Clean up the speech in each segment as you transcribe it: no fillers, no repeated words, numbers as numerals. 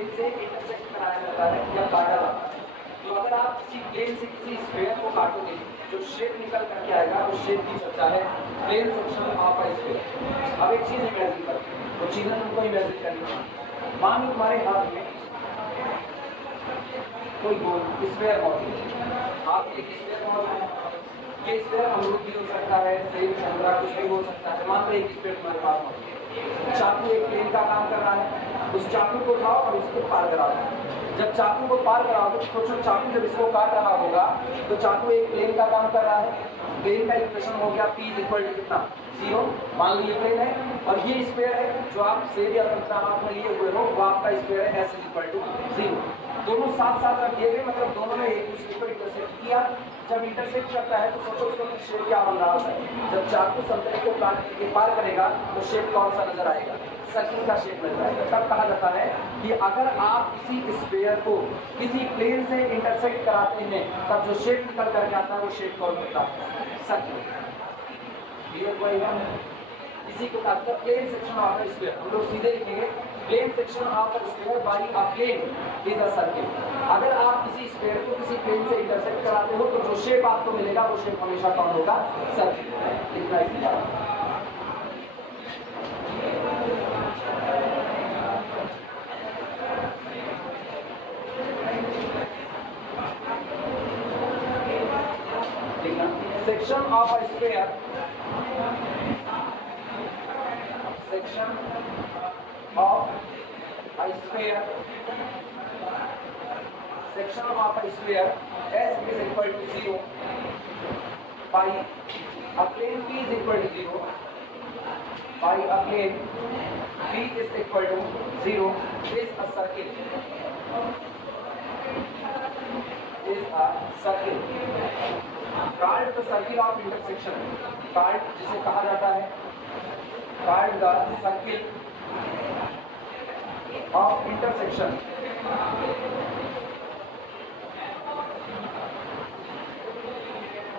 Plane से intersect कराया जाता है या काटा जाता है। तो अगर आप किसी प्लेन से किसी स्फीयर को काटोगे, जो शेप निकल करके आएगा उस शेप की चर्चा है plane section of a sphere. अब एक चीज इमेजिन करो, वो चीजें तुमको इमेजिन करनी है। मान लो तुम्हारे हाथ में कोई गोल स्फीयर मौजूद है, आप एक स्फीयर मौजूद है, ये स्फीयर अमरूद भी हो सकता है, सेब संतरा कुछ भी हो सकता है। मान लो एक स्फीयर तुम्हारे पास मौजूद है, चाकू एक प्लेन का काम कर रहा है, उस चाकू को उठाओ और उसको पार कराओ। जब चाकू को पार कराओगे तो सोचो चाकू जब इसको काट रहा होगा तो चाकू एक प्लेन का काम कर रहा है, प्लेन का इक्वेशन हो गया P इक्वल टू कितना 0। मान लो ये प्लेन है और ये स्फीयर है जो आप सेब या संतरा हाथ में लिए हुए हो, वो आपका स्फीयर है S इक्वल टू 0। दोनों साथ साथ रखिए गए, मतलब दोनों ने एक दूसरे को इंटरसेक्ट किया। जब इंटरसेक्ट करता है तो सोचो उसका शेप क्या बन रहा है। जब चाकू संतरे को काट के पार करेगा तो शेप कौन सा नजर आएगा, सर्किल का शेप नजर आएगा। तब कहा जाता है कि अगर आप किसी स्फीयर को किसी प्लेन से इंटरसेक्ट कराते हैं तब जो शेप निकल करके आता है वो शेप कौन होता है, सर्किल। इसी को कहते हैं plane section of a sphere. हम लोग सीधे लिखेंगे plane section of a sphere by a plane is a circle. अगर आप किसी स्फीयर को किसी प्लेन से इंटरसेक्ट कराते हो तो जो शेप आपको मिलेगा वो शेप हमेशा कौन होगा, सर्किल। इतना ही याद। Section of a sphere, section of a sphere, section of a sphere S is equal to 0 by a plane P is equal to 0 by a plane P is equal to 0 is a circle, is a circle called the circle of intersection, called जिसे कहा जाता है called the circle of intersection,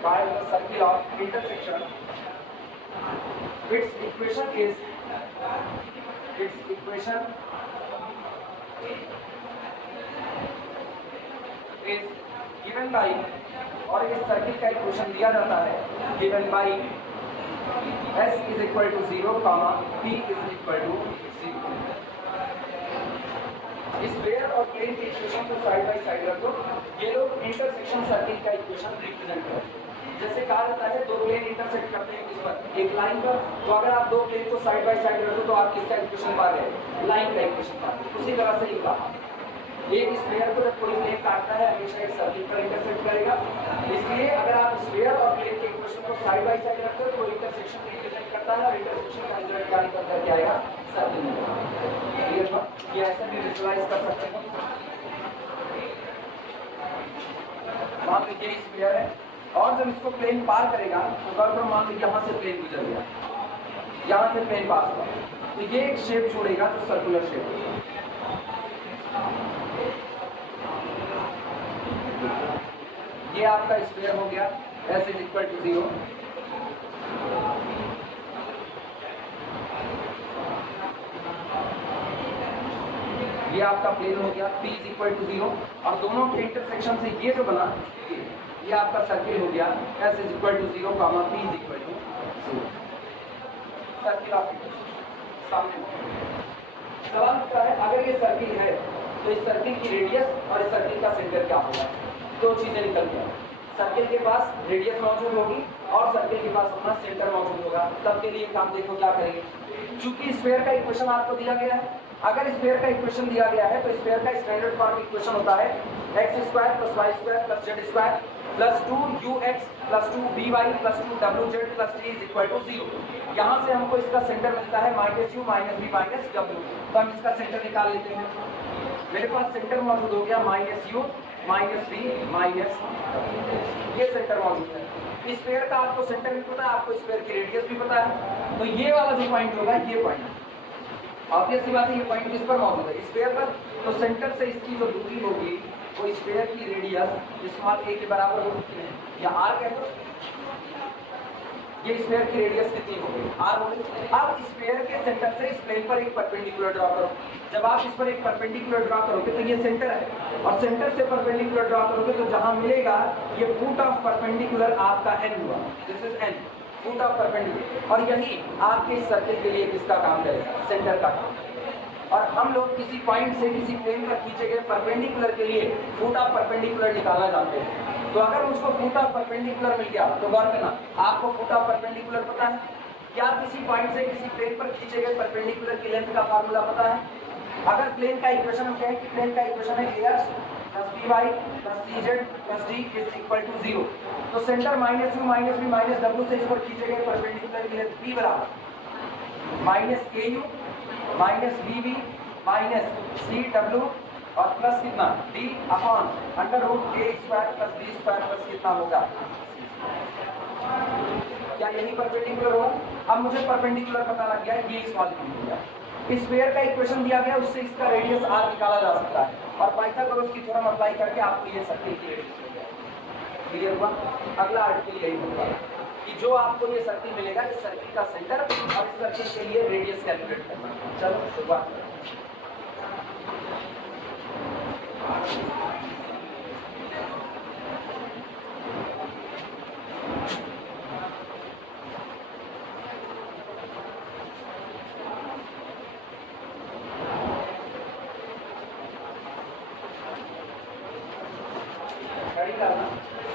called the circle of intersection. Its equation is given by, और इस circle का equation दिया जाता है given by S is equal to 0, P is equal to 0। इस स्फीयर और प्लेन के इक्वेशन को साइड बाय साइड रखो। ये लोग इंटरसेक्शन सर्किल का इक्वेशन रिप्रेजेंट करते हैं। जैसे कहा जाता है दो प्लेन इंटरसेक्ट करते हैं किस पर, एक लाइन पर, तो अगर आप दो प्लेन को साइड बाय साइड रखो तो आप किसका इक्वेशन पा रहे हैं, लाइन का इक्वेशन पा रहे हैं। उसी तरह से लिखा एक स्फीयर को जब कोई प्लेन काटता है हमेशा एक सर्किल पर इंटरसेक्ट करेगा। इसलिए अगर आप स्फीयर और प्लेन के इक्वेशन को साइड बाय साइड रखते हो तो इंटरसेक्शन रिप्रेजेंट करता है और इंटरसेक्शन का रिजल्ट क्या निकल करके आएगा, सर्किल निकलेगा। क्लियर हुआ? ये ऐसे भी विजुअलाइज कर सकते हैं। मान लीजिए ये स्फीयर है और जब इसको प्लेन पार करेगा तो अगर मान लीजिए यहाँ से प्लेन गुजर गया, यहाँ से प्लेन पास हुआ तो ये एक शेप छोड़ेगा जो सर्कुलर शेप है। ये आपका स्फीयर हो गया S इज इक्वल टू 0। ये आपका प्लेन हो गया P इज इक्वल टू 0 और दोनों के इंटरसेक्शन से ये जो बना ये आपका सर्किल हो गया S is equal to 0, P is equal to 0। Circle of सामने सवाल उठता है अगर ये सर्किल है तो इस सर्किल की रेडियस और इस सर्किल का सेंटर क्या होगा। दो चीजें निकल गया, सर्किल के पास रेडियस मौजूद होगी और सर्किल के पास अपना सेंटर मौजूद होगा। तब के लिए काम देखो क्या करेंगे, चूंकि स्फीयर का इक्वेशन आपको दिया गया है, अगर स्फीयर का इक्वेशन दिया गया है तो स्फीयर का स्टैंडर्ड फॉर्म इक्वेशन होता है x square plus y square plus z square plus 2ux plus 2by plus 2wz plus t is equal to 0। यहाँ से हमको इसका सेंटर मिलता है -u minus v minus w, तो हम इसका सेंटर निकाल लेते हैं। मेरे पास सेंटर मौजूद हो गया -u माइनस v माइनस, ये सेंटर मौजूद है। स्फीयर का आपको सेंटर भी पता है, आपको स्फीयर की रेडियस भी पता है, तो ये वाला जो पॉइंट होगा ये पॉइंट ऑब्वियस सी बात है, ये पॉइंट किस पर मौजूद है, स्फीयर पर। तो सेंटर से इसकी जो दूरी होगी वो स्फीयर की रेडियस स्मॉल a के बराबर होती है, या r कह दो। ये स्फीयर की रेडियस कितनी हो गई, r हो गई। अब स्फीयर के सेंटर से इस प्लेन पर एक परपेंडिकुलर ड्रॉ करो। जब आप इस पर एक परपेंडिकुलर ड्रॉ करोगे तो ये सेंटर है, और सेंटर से परपेंडिकुलर ड्रॉ करोगे तो जहां मिलेगा ये फुट ऑफ परपेंडिकुलर आपका n हुआ, this is n, foot of perpendicular. और यही आपके इस सर्किल के लिए किसका काम करेगा, सेंटर का काम। और हम लोग किसी पॉइंट से किसी प्लेन पर खींचे गए परपेंडिकुलर के लिए फुट ऑफ परपेंडिकुलर निकालना चाहते हैं। तो अगर मुझको फुट ऑफ परपेंडिकुलर मिल गया तो गौर करना, आपको फुट ऑफ परपेंडिकुलर पता है क्या? किसी पॉइंट से किसी प्लेन पर खींचे गए परपेंडिकुलर की लेंथ का फार्मूला पता है? अगर प्लेन का इक्वेशन हम कहें कि प्लेन का इक्वेशन है ax + by + cz + d = 0, तो सेंटर -u - v - w से इस पर खींचे गए परपेंडिकुलर की लेंथ p बराबर -au -vv -cw और प्लस कितना d upon √a² + b² plus कितना होगा, क्या यही परपेंडिकुलर होगा? अब मुझे परपेंडिकुलर पता लग गया, ये सवाल हो गया। इस स्फीयर का इक्वेशन दिया गया, उससे इसका रेडियस r निकाला जा सकता है, और पाइथागोरस की थ्योरम अप्लाई करके आपको ये सर्किल की रेडियस मिल जाएगी। क्लियर हुआ? अगला आर्टिकल यही होगा कि जो आपको ये सर्किल मिलेगा, इस सर्किल का सेंटर और इस सर्किल के लिए रेडियस कैलकुलेट करना। चलो शुरुआत करें।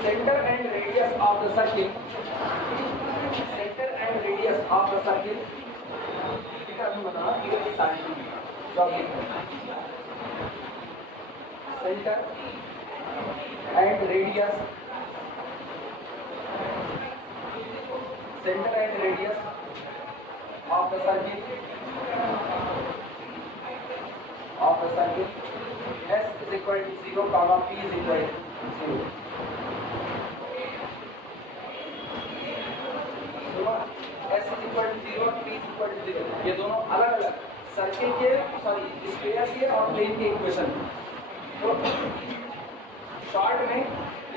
Center and radius of the circle, center and radius of the circle, figure में बताना, फिगर की सारी job centre and radius, center and radius of the circle, S is equal to 0, comma P is equal to 0। S is equal to 0 और P is equal to 0, ये दोनों अलग अलग circle के, सॉरी स्फीयर के और प्लेन के equation. तो शॉर्ट में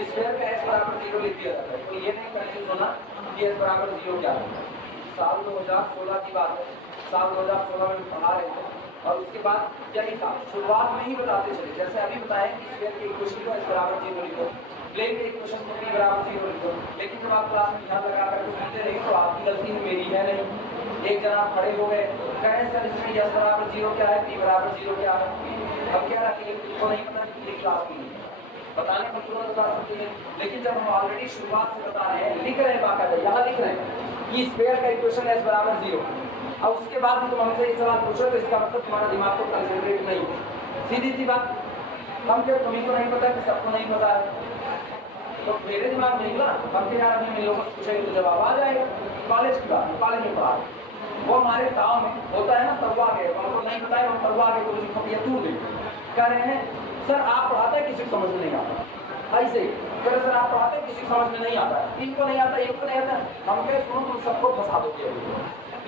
स्फीयर का S बराबर 0 लिख दिया जाता है, तो ये नहीं कंफ्यूज होना कि S बराबर 0 क्या है। साल 2016 की बात है, साल 2016 में पढ़ा रहे थे, और उसके बाद यही था, शुरुआत में ही बताते चले, जैसे अभी बताएं कि स्फीयर के इक्वेशन को S बराबर 0 लिखो, प्लेन के इक्वेशन को P बराबर 0 लिखो। लेकिन जब आप क्लास में ध्यान लगा कर सुनते रहे तो आपकी गलती है, मेरी है नहीं। एक जना खड़े हो गए, कहें सर इसमें S बराबर 0 क्या है, P बराबर 0 क्या है। अब क्या रखेंगे, तुमको नहीं पता, पूरी क्लास में बताने पर तुरंत बता सकते हैं, लेकिन जब हम ऑलरेडी शुरुआत से बता रहे हैं, लिख रहे हैं, बाकायदा यहाँ लिख रहे हैं कि स्फीयर का इक्वेशन S बराबर 0। अब उसके बाद भी तुम हमसे ये सवाल पूछो तो इसका मतलब तुम्हारा दिमाग को कंसंट्रेट नहीं है। सीधी सी बात, हम क्या तुम्हें को नहीं पता कि सबको नहीं पता है, तो मेरे दिमाग में निकला, हम यार अभी मेरे लोगों से पूछेंगे तो जवाब आ जाएगा। कॉलेज की बात, कॉलेज में पढ़ा, वो हमारे गाँव में होता है ना, तवा गए, हमको नहीं पता है, हम तवा गए तो मुझे तू दे कह रहे हैं सर आप पढ़ाते हैं, किसी को समझ में नहीं आता। ऐसे ही कह रहे सर आप पढ़ाते हैं, किसी को समझ में नहीं आता, इनको नहीं आता, इनको नहीं आता। हम कहे सुनो तुम सबको फंसा दोगे,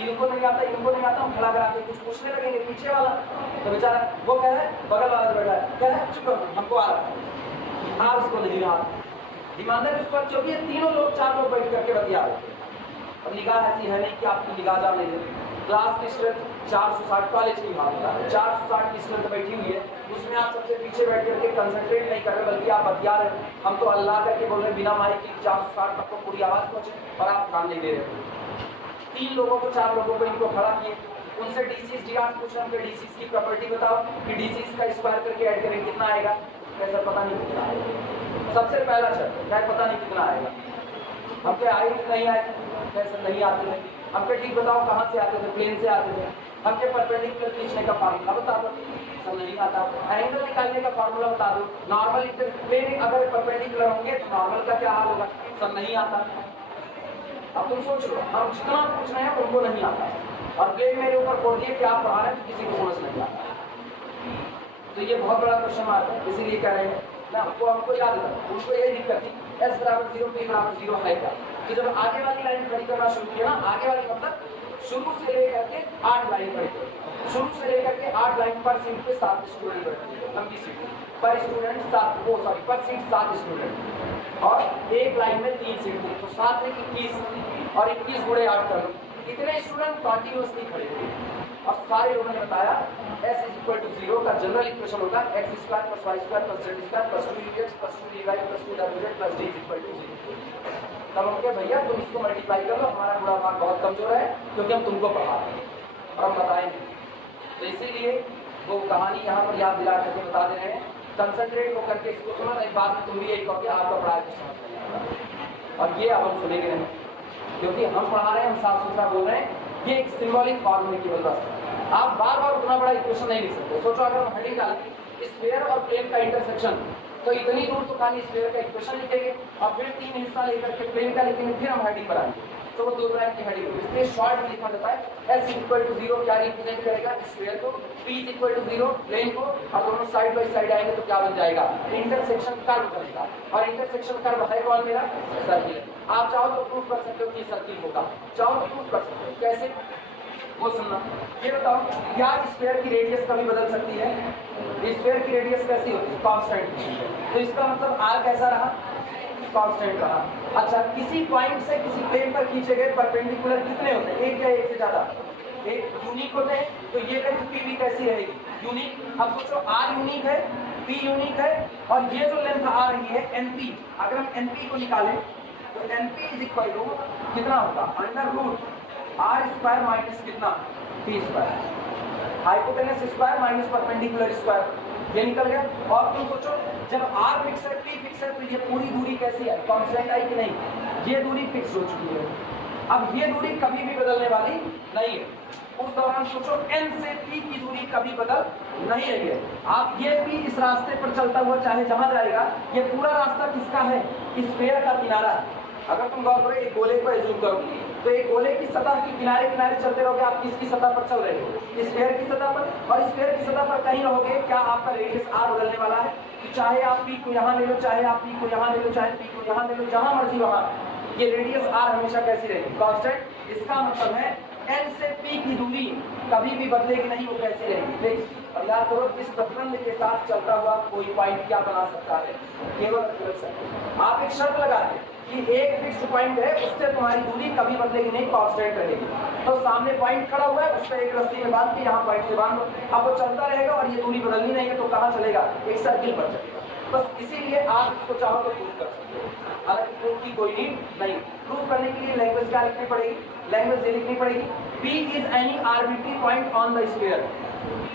इनको नहीं आता, इनको नहीं आता, हम खड़ा करा के कुछ पूछने लगेंगे पीछे वाला, तो बेचारा वो कह रहा है, बगल वाला बैठा है, कह रहा है चुप करो हमको आ रहा है, हाँ उसको नहीं आता। ईमानदार इस पर क्योंकि तीनों लोग, चार लोग बैठ करके बतिया रहे थे। अब निगाह ऐसी है नहीं कि आपकी निगाह जा नहीं देती। क्लास की स्ट्रेंथ 460, कॉलेज की बात होता है, 460 की स्ट्रेंथ बैठी हुई है, उसमें आप सबसे पीछे बैठ करके कंसंट्रेट नहीं कर रहे, बल्कि आप बतिया रहे हैं। हम तो अल्लाह करके बोल रहे हैं बिना माइक की 460 तक को पूरी आवाज़ पहुँचे, और आप ध्यान नहीं दे रहे। 3 लोगों को, 4 लोगों को इनको खड़ा किए, उनसे डीसीज डी आर पूछ रहे हैं, डीसीज की प्रॉपर्टी बताओ कि डीसीज का स्क्वायर करके ऐड करें कितना आएगा। कैसा पता नहीं कितना आएगा, सबसे पहला शर्त क्या पता नहीं कितना आएगा। हम क्या आए कि नहीं आए, कैसे नहीं आते थे। हम क्या ठीक बताओ कहाँ से आते थे, प्लेन से आते थे। हम क्या परपेंडिकुलर खींचने का फार्मूला बता दो, सब नहीं आता। एंगल निकालने का फार्मूला बता दो, नॉर्मल प्लेन अगर परपेंडिकुलर होंगे तो नॉर्मल का क्या हाल होगा, सब नहीं आता। अब तुम सोच लो, हम जितना पूछ रहे हैं उनको नहीं आता, और प्लेन मेरे ऊपर बोल दिए कि आप पढ़ा रहे हैं तो किसी को समझ नहीं आता। तो ये बहुत बड़ा क्वेश्चन मार्क है, इसीलिए कह रहे हैं ना, हमको याद रखो, उनको यही दिक्कत थी S बराबर 0, P बराबर 0 है क्या। तो जब आगे वाली लाइन खड़ी करना शुरू किया ना, आगे वाली मतलब शुरू से लेकर के 8 लाइन खड़ी करो, शुरू से लेकर के 8 लाइन पर सीट पे 7 स्टूडेंट बैठते हैं, लंबी सीट पर स्टूडेंट 7, पर सीट 7 स्टूडेंट, और एक लाइन में 3 सीट थी, तो 7 में 21, और 21 गुणे 8 कर लो। इतने स्टूडेंट कॉन्टिन्यूसली खड़े हुए और सारे लोगों ने बताया s इज इक्वल टू 0 का जनरल इक्वेशन होगा x square plus y square plus z square plus 2x plus 2y plus 2wz plus d is equal to 0। तब हम कहे भैया तुम इसको मल्टीप्लाई कर लो, हमारा पूरा भाग बहुत कमजोर है क्योंकि हम तुमको पढ़ा रहे हैं और हम बताएंगे। तो इसीलिए वो कहानी यहाँ पर याद दिला करके बता दे रहे हैं। कंसंट्रेट होकर के इसको सुनो, एक बात में तुम भी यही कहोगे आपका पढ़ाई को समझ नहीं आएगा। और ये अब हम सुनेंगे नहीं क्योंकि हम पढ़ा रहे हैं, हम साफ सुथरा बोल रहे हैं। ये एक सिंबॉलिक फॉर्म है केवल बस। आप बार बार उतना बड़ा इक्वेशन नहीं लिख सकते। सोचो अगर हम हेडिंग डालें स्फीयर और प्लेन का इंटरसेक्शन, तो इतनी दूर तो खाली स्फीयर का इक्वेशन लिखेंगे और फिर 3 हिस्सा लेकर के प्लेन का लिखेंगे, फिर हम हेडिंग पर आएंगे तो वो 2 लाइन की हेडिंग होगी। इसलिए शॉर्ट में लिखा जाता है s इक्वल टू 0 क्या रिप्रेजेंट करेगा स्फीयर को, p is equal to 0 plane को, और दोनों साइड बाय साइड आएंगे तो क्या बन जाएगा इंटरसेक्शन कर्व बनेगा। और इंटरसेक्शन कर्व है कौन मेरा सर्किल। आप चाहो तो प्रूफ कर सकते हो कि सर्किल होगा, चाहो तो प्रूफ कर सकते हो। कैसे वो सुनना। ये बताओ क्या स्फीयर की रेडियस कभी बदल सकती है? स्फीयर की रेडियस कैसी होती है कांस्टेंट। तो इसका मतलब r कैसा रहा कांस्टेंट रहा। अच्छा किसी पॉइंट से किसी प्लेन पर खींचे गए परपेंडिकुलर कितने होते हैं? एक या एक से ज्यादा? एक यूनिक होते हैं। तो ये लेंथ p भी कैसी रहेगी यूनिक। अब सोचो r यूनिक है p यूनिक है और ये जो लेंथ आ रही है np, अगर हम np को निकालें तो np इज इक्वल टू कितना होगा under root r square minus कितना p square, hypotenuse square minus perpendicular square, ये निकल गया। और तुम सोचो जब r फिक्स है p फिक्स है तो ये पूरी दूरी कैसी है कांस्टेंट आई कि नहीं? ये दूरी फिक्स हो चुकी है। अब ये दूरी कभी भी बदलने वाली नहीं है। उस दौरान सोचो n से p की दूरी कभी बदल नहीं रही है। आप ये p इस रास्ते पर चलता हुआ चाहे जहां जाएगा, ये पूरा रास्ता किसका है स्फीयर का किनारा है। अगर तुम गौर करो एक गोले पर जूम करो तो एक गोले की सतह के किनारे किनारे चलते रहोगे, आप किसकी सतह पर चल रहे हो स्फीयर की सतह पर। और स्फीयर की सतह पर कहीं रहोगे क्या आपका रेडियस r बदलने वाला है? तो चाहे आप p को यहाँ ले लो, चाहे आप p को यहाँ ले लो, चाहे p को यहाँ ले लो, जहां मर्जी वहां ये रेडियस r हमेशा कैसी रहेगी कांस्टेंट। इसका मतलब है n से p की दूरी कभी भी बदलेगी नहीं, वो कैसी रहेगी। और याद करो इस प्रतिबंध के साथ चलता हुआ कोई पॉइंट क्या बना सकता है केवल आप एक शर्त लगा दें कि एक फिक्स्ड पॉइंट है उससे तुम्हारी दूरी कभी बदलेगी नहीं कांस्टेंट रहेगी। तो सामने पॉइंट खड़ा हुआ है उस पर एक रस्सी में बांध के यहाँ पॉइंट से बांध दो, अब वो चलता रहेगा और ये दूरी बदलनी नहीं है तो कहाँ चलेगा एक सर्किल पर चलेगा। बस इसीलिए आप इसको चाहो तो प्रूव कर सकते हो, हालांकि प्रूफ की कोई नीड नहीं। प्रूव करने के लिए लैंग्वेज क्या लिखनी पड़ेगी? लैंग्वेज ये लिखनी पड़ेगी P is any arbitrary point on the sphere.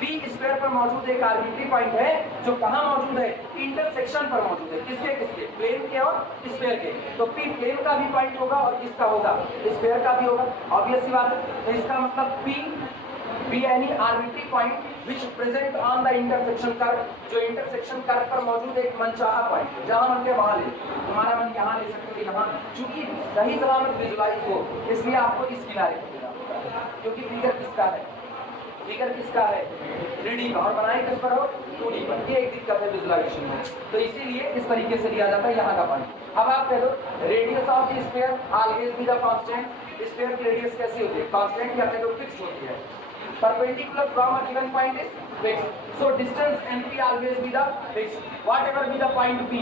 P sphere पर मौजूद एक आर्बिट्री पॉइंट है जो कहाँ मौजूद है इंटरसेक्शन पर मौजूद है। किसके किसके? प्लेन के और स्फीयर के। तो P प्लेन का भी पॉइंट होगा और किसका होगा स्फीयर का भी होगा, ऑब्वियस सी बात है। तो इसका मतलब P be any arbitrary point which present on the intersection curve, जो इंटरसेक्शन कर्व पर मौजूद एक मनचाहा पॉइंट जहां मन के वहां ले, तुम्हारा मन यहां ले सकते हो यहाँ, चूंकि सही सलामत विजुलाइज हो इसलिए आपको इस किनारे को देना होगा क्योंकि फिगर किसका है? फिगर किसका है 3D का और बनाए किस पर हो 2D पर। ये एक दिक्कत है विजुलाइजेशन में, तो इसीलिए इस तरीके से लिया जाता है यहाँ का पॉइंट। अब आप कह दो radius of the sphere always be the constant. Sphere की रेडियस कैसी होती है कांस्टेंट या कह दो फिक्स्ड होती है। Perpendicular from a given point is fixed. So distance np always be the fixed. Whatever be the point p,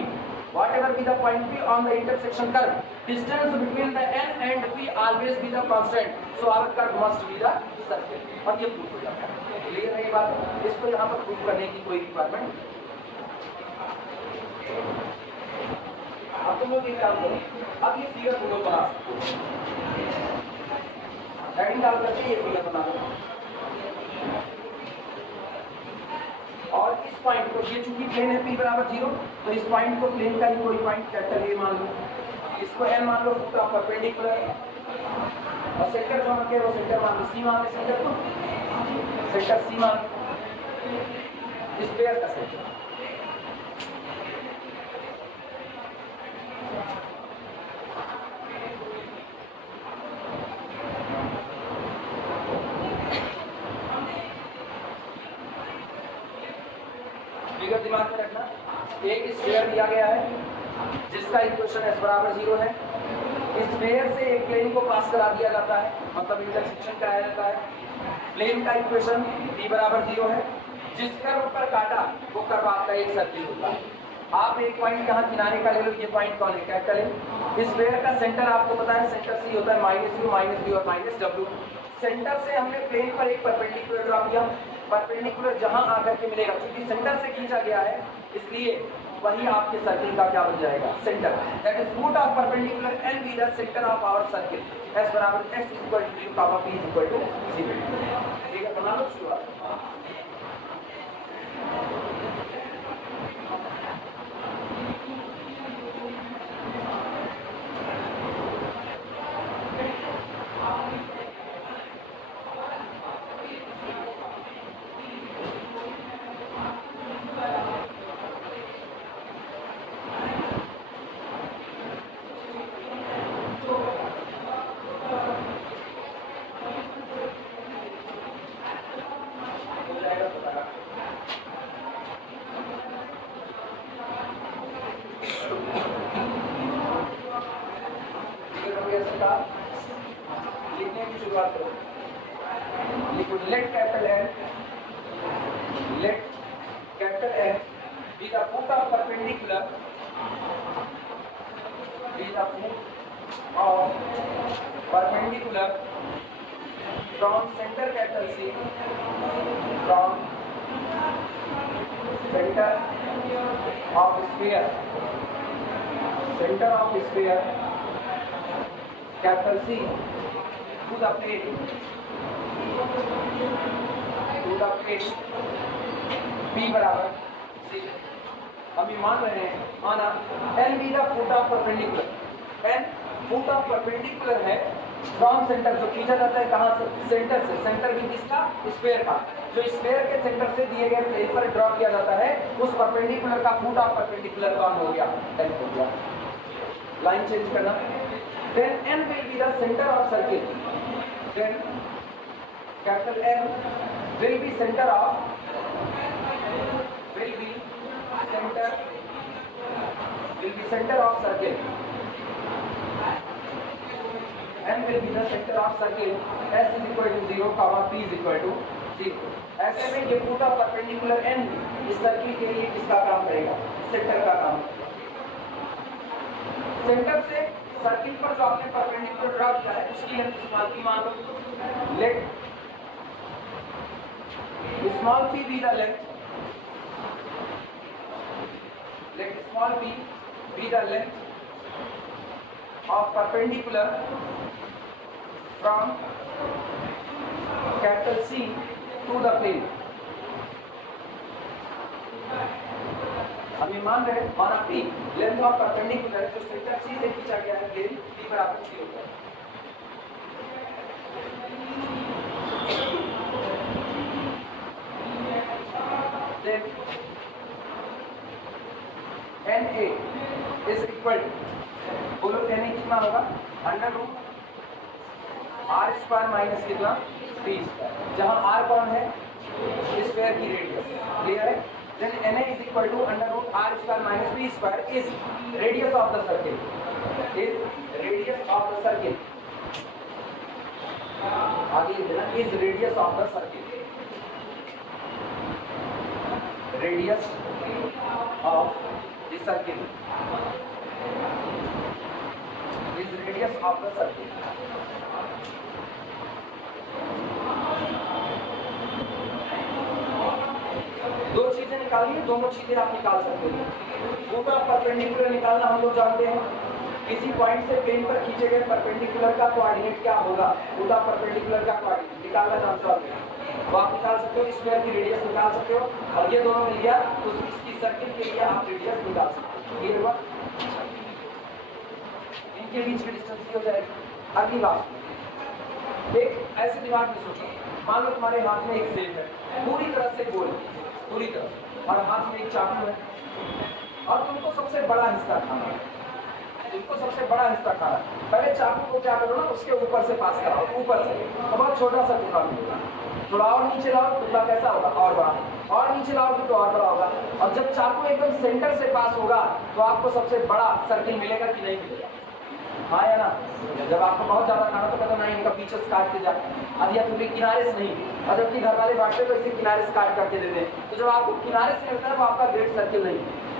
whatever be the point p on the intersection curve, distance between the n and p always be the constant. So our curve must be the circle. और ये proof हो जाता है। Clear है ये बात? इसको यहाँ पर प्रूफ करने की कोई रिक्वायरमेंट। अब तुम लोग ये काम करो, अब ये फिगर तुम लोग बना सकते हो। हेडिंग डाल करके ये फिगर बना लो और इस पॉइंट को, ये चूंकि प्लेन है p बराबर 0 तो इस पॉइंट को प्लेन का ही कोई पॉइंट कैपिटल A मान लो, इसको n मान लो फुट ऑफ परपेंडिकुलर और सेंटर जो हम कह रहे हो सेंटर मान लो C मान लो, सेंटर को सेंटर C मान लो, स्फीयर का सेंटर। दिमाग में रखना एक स्फीयर दिया गया है जिसका इक्वेशन s बराबर 0 है। इस स्फीयर से एक प्लेन को पास करा दिया जाता है, मतलब इंटरसेक्शन कराया जाता है। प्लेन का इक्वेशन p बराबर 0 है। जिस कर्व पर काटा वो कर्व आपका एक सर्किल होता है। आप एक पॉइंट यहाँ किनारे का ले लो, ये पॉइंट कौन है, कैपिटल है। स्फीयर का सेंटर आपको पता है, सेंटर सी होता है -u -v और -w। सेंटर से हमने प्लेन पर एक परपेंडिकुलर ड्रॉ किया, परपेंडिकुलर जहां आकर के मिलेगा, क्योंकि सेंटर से खींचा गया है इसलिए वही आपके सर्किल का क्या बन जाएगा, centre. That is root of perpendicular and be the centre of our circle. s बराबर x = 0, p = 0। ठीक है, बना लो शुरुआत। लिखने की शुरुआत करो। लिखो let capital N be the foot of perpendicular from center capital C, from center of sphere capital C to the plane P बराबर C। अभी मान रहे हैं माना L be the foot of perpendicular, N foot of perpendicular है from centre, जो खींचा जाता है कहाँ से, सेंटर से। सेंटर भी किसका, स्फीयर का। जो स्फीयर के सेंटर से दिए गए प्लेन पर ड्रॉ किया जाता है उस परपेंडिकुलर का फुट ऑफ परपेंडिकुलर कौन हो गया, L हो गया। लाइन चेंज करना। Then N will be the center of circle, then capital N will be center of circle, N will be the center of circle, S is equal to 0, P is equal to 0। ऐसे में ये foot of perpendicular N इस circle के लिए किसका काम करेगा, centre का काम। सेंटर से सर्किल पर जो आपने परपेंडिकुलर ड्रॉ किया है उसकी लेंथ स्मॉल p मान लो। Let small p be the length, let small p be the length of perpendicular from capital C to the plane। अभी मान रहे माना p लेंथ ऑफ परपेंडिकुलर जो सेंटर C से खींचा गया है प्लेन p बराबर C होता है। Then NA is equal to, बोलो NA कितना होगा, √ r² माइनस कितना, p², जहां r कौन है, स्फीयर की रेडियस। क्लियर है। Then NA is equal to √ r² minus p² is radius of the circle, आगे देना is radius of the circle, radius of the circle is radius of the circle। दो चीजें निकालिए, दोनों चीजें आप निकाल सकते हैं। फुट ऑफ परपेंडिकुलर निकालना हम लोग जानते हैं, किसी पॉइंट से प्लेन पर खींचे गए परपेंडिकुलर का कोऑर्डिनेट क्या होगा, फुट ऑफ परपेंडिकुलर का कोऑर्डिनेट निकालना जानते हो तो आप निकाल सकते हो, स्फीयर की रेडियस निकाल सकते हो, और ये दोनों मिल गया तो इसकी सर्किल के लिए आप रेडियस निकाल सकते हो। ये हुआ, इनके बीच की डिस्टेंस हो जाएगी। अगली बात, एक ऐसे दिमाग में सोचो, मान लो तुम्हारे हाथ में एक सेब है, पूरी तरह से गोल, पूरी तरह, और हाथ में एक चाकू है, और तुमको सबसे बड़ा हिस्सा खाना है, पहले चाकू को क्या करो ना, उसके ऊपर से पास कराओ, ऊपर से, तो बहुत छोटा सा टुकड़ा मिलेगा। थोड़ा और नीचे लाओ, टुकड़ा कैसा होगा, और बड़ा, और नीचे लाओगे तो और बड़ा होगा, और जब चाकू एकदम सेंटर से पास होगा तो आपको सबसे बड़ा सर्किल मिलेगा कि नहीं मिलेगा, हाँ या ना। जब आपको बहुत ज्यादा खाना तो कहते नहीं, इनका पीछे से काट के जा, अब या फिर किनारे से नहीं, और जबकि घर वाले बांटते तो इसे किनारे से काट करके देते हैं, तो जब आपको किनारे से मिलता है तो आपका ग्रेट सर्किल नहीं,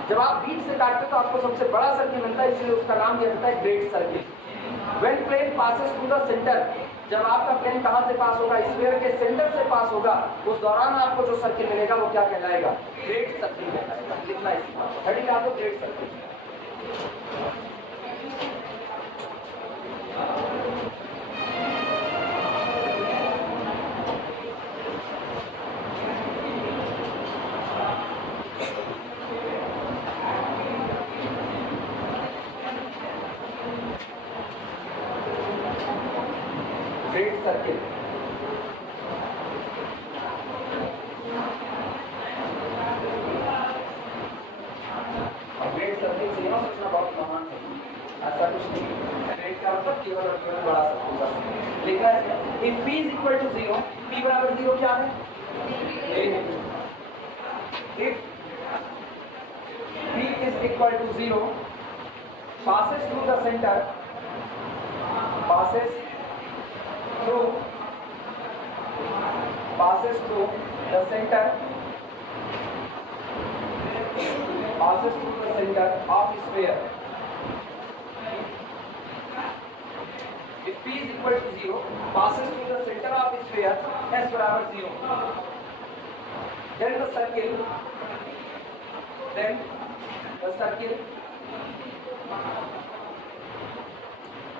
जब आप बीच से काटते हो तो आपको सबसे बड़ा सर्किल मिलता है, इसलिए उसका नाम दिया जाता है great circle. When plane passes through the centre, जब आपका प्लेन कहां से पास होगा, स्फीयर के सेंटर से पास होगा, उस दौरान आपको जो सर्किल मिलेगा वो क्या कहलाएगा, ग्रेट सर्किल कहलाएगा। लिखना है इसको, हेडिंग आपको great circle. Great circle great circle से ना सोचना बहुत महान है, ऐसा कुछ नहीं। ग्रेट का मतलब केवल और केवल बड़ा सर्किल बस। लिखा है if p is equal to 0, p बराबर 0 क्या है, if p is equal to 0 passes through the center, passes through the center, passes through the center of sphere. If p is equal to 0, passes through the center of sphere, s बराबर 0. Then the circle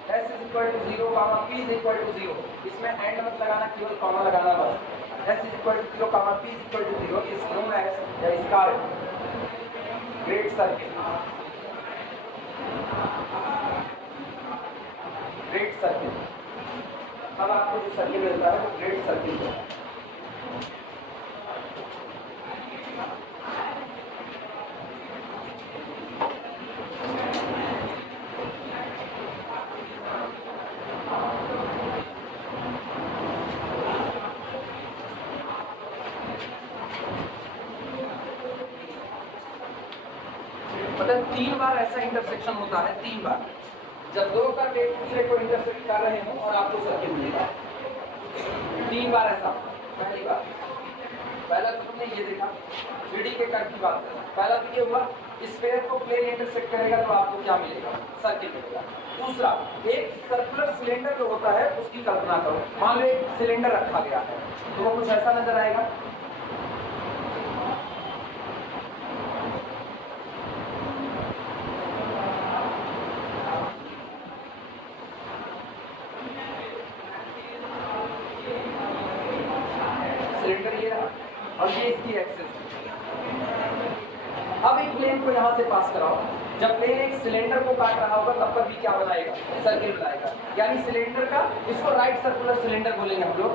s is equal to 0, p is equal to 0. इसमें and मत लगाना, केवल comma लगाना बस। s is equal to 0, p is equal to 0 is known as the scarred great circle. Great circle. अब आपको जो सर्किल मिलता है वो ग्रेट सर्किल है। मतलब 3 बार ऐसा इंटरसेक्शन होता है, 3 बार जब दो कर्व एक दूसरे को इंटरसेक्ट कर रहे हो और आपको सर्किल मिलेगा। 3 बार ऐसा। पहला तो तुमने ये देखा, 3D के कर्व की बात करें, पहला तो ये हुआ स्फीयर को प्लेन इंटरसेक्ट करेगा तो आपको क्या मिलेगा, सर्किल मिलेगा। दूसरा, एक सर्कुलर सिलेंडर जो होता है उसकी कल्पना करो। मान लो एक सिलेंडर रखा गया है तो वो कुछ ऐसा नजर आएगा। सिलेंडर ये रहा और ये इसकी एक्सिस। अब एक प्लेन को यहाँ से पास कराओ, जब प्लेन एक सिलेंडर को काट रहा होगा तब पर भी क्या बनाएगा, सर्किल बनाएगा। यानी सिलेंडर का, इसको राइट सर्कुलर सिलेंडर बोलेंगे हम लोग।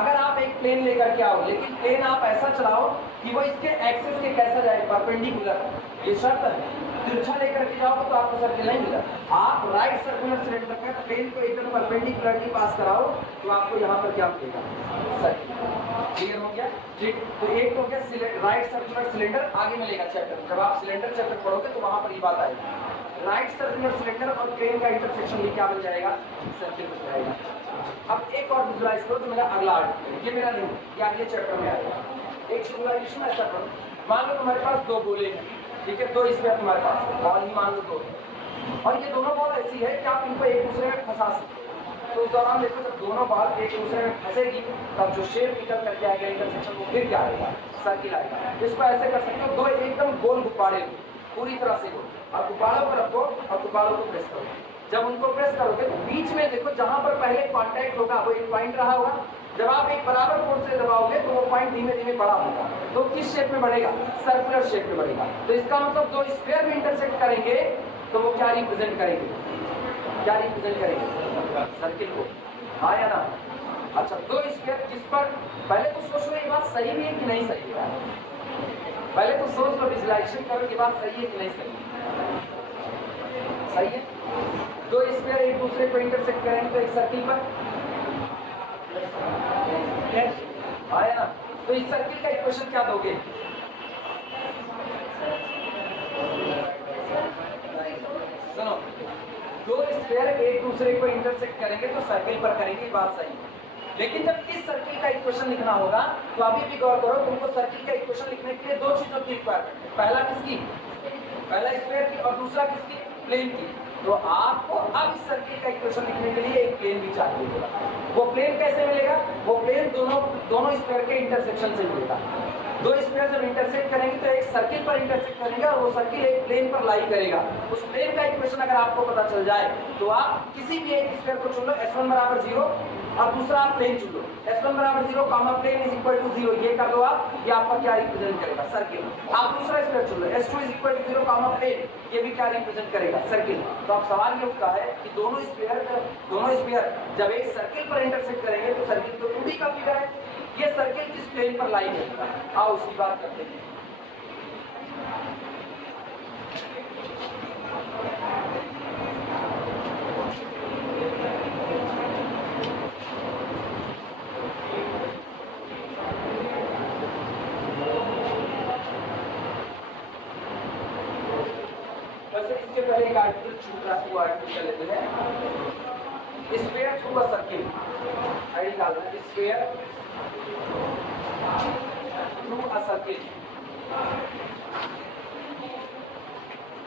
अगर आप एक प्लेन लेकर के आओ लेकिन प्लेन आप ऐसा चलाओ कि वो इसके एक्सिस के कैसा जाए, परपेंडिकुलर, ये शर्त है। तिरछा लेकर के जाओगे तो आपको सर्किल नहीं मिला। आप राइट सर्कुलर सिलेंडर का प्लेन को एकदम परपेंडिकुलरली पास कराओ तो आपको यहाँ पर क्या मिलेगा, सर्किल। क्लियर हो गया? ठीक, तो एक हो गया राइट सर्कुलर सिलेंडर, आगे मिलेगा चैप्टर। जब आप सिलेंडर चैप्टर पढ़ोगे तो वहां पर ये बात आएगी। राइट सर्कुलर सिलेंडर और प्लेन का इंटरसेक्शन ये क्या बन जाएगा, सर्किल बन जाएगा। अब एक और विजुलाइज करो तो मेरा अगला आर्टिकल, ये मेरा नहीं, ये अगले चैप्टर में आएगा। एक विजुलाइजेशन ऐसा करो, मान लो तुम्हारे पास 2 बोले हैं, ठीक है, 2 इसमें तुम्हारे पास बॉल ही मान लो 2 है, और ये दोनों बॉल ऐसी है कि आप इनको एक दूसरे में फंसा सकते हो। तो उस दौरान देखो जब दोनों बॉल एक दूसरे में फंसेगी तब जो शेप निकल करके आएगा इंटरसेक्शन, वो फिर क्या आएगा, सर्किल आएगा। इसको ऐसे कर सकते हो, 2 एकदम गोल गुब्बारे पूरी तरह से गोल, और गुब्बारों को रखो और गुब्बारों को प्रेस करो। जब उनको प्रेस करोगे तो बीच में देखो जहां पर पहले कांटेक्ट होगा वो एक पॉइंट रहा होगा। जब आप एक बराबर फोर्स से दबाओगे तो वो पॉइंट धीमे धीमे बड़ा होगा, तो किस शेप में बढ़ेगा, सर्कुलर शेप में बढ़ेगा। तो इसका मतलब 2 स्फीयर में इंटरसेक्ट करेंगे तो वो क्या रिप्रेजेंट करेंगे, सर्किल को, हाँ या ना। अच्छा, 2 स्फीयर किस पर, पहले तो सोच लो ये बात सही भी है कि नहीं सही है, पहले तो सोच लो, विजुलाइजेशन करो कि बात सही है कि नहीं सही है। सही है, 2 स्फीयर एक दूसरे को इंटरसेक्ट करेंगे तो एक सर्किल पर, हाँ या ना। तो इस सर्किल का इक्वेशन क्या दोगे, सुनो, 2 स्फीयर एक दूसरे को इंटरसेक्ट करेंगे तो सर्किल पर करेंगे, बात सही है। लेकिन जब इस सर्किल का इक्वेशन लिखना होगा तो अभी भी गौर करो, तुमको सर्किल का इक्वेशन लिखने के लिए 2 चीजों की रिक्वायरमेंट है। पहला किसकी, पहला स्फीयर की और दूसरा किसकी, प्लेन की। तो आपको अब इस सर्किल का इक्वेशन लिखने के लिए एक प्लेन भी चाहिए होगा। वो प्लेन कैसे मिलेगा, वो प्लेन दोनों स्फीयर के इंटरसेक्शन से मिलेगा। दो स्फीयर जब इंटरसेक्ट करेंगे तो एक सर्किल पर इंटरसेक्ट करेंगे और वो सर्किल एक प्लेन पर लाई करेगा। उस प्लेन का इक्वेशन अगर आपको पता चल जाए तो आप किसी भी एक स्फीयर को चुन लो, S1 बराबर 0 और दूसरा आप प्लेन चुन लो। S1 बराबर 0 comma plane is equal to 0, ये कर दो आप, ये आपका क्या रिप्रेजेंट करेगा, सर्किल। आप दूसरा स्फीयर चुन लो, S2 is equal to 0 comma plane, ये भी क्या रिप्रेजेंट करेगा, सर्किल। तो अब सवाल ये उठता है कि दोनों स्फीयर जब एक सर्किल पर इंटरसेक्ट करेंगे तो सर्किल तो 2D का फिगर है, ये सर्किल किस प्लेन पर लाई करेगा, आओ उसकी बात करते हैं। वैसे इसके पहले एक आर्टिकल छूट रहा है, वो आर्टिकल लेते हैं। Sphere through a circle, ID डालना है, sphere through a circle,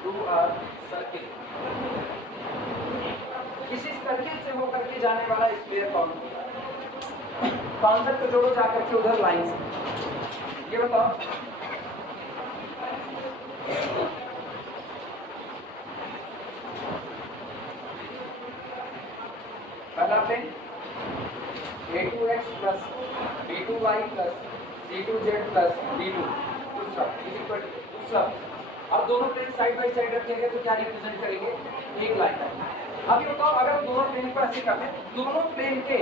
through a circle, किसी सर्किल से होकर के जाने वाला स्फीयर कौन होता है। कॉन्सेप्ट को जोड़ो जाकर के उधर लाइन से, ये बताओ। पहला plane a2x plus b2y plus c2z plus d2, दूसरा दूसरा। अब दोनों प्लेन साइड बाई साइड रखेंगे तो क्या रिप्रेजेंट करेंगे, एक लाइन। अब ये बताओ अगर दोनों प्लेन को ऐसे करते हैं, दोनों प्लेन के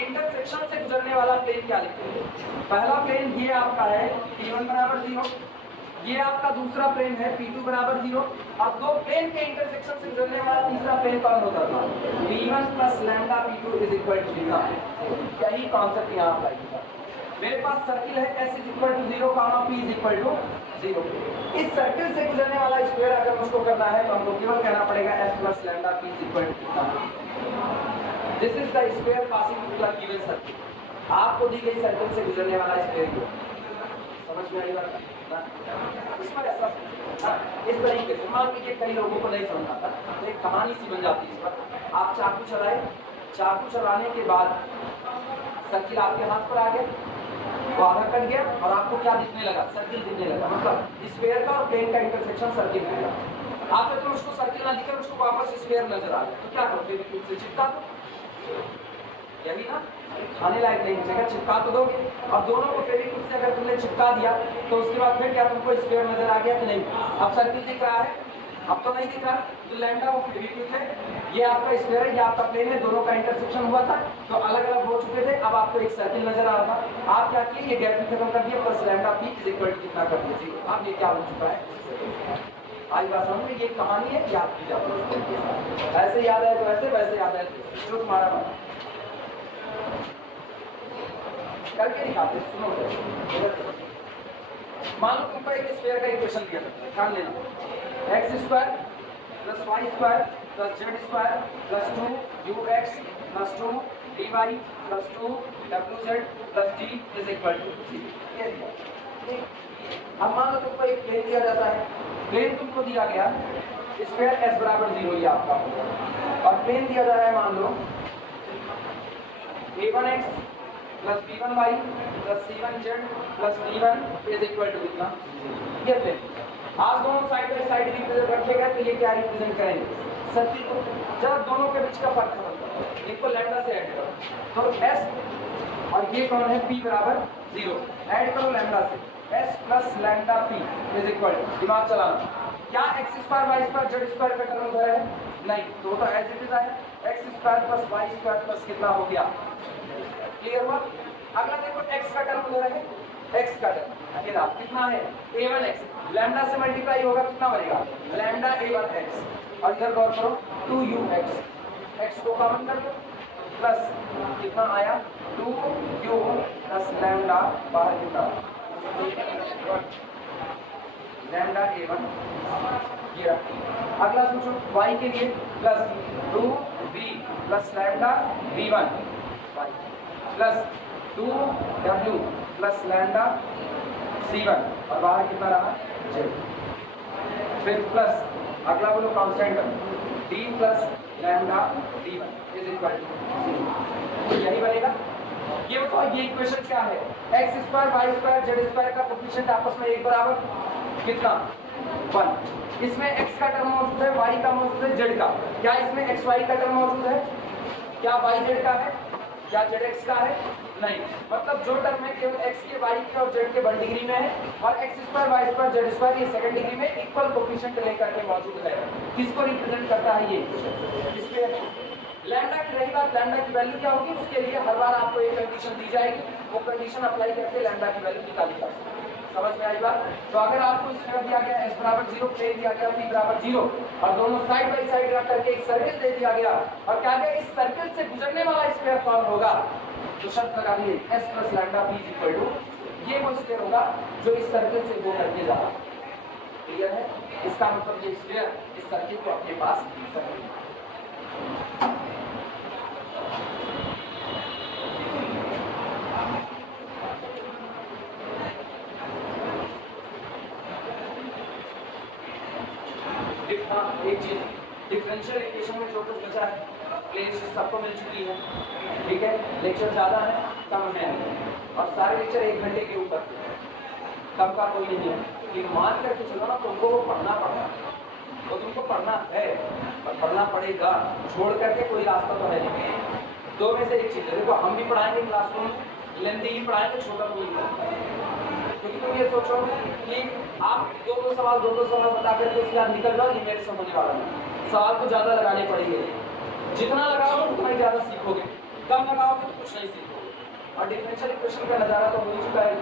इंटरसेक्शन से गुजरने वाला प्लेन क्या लिखेंगे। पहला प्लेन ये आपका है p1 बराबर 0, ये आपका दूसरा प्लेन है p2 बराबर 0, और दो प्लेन के इंटरसेक्शन से गुजरने वाला तीसरा प्लेन कौन होता था, p1 plus lambda p2 is equal to 0। यही कॉन्सेप्ट यहाँ अप्लाई किया। मेरे पास सर्किल है S is equal to 0 comma P is equal to 0। इस सर्किल से गुजरने वाला स्क्वायर अगर मुझको करना है तो हमको केवल कहना पड़ेगा S plus lambda P is equal to. This is the square passing through the given circle. आपको दी गई सर्किल से गुजरने वाला स्क्वायर समझ में आई बात ना? इस पर ऐसा इस तरीके से मान लीजिए कई लोगों को नहीं समझ आता तो एक कहानी सी बन जाती है। इस पर आप चाकू चलाए, चाकू चलाने के बाद सर्किल आपके हाथ पर आ गया, वो आधा कट गया और आपको क्या दिखने लगा, सर्किल दिखने लगा। मतलब स्फीयर का और प्लेन का इंटरसेक्शन सर्किल दिखेगा। आप तो उसको सर्किल ना दिखे, उसको वापस स्फीयर नजर आ गया तो क्या करो, फेविक्विक से चिपका दो। यही ना, खाने लायक नहीं जगह चिपका तो दोगे। और दोनों को फेविक्विक से अगर तुमने चिपका दिया तो उसके बाद फिर क्या तुमको स्फीयर नजर आ गया कि नहीं। अब सर्किल दिख रहा है, अब तो नहीं दिख रहा। तो लैम्डा वो फेविक्विक है, ये आपका स्फीयर है, ये आपका प्लेन है, दोनों का इंटरसेक्शन हुआ था तो अलग अलग हो चुके थे। अब आपको एक सर्किल नजर आ रहा था, आप क्या किए, ये गैप भी खत्म कर दिया, plus lambda P is equal to कितना कर दिया 0। अब ये क्या बन चुका है, आज बात समझ में, ये कहानी है, याद की जाती है। ऐसे याद है तो वैसे, वैसे याद है जो तुम्हारा मन करके दिखाते। सुनो, मान लो तुमको एक स्फीयर का इक्वेशन दिया था, ध्यान देना, x square plus y square plus z square plus 2ux plus 2 dy plus 2 wz plus d is equal to 0। अब मान लो तुमको एक प्लेन दिया जाता है, प्लेन तुमको दिया गया स्फीयर s बराबर 0 ये आपका होगा, और प्लेन दिया जा रहा है मान लो a1x plus b1y plus c1z plus d1 is equal to कितना, ये प्लेन। आज दोनों साइड बाई साइड रिप्रेजेंट रखेगा तो ये क्या रिप्रेजेंट करेंगे, सर्किल को। जब दोनों के बीच का फर्क खत्म करो, इनको लैम्डा से ऐड करो तो s और ये कौन है p बराबर 0, ऐड करो लैम्डा से, s plus lambda p is equal to, दिमाग चलाना, क्या x square y square z square का टर्म उधर है नहीं, तो एज इट इज आया x square plus y square plus कितना हो गया, क्लियर हुआ। अगला देखो x का टर्म उधर है, x का टर्म ये कितना है a1x, लैम्डा से मल्टीप्लाई होगा कितना बनेगा लैम्डा a1x, और इधर गौर करो 2ux, x को कॉमन कर लो प्लस कितना आया 2u प्लस लैम्डा बाहर कितना लैम्डा a1 ये। अगला सोचो y के लिए plus 2v plus lambda v1 plus 2w plus lambda c1 और बाहर कितना रहा z। फिर प्लस अगला बोलो constant d plus lambda d1 is equal to यही बनेगा। ये बताओ ये इक्वेशन क्या है, x square y square z square का कोफिशिएंट आपस में एक बराबर कितना 1। इसमें x का टर्म मौजूद है, y का मौजूद है, z का। क्या इसमें x y का टर्म मौजूद है? क्या y z का है? क्या z x का है? नहीं। मतलब जो टर्म है केवल x के y के और z के 1 डिग्री में है और x square y square z square ये सेकंड डिग्री में इक्वल कोफिशिएंट लेकर के मौजूद है। किसको रिप्रेजेंट करता है ये? इसमें लैम्डा की रही बात, लैम्डा की वैल्यू क्या होगी उसके लिए हर बार आपको एक कंडीशन दी जाएगी, वो कंडीशन अप्लाई करके लैम्डा की वैल्यू निकाली जा सकती है। समझ में आई बात? तो अगर आपको इसमें दिया गया s बराबर 0, प्लेन दिया गया p बराबर 0 और दोनों साइड बाय साइड रख करके एक सर्कल दे दिया गया और क्या गया इस सर्कल से गुजरने वाला स्क्वायर कौन होगा, तो शर्त लगा दी s plus lambda p equal to ये वो स्क्वायर होगा जो इस सर्कल से वो करके जा रहा है। क्लियर है? इसका मतलब ये स्क्वायर इस सर्कल को अपने पास एक चीज डिफरेंशियल इक्वेशन में जो कुछ बचा है प्लेन सबको मिल चुकी है। ठीक है, लेक्चर ज़्यादा है कम है और सारे लेक्चर 1 घंटे के ऊपर, कम का कोई नहीं है। ये मान करके चलो ना, तुमको वो पढ़ना पड़ता तो तुमको पढ़ना है और पढ़ना पड़ेगा, छोड़ करके कोई रास्ता तो है नहीं। दो में से एक चीज़ है, देखो हम भी पढ़ाएंगे क्लासरूम लेंथी ही पढ़ाएंगे, छोटा कोई क्योंकि तुम ये सोचो कि आप दो सवाल बता करके उसके बाद निकल जाओ, ये मेरे से होने वाला नहीं। सवाल तो ज़्यादा लगाने पड़ेंगे, जितना लगाओगे उतना ही ज़्यादा सीखोगे, कम लगाओगे तो कुछ नहीं सीखोगे। और डिफरेंशियल इक्वेशन का नज़ारा तो हो ही चुका है।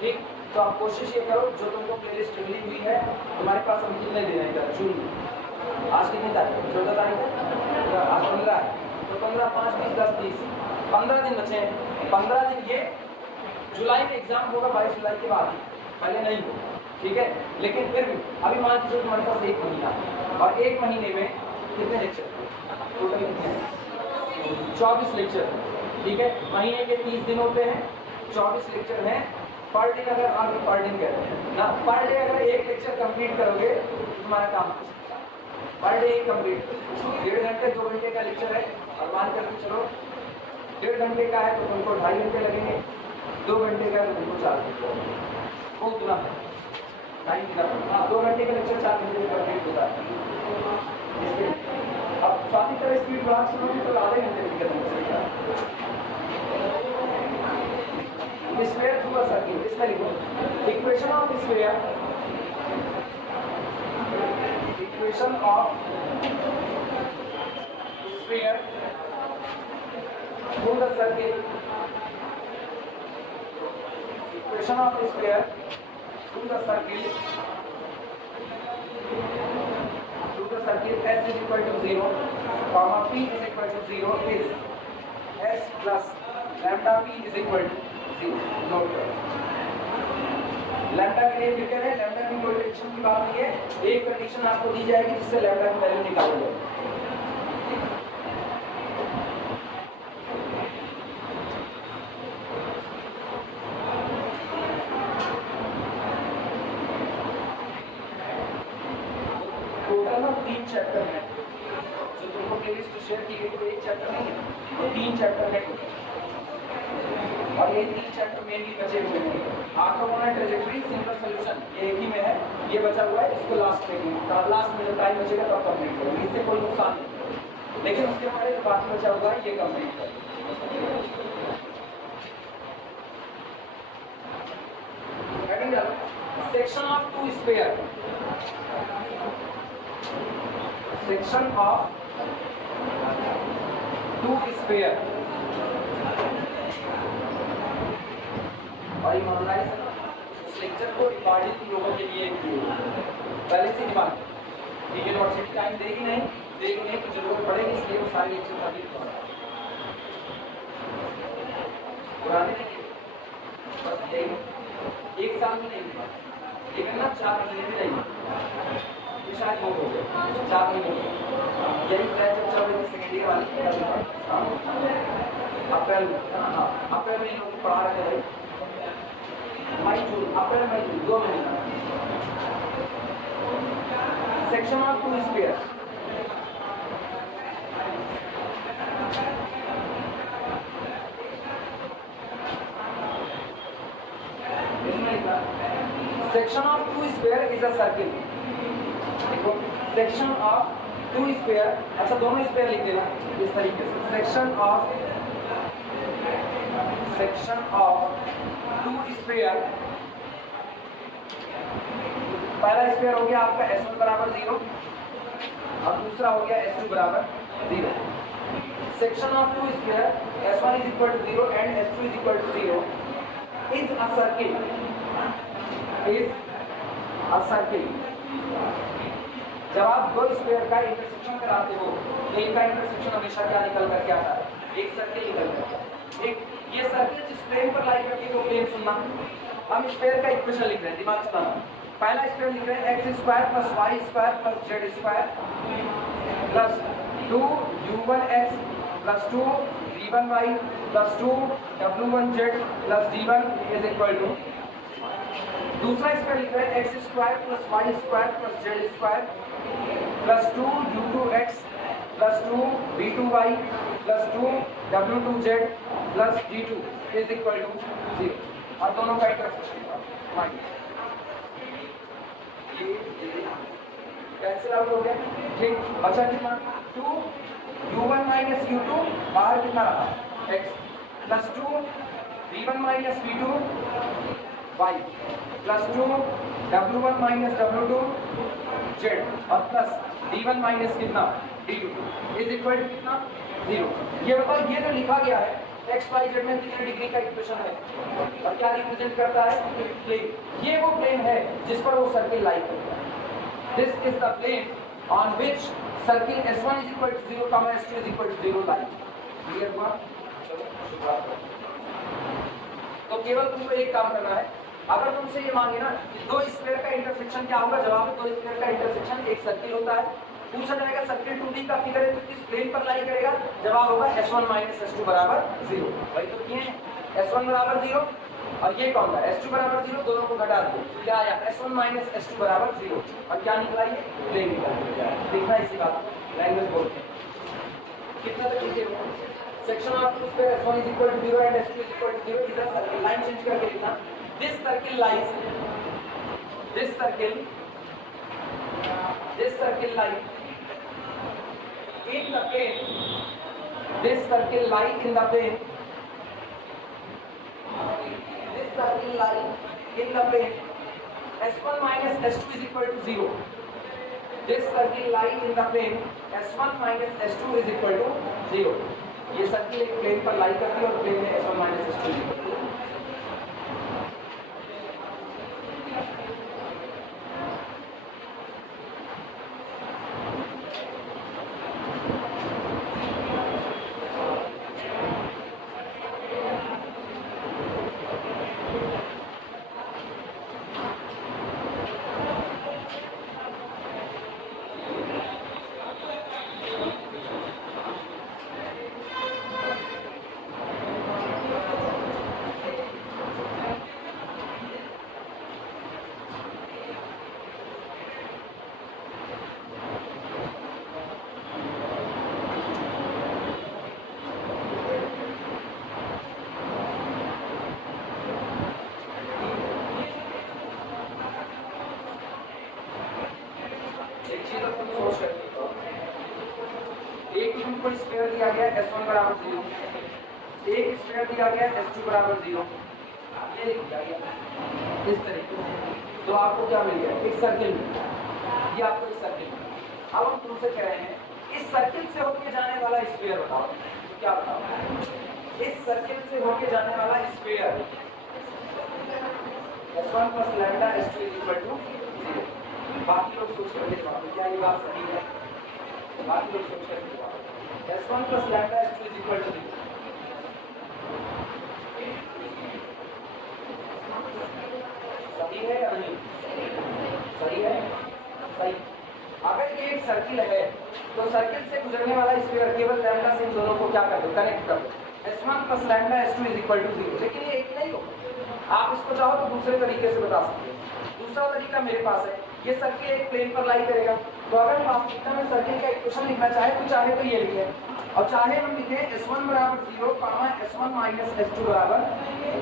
ठीक, तो आप कोशिश ये करो जो तुमको प्लेलिस्ट मिली हुई है तुम्हारे पास हम कितने दिन है जून, आज कितनी तारीख है? 14 तारीख है, आज 15 है, तो 15, 5, 20, 10, 30, 15 दिन बचे हैं। 15 दिन ये जुलाई में एग्जाम होगा, 22 जुलाई के बाद, पहले नहीं हो। ठीक है, लेकिन फिर भी अभी मान लीजिए तुम्हारे पास 1 महीना और 1 महीने में कितने लेक्चर टोटल कितने हैं? 24 लेक्चर। ठीक है, महीने के 30 दिन होते हैं, 24 लेक्चर हैं। पर डे अगर आप पर डे कहते हैं ना, पर डे अगर एक लेक्चर कंप्लीट करोगे तो तुम्हारा काम पर डे एक कंप्लीट 1.5 घंटे 2 घंटे का लेक्चर है और मान करके चलो 1.5 घंटे का है तो तुमको 2.5 घंटे लगेंगे, 2 घंटे का तो तुमको 4 घंटे, वो उतना है टाइम कितना। हाँ, 2 घंटे का लेक्चर 4 घंटे में कंप्लीट होता है। अब साथ ही तरह स्पीड बढ़ा सुनोगे तो आधे घंटे में खत्म हो जाएगा। स्क्वायर थ्रू अ सर्किल, इसमें लिखो equation of square, equation of square through the circle, equation of square through the circle s is equal to 0, comma p is equal to 0 is s plus lambda p is equal to 0। Note करो, lambda के लिए फिर कह रहे हैं lambda की कोई condition की बात नहीं है, एक कंडीशन आपको दी जाएगी जिससे लैम्डा की वैल्यू निकाली जाए। टोटल ना 3 चैप्टर है जो तुमको प्लेलिस्ट शेयर की गई, तो एक चैप्टर नहीं है, तो 3 चैप्टर है और ये 3 चैप्टर मेनली बचे हुए हैं। ऑर्थोगोनल ट्रेजेक्टरी, सिंपल सॉल्यूशन ये एक ही में है, ये बचा हुआ है, इसको लास्ट में जब टाइम बचेगा तब कंप्लीट करेंगे, इससे कोई नुकसान नहीं। लेकिन उसके हमारे जो बाकी बचा हुआ है ये कंप्लीट करेंगे। Section of 2 square, section of 2 square और ईमानदारी से उस लेक्चर को रिकॉर्डिंग लोगों के लिए पहले से डिमांड कि यूनिवर्सिटी टाइम देगी नहीं तो जरूरत पड़ेगी, इसलिए वो सारे लेक्चर कंप्लीट करना पुराने नहीं, बस यही 1 साल में नहीं हुआ, लेकिन ना 4 महीने में नहीं, शायद हो गए 4 महीने में। यही ट्राई जब चल रही थी सेकेंड ईयर वाली अप्रैल में, हाँ अप्रैल में लोग पढ़ा रहे थे, मई जून, अप्रैल मई जून 2 महीने section of two sphere, section of two sphere is a circle. देखो सेक्शन ऑफ टू स्फीयर, अच्छा दोनों स्फीयर लिख देना इस तरीके से, सेक्शन ऑफ टू स्फीयर, पहला स्फीयर हो गया आपका S1 बराबर 0 और दूसरा हो गया S2 बराबर 0। Section of two sphere S1 is equal to 0 and S2 is equal to 0 is a circle, जब आप दो स्फीयर का इंटरसेक्शन कराते हो तो इनका इंटरसेक्शन हमेशा क्या निकल कर के आता है, एक सर्किल निकल कर आता है। एक ये सर्किल जिस प्लेन पर लाई करती है वो प्लेन सुनना, हम स्फीयर का इक्वेशन लिख रहे हैं, दिमाग चलाना। पहला स्फीयर लिख रहे हैं x² + y² + z² plus 2u1x + 2v1y + 2w1z + d1 is equal to, दूसरा स्फीयर लिख रहे हैं x² + y² + z² plus 2u2x + 2v2y + 2w2z + d2 is equal to 0 और दोनों का इंटरसेक्शन माइनस कैंसिल आउट हो गया। ठीक, बचा कितना 2u1 - u2, बाहर कितना रहा x + 2v1 - v2 y + 2w1 - w2 z और प्लस d1 माइनस कितना d2 इज इक्वल टू कितना 0। ये बताओ ये जो लिखा गया है x y z में कितने डिग्री का इक्वेशन है और क्या रिप्रेजेंट करता है, प्लेन। ये वो प्लेन है जिस पर वो सर्किल लाई करता है। This is the plane on which circle S1 is equal to 0, S2 is equal to 0 lie. Clear हुआ? चलो शुरुआत करो। तो केवल तुमको एक काम करना है, अगर तुमसे ये मांगे ना कि दो स्फीयर का इंटरसेक्शन क्या होगा, जवाब है दो स्फीयर का इंटरसेक्शन एक सर्किल होता है। पूछा जाएगा सर्किल 2D का फिगर है तो किस प्लेन पर लाई करेगा, जवाब होगा S1 - S2 बराबर 0। भाई तो किए हैं S1 बराबर 0 और ये कौन था S2 बराबर 0, दोनों को घटा दो, क्या आया S1 - S2 बराबर 0 और क्या निकला ये प्लेन निकला। देखना इसी बात लैंग्वेज बोलते हैं कितना तक लिखे हो। Section of two sphere S1 is equal to 0 and S2 is equal to 0 is a circle. Line change करके लिखना, this circle lies in the plane, this circle lie in the plane, S1 - S2 is equal to 0, this circle lie in the plane S1 - S2 is equal to 0। ये circle एक plane पर लाई करती है और plane में S1 - S2 is equal to को sphere दिया गया S1 बराबर 0, एक स्फीयर दिया गया S2 बराबर 0, ये लिख दिया गया इस तरीके से। तो आपको क्या मिल गया, एक सर्किल मिल गया, ये आपको एक सर्किल मिल गया। अब हम तुमसे कह रहे हैं इस सर्किल से होके जाने वाला स्फीयर बताओ, तो क्या बताओ इस सर्किल से होके जाने वाला स्फीयर S1 + लैम्डा S2 = 0। बाकी लोग सोच कर देखो क्या ये बात सही है, बाकी लोग सोच कर देखो S1 + लैम्डा S2 = 0। सही है या नहीं, सही है, सही। अगर ये एक सर्किल है तो सर्किल से गुजरने वाला स्फीयर केवल लैम्डा से इन दोनों को क्या कर दो, कनेक्ट कर दो। S1 + lambda S2 = 0। लेकिन ये एक नहीं हो, आप इसको चाहो तो दूसरे तरीके से बता सकते हो। दूसरा तरीका मेरे पास है, ये सर्किल एक प्लेन पर लाई करेगा। तो अगर वास्तविकता में सर्किल का इक्वेशन लिखना चाहे तो चाहे तो ये लिखे, और चाहे हम लिखे S1 बराबर 0 S1 माइनस S2 बराबर 0,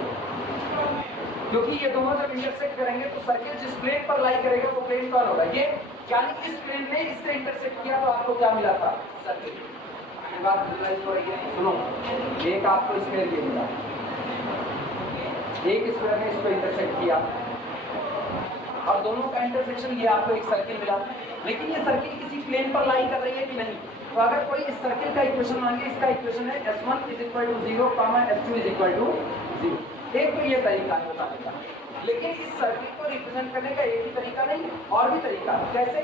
क्योंकि ये दोनों जब इंटरसेक्ट करेंगे तो सर्किल जिस प्लेन पर लाई करेगा वो प्लेन कौन होगा, ये, यानी इस प्लेन ने इससे इंटरसेक्ट किया तो आपको क्या मिला था, सर्किल। बात विजुअलाइज हो रही है, सुनो, एक आपको स्क्वायर ये मिला, एक स्क्वायर ने इसको इंटरसेक्ट किया और दोनों का इंटरसेक्शन ये आपको एक सर्किल मिला। लेकिन ये सर्किल किसी प्लेन पर लाई कर रही है कि नहीं, तो अगर कोई इस सर्किल का इक्वेशन मांगे, इसका इक्वेशन है S1 = 0, S2 = 0। एक तो ये तरीका है बताने का, लेकिन इस सर्किल को रिप्रेजेंट करने का एक ही तरीका नहीं, और भी तरीका है। कैसे?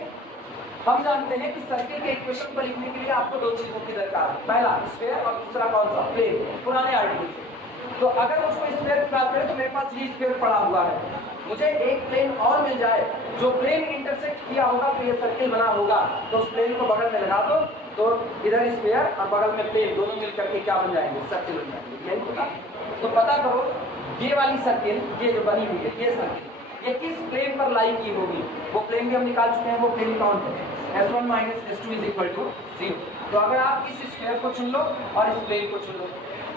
हम जानते हैं कि सर्किल के इक्वेशन को लिखने के लिए आपको दो चीजों की दरकार है, पहला स्फीयर और दूसरा कौन सा, प्लेन, पुराने आर्टिकल से। तो अगर मुझको स्फीयर की बात करें तो मेरे पास ये स्फीयर पड़ा हुआ है, मुझे एक प्लेन और मिल जाए जो प्लेन इंटरसेक्ट किया होगा तो ये सर्किल बना होगा, तो उस प्लेन को बगल में लगा दो, तो इधर स्फीयर और बगल में प्लेन दोनों मिलकर के क्या बन जाएंगे, सर्किल बन जाएंगे। यही पता, तो पता करो ये वाली सर्किल, ये जो बनी हुई है ये सर्किल, ये किस प्लेन पर लाई की होगी, वो प्लेन भी हम निकाल चुके हैं, वो प्लेन कौन है, S1 माइनस S2 = 0। तो अगर आप इस स्फीयर को चुन लो और इस प्लेन को चुन लो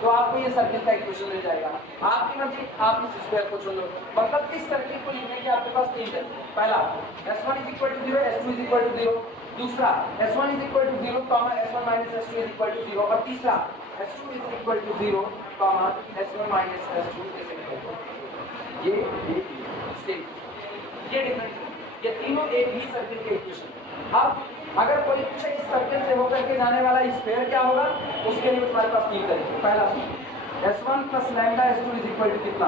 तो आपको ये सर्किल का इक्वेशन मिल जाएगा। आपकी मर्जी, आप इस स्क्वायर को चुन लो। मतलब इस सर्किल को लिखने के आपके पास तीन तरीके, पहला S1 = 0, S2 = 0, दूसरा S1 = 0, S1 माइनस S2 = 0, और तीसरा S2 = 0, S1 माइनस S2 = 0। ये सेम, ये डिफरेंट, ये तीनों एक ही सर्किल के इक्वेशन। अब अगर कोई पूछे इस सर्किल से होकर के जाने वाला स्फीयर क्या होगा, उसके लिए तुम्हारे पास तीन तरीके, पहला S1 + लैम्डा S2 = कितना।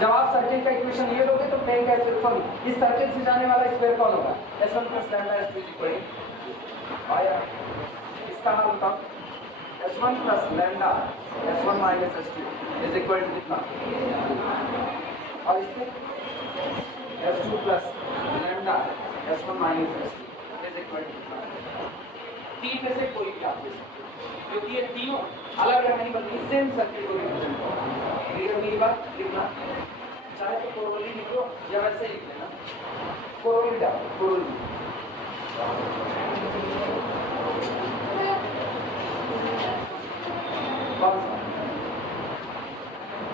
जब आप सर्किल का इक्वेशन ये लोगे तो प्लेन का सॉरी इस सर्किल से जाने वाला स्फीयर कौन होगा, S1 + लैम्डा S2 = आया। इसका हल बताओ, S1 + lambda S1 minus S2 = कितना, और इससे S2 + lambda S1 minus S2 = कितना। तीन में से कोई भी आप ले सकते हो, क्योंकि ये तीनों अलग अलग नहीं बल्कि सेम सर्किल को रिप्रेजेंट करते हैं। क्लियर हुई बात? लिखना चाहे तो कोरोली लिख लो या वैसे लिख लेना, कोरोली डालो, कोरोली।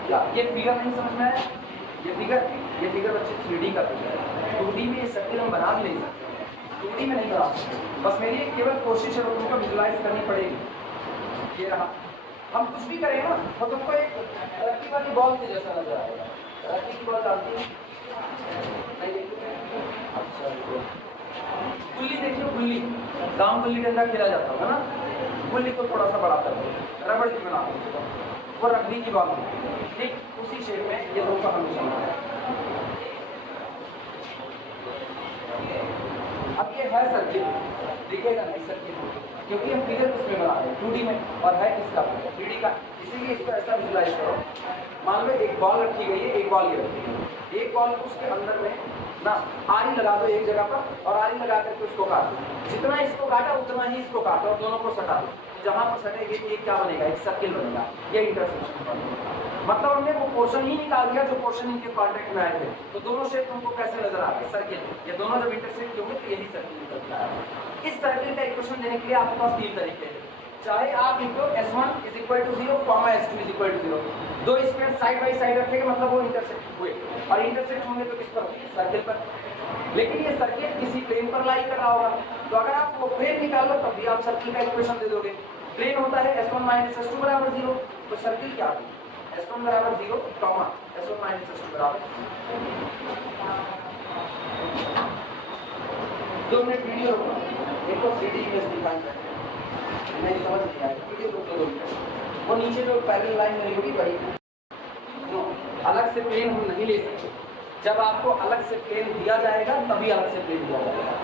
क्या ये फिगर नहीं समझ में आया? ये फिगर बच्चे 3D का फिगर है, 2D में ये सर्किल हम बना भी नहीं सकते, 2D में नहीं बना सकते। बस मेरी केवल कोशिश है वो तुमको विजुलाइज करनी पड़ेगी। ये रहा, हम कुछ भी करें ना तो तुमको एक रत्ती वाली बॉल के जैसा नजर आएगा। रत्ती की बॉल डालती है नहीं, अच्छा गुल्ली देखियो, गुल्ली गाँव गुल्ली डंडा खेला जाता होगा ना, गुल्ली को थोड़ा सा बड़ा कर दो, रबड़ की बना दो, वो रबड़ी की बॉल ठीक उसी शेप में ये दोनों का हमेशा है। अब ये है सर्किल, दिखेगा नहीं सर्किल क्योंकि हम फिगर उसमें बना रहे हैं 2D में, और है इसका 3D का, इसीलिए इसको ऐसा विजुलाइज करो। मान लो एक बॉल रखी गई है, एक बॉल ये रखी गई है, एक बॉल उसके अंदर में ना आरी लगा दो एक जगह पर, और आरी लगा करके उसको काट दो, जितना इसको काटा उतना ही इसको काटो और दोनों को सटा दो, जहाँ पर सटेगी एक क्या बनेगा, एक सर्किल बनेगा। ये इंटरसेक्शन मतलब हमने वो पोर्शन ही निकाल दिया जो पोर्शन इनके कॉन्टेक्ट में आए थे, तो दोनों शेप तुमको कैसे नजर आ गए, सर्किल। ये दोनों जब इंटरसेक्ट होंगे तो यही सर्किल निकलता है। इस सर्किल का इक्वेशन देने के लिए आपके पास तीन तरीके हैं, चाहे आप लिखो S1 = 0, S2 = 0, दो स्फीयर साइड बाई साइड रखेंगे मतलब वो इंटरसेक्ट हुए, और इंटरसेक्ट होंगे तो किस पर होंगे, सर्किल पर। लेकिन ये सर्किल किसी प्लेन पर लाई कर रहा होगा, तो अगर आप वो प्लेन निकाल लो तब भी आप सर्किल का इक्वेशन दे दोगे। प्लेन होता है S1 माइनस S2 = 0, तो सर्किल क्या होगी, S1 = 0, S1 minus S2 = 2 minute video रोको, एक तो 3D इमेज दिखाई है, नहीं समझ नहीं आया, वीडियो रोक दो, वो नीचे जो पैरेलल लाइन बनी होगी वही, तो अलग से प्लेन हम नहीं ले सकते, जब आपको अलग से प्लेन दिया जाएगा तभी अलग से प्लेन दिया जाएगा।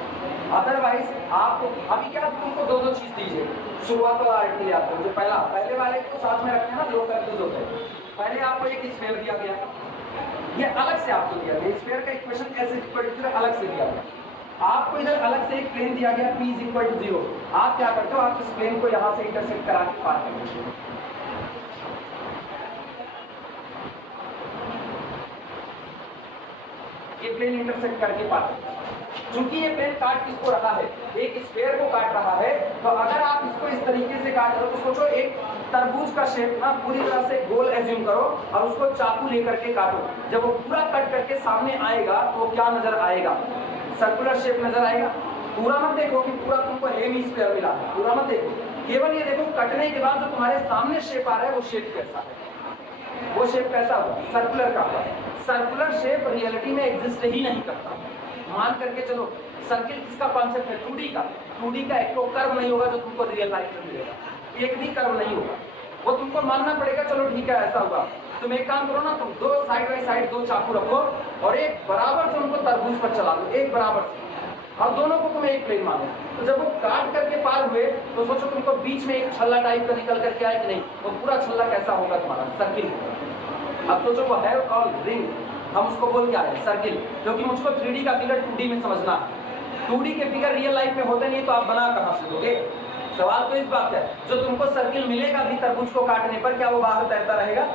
अदरवाइज आपको अभी क्या तुमको दो चीज दीजिए, शुरुआत वाला आर्टिकल याद करो, जो पहले वाले को साथ में रखते हैं ना, लोग कंफ्यूज होते हैं। पहले आपको एक स्फीयर दिया गया, ये अलग से आपको दिया गया, स्फीयर का इक्वेशन ऐसे पर्टिकुलर अलग से दिया गया, आपको इधर अलग से एक प्लेन दिया गया P = 0, आप क्या करते हो, आप इस प्लेन को यहाँ से इंटरसेक्ट करा के पार कर देते हो। ये प्लेन इंटरसेक्ट करके पास होगा। चूंकि ये प्लेन काट किसको रहा है, एक स्फीयर को काट रहा है, तो अगर आप इसको इस तरीके से काट रहे हो तो सोचो एक तरबूज का शेप ना पूरी तरह से गोल एज्यूम करो और उसको चाकू लेकर के काटो। जब वो पूरा कट करके सामने आएगा तो क्या नजर आएगा, सर्कुलर शेप नजर आएगा। पूरा मत देखो कि पूरा तुमको हेमिस्फीयर मिला, पूरा मत देखो, केवल ये देखो कटने के बाद जो तुम्हारे सामने शेप आ रहा है वो शेप कैसा है, वो शेप कैसा होगा, सर्कुलर का होगा। सर्कुलर शेप रियलिटी में एग्जिस्ट ही नहीं करता। मान करके चलो सर्किल किसका कॉन्सेप्ट है, 2D का। 2D का एक तो कर्व नहीं होगा जो तुमको रियल लाइफ में मिलेगा, एक भी कर्व नहीं होगा, वो तुमको मानना पड़ेगा। चलो ठीक है ऐसा होगा, तुम एक काम करो ना, तुम दो साइड बाई साइड दो चाकू रखो और एक बराबर से उनको तरबूज पर चला दो, एक बराबर से, और दोनों को तुम एक प्लेन मानो। तो जब वो काट करके पार हुए तो सोचो तुमको बीच में एक छल्ला टाइप का निकल करके आया कि नहीं, वो पूरा छल्ला कैसा होगा तुम्हारा, सर्किल होगा। अब सोचो वो है कॉल रिंग, हम उसको बोल क्या है, सर्किल, क्योंकि मुझको 3D का फिगर 2D में समझना है। 2D के फिगर रियल लाइफ में होते नहीं तो आप बना कहाँ से दोगे। सवाल तो इस बात है, जो तुमको सर्किल मिलेगा भी तरबूज को काटने पर, क्या वो बाहर तैरता रहेगा,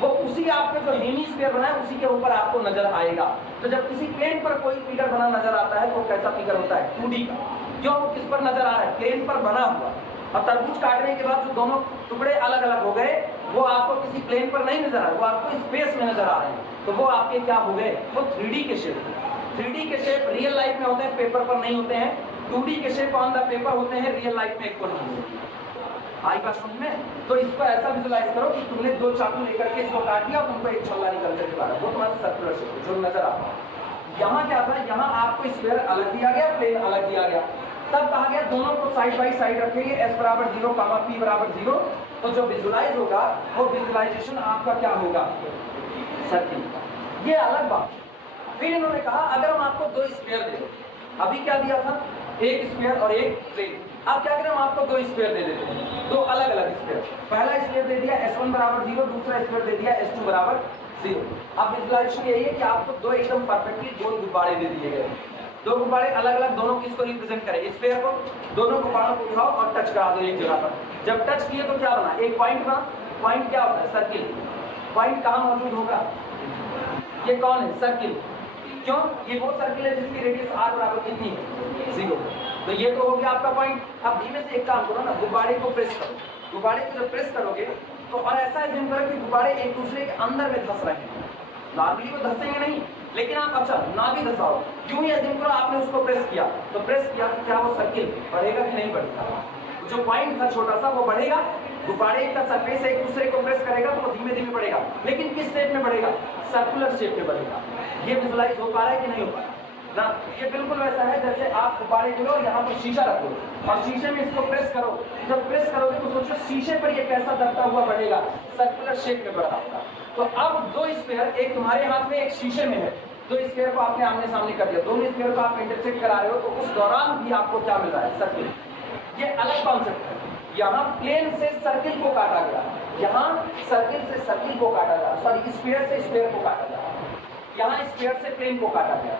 वो उसी आपके जो हेमिस्फीयर बना है उसी के ऊपर आपको नजर आएगा। तो जब किसी प्लेन पर कोई फिगर बना नजर आता है तो वो कैसा फिगर होता है, 2D का। क्यों, वो किस पर नजर आ रहा है, प्लेन पर बना हुआ। और तरबूज काटने के बाद जो दोनों टुकड़े अलग अलग हो गए वो आपको किसी प्लेन पर नहीं नजर आ रहे, वो आपको स्पेस में नजर आ रहे हैं, तो वो आपके क्या हो गए, वो 3D के शेप। 3D के शेप रियल लाइफ में होते हैं, पेपर पर नहीं होते हैं। 2D के शेप ऑन द पेपर होते हैं, रियल लाइफ में एक को नहीं होती। आई बात समझ में। तो इसको ऐसा विजुलाइज करो कि तुमने दो चाकू लेकर के इसको काट दिया और तुमको एक छल्ला निकल करके आ रहा है, वो तुम्हारा सर्कुलर शेप जो नजर आता है। यहाँ क्या था, यहाँ आपको स्फीयर अलग दिया गया, प्लेन अलग दिया गया, तब कहा गया दोनों को साइड बाई साइड रखेंगे, s बराबर 0, p बराबर 0। तो जो विजुलाइज होगा वो विजुलाइजेशन आपका क्या होगा, सर्किल। ये अलग बात। फिर इन्होंने कहा अगर हम आपको दो स्फीयर दे दो, अभी क्या दिया था, एक स्फीयर और एक प्लेन, अब क्या करें हम आपको दो स्फीयर दे देते हैं, दो अलग अलग स्फीयर। पहला स्फीयर दे दिया s1 बराबर 0, दूसरा स्फीयर दे दिया s2 बराबर 0। अब विजुलाइजेशन यही है कि आपको दो एकदम परफेक्टली गोल गुब्बारे दे दिए गए, दो गुब्बारे अलग अलग, दोनों किसको रिप्रेजेंट करें, स्फीयर को। दोनों गुब्बारों को उठाओ और टच करा दो एक जगह पर। जब टच किए तो क्या बना, एक पॉइंट बना। पॉइंट क्या होता है, सर्किल। पॉइंट कहाँ मौजूद होगा, ये कौन है, सर्किल। क्यों, ये वो सर्किल है जिसकी रेडियस r बराबर कितनी है, 0। तो ये तो हो गया आपका पॉइंट। अब धीमे से एक काम करो ना, गुब्बारे को प्रेस करो। गुब्बारे को जब प्रेस करोगे तो और ऐसा एज्यूम करो कि गुब्बारे एक दूसरे के अंदर में धंस रहे हैं। नॉर्मली वो धंसेंगे नहीं, लेकिन आप अच्छा ना भी धंसाओ, क्यों ही एज्यूम करो आपने उसको प्रेस किया, तो प्रेस किया तो क्या वो सर्किल बढ़ेगा कि नहीं बढ़ेगा, जो पॉइंट था छोटा सा वो बढ़ेगा। गुब्बारे का सरफेस एक दूसरे को प्रेस करेगा तो वो धीमे धीमे बढ़ेगा, लेकिन किस शेप में बढ़ेगा, सर्कुलर शेप में बढ़ेगा। ये विजुलाइज हो पा रहा है कि नहीं हो पा रहा ना। ये बिल्कुल वैसा है जैसे आप गुब्बारे को लो, यहाँ पर शीशा रखो और शीशे में इसको प्रेस करो। जब प्रेस करोगे तो सोचो शीशे पर ये कैसा दबता हुआ बढ़ेगा, सर्कुलर शेप में बढ़ा होगा। तो अब दो स्फीयर, एक तुम्हारे हाथ में एक शीशे में है, दो स्फीयर को आपने आमने सामने कर दिया, दोनों स्फीयर को आप इंटरसेक्ट करा रहे हो, तो उस दौरान भी आपको क्या मिल रहा है, सर्किल। ये अलग कॉन्सेप्ट है। यहाँ प्लेन से सर्किल को काटा गया, यहाँ सर्किल से सर्किल को काटा गया, सॉरी स्फीयर से स्फीयर को काटा गया, यहाँ स्फीयर से प्लेन को काटा गया।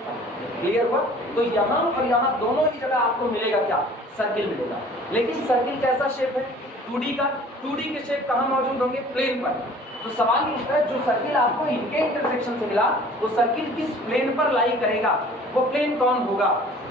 क्लियर हुआ। तो यहाँ और यहाँ दोनों ही जगह आपको मिलेगा क्या, सर्किल मिलेगा। लेकिन सर्किल कैसा शेप है, 2D का। 2D के शेप कहाँ मौजूद होंगे, प्लेन पर। तो सवाल ये उठता है जो सर्किल आपको इनके इंटरसेक्शन से मिला वो सर्किल किस प्लेन पर लाई करेगा, वो प्लेन कौन होगा।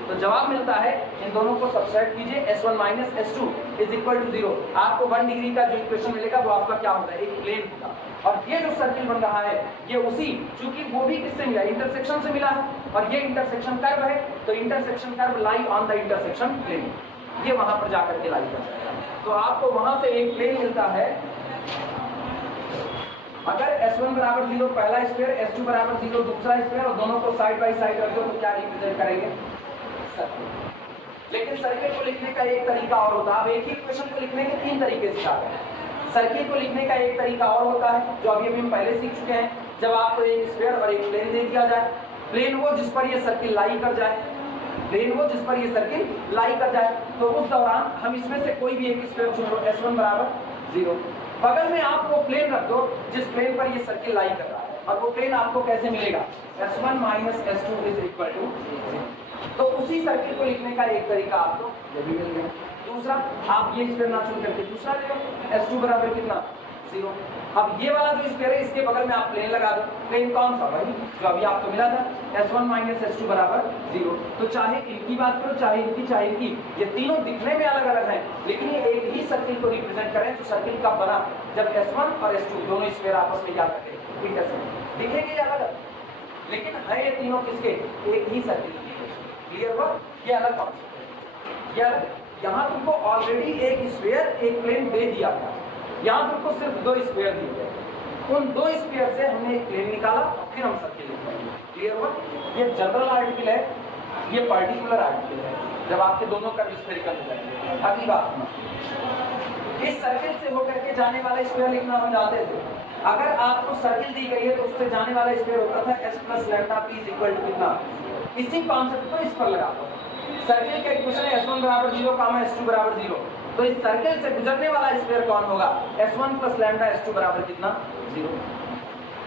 तो जवाब मिलता है इन दोनों को सब्ट्रैक्ट कीजिए, s1 minus s2 is equal to 0। आपको 1 डिग्री का जो इक्वेशन मिलेगा वो आपका क्या होगा, एक प्लेन होगा। और ये जो सर्किल बन रहा है ये उसी, चूंकि वो भी किससे मिला, इंटरसेक्शन से मिला है, और ये इंटरसेक्शन कर्व है, तो intersection curve lie on the intersection plane, ये वहां पर जाकर के लाई कर जाएगा। तो आपको वहां से एक प्लेन मिलता है। अगर s1 बराबर 0 पहला स्फीयर, s2 बराबर 0 दूसरा स्फीयर, और दोनों को साइड बाई साइड रख दो तो क्या रिप्रेजेंट करेंगे, सर्किल। लेकिन सर्किल को लिखने का एक तरीका और होता है। अब एक ही इक्वेशन को लिखने के 3 तरीके से आ गए। सर्किल को लिखने का एक तरीका और होता है जो अभी हम पहले सीख चुके हैं, जब आपको एक स्फीयर और एक प्लेन दे दिया जाए, प्लेन वो जिस पर ये सर्किल लाई कर जाए, प्लेन वो जिस पर ये सर्किल लाई कर जाए, तो उस दौरान हम इसमें से कोई भी एक स्फीयर चुन लो, s1 बराबर 0। बगल में आप वो प्लेन रख दो जिस प्लेन पर ये सर्किल लाई कर रहा है, और वो प्लेन आपको कैसे मिलेगा, s1 minus s2 is equal to 0। तो उसी सर्किल को लिखने का एक तरीका आपको ये भी मिल गया। दूसरा, आप ये स्फीयर ना चुन करके दूसरा ले लो, s2 बराबर कितना 0। अब ये वाला जो स्क्वायर है इसके बगल में आप प्लेन लगा दो। प्लेन कौन सा? वही जो अभी आपको मिला था, S1 - S2 बराबर 0। तो चाहे इनकी बात करो, चाहे इनकी, ये तीनों दिखने में अलग अलग हैं, लेकिन ये एक ही सर्किल को रिप्रेजेंट करें। जो सर्किल कब बना? जब S1 और S2 दोनों स्क्वायर आपस में क्या करते हैं, दिखेंगे अलग, लेकिन है ये तीनों किसके? एक ही सर्किल। क्लियर हुआ? ये अलग कॉन्सेप्ट है, ये अलग। यहाँ तुमको ऑलरेडी एक स्क्वायर एक प्लेन दे दिया था, यहाँ तुमको सिर्फ 2 स्क्वायर दिए गए। उन 2 स्क्वायर से हमने एक प्लेन निकाला और फिर हम सर्किल लिख पाएंगे। क्लियर हुआ? ये जनरल आर्टिकल है, ये पर्टिकुलर आर्टिकल है, जब आपके दोनों कर्व स्फेरिकल हो जाएंगे। अगली बात सुनो, इस सर्किल से होकर के जाने वाला स्क्वायर लिखना हम जानते थे। अगर आपको सर्किल दी गई है तो उससे जाने वाला स्क्वायर होता था S + लैम्डा p = कितना? इसी कॉन्सेप्ट को इस पर लगा दो। सर्किल का इक्वेशन है S1 = 0, S2 = 0। तो इस सर्किल से गुजरने वाला स्क्वायर कौन होगा? S1 + लैम्डा S2 = कितना? 0।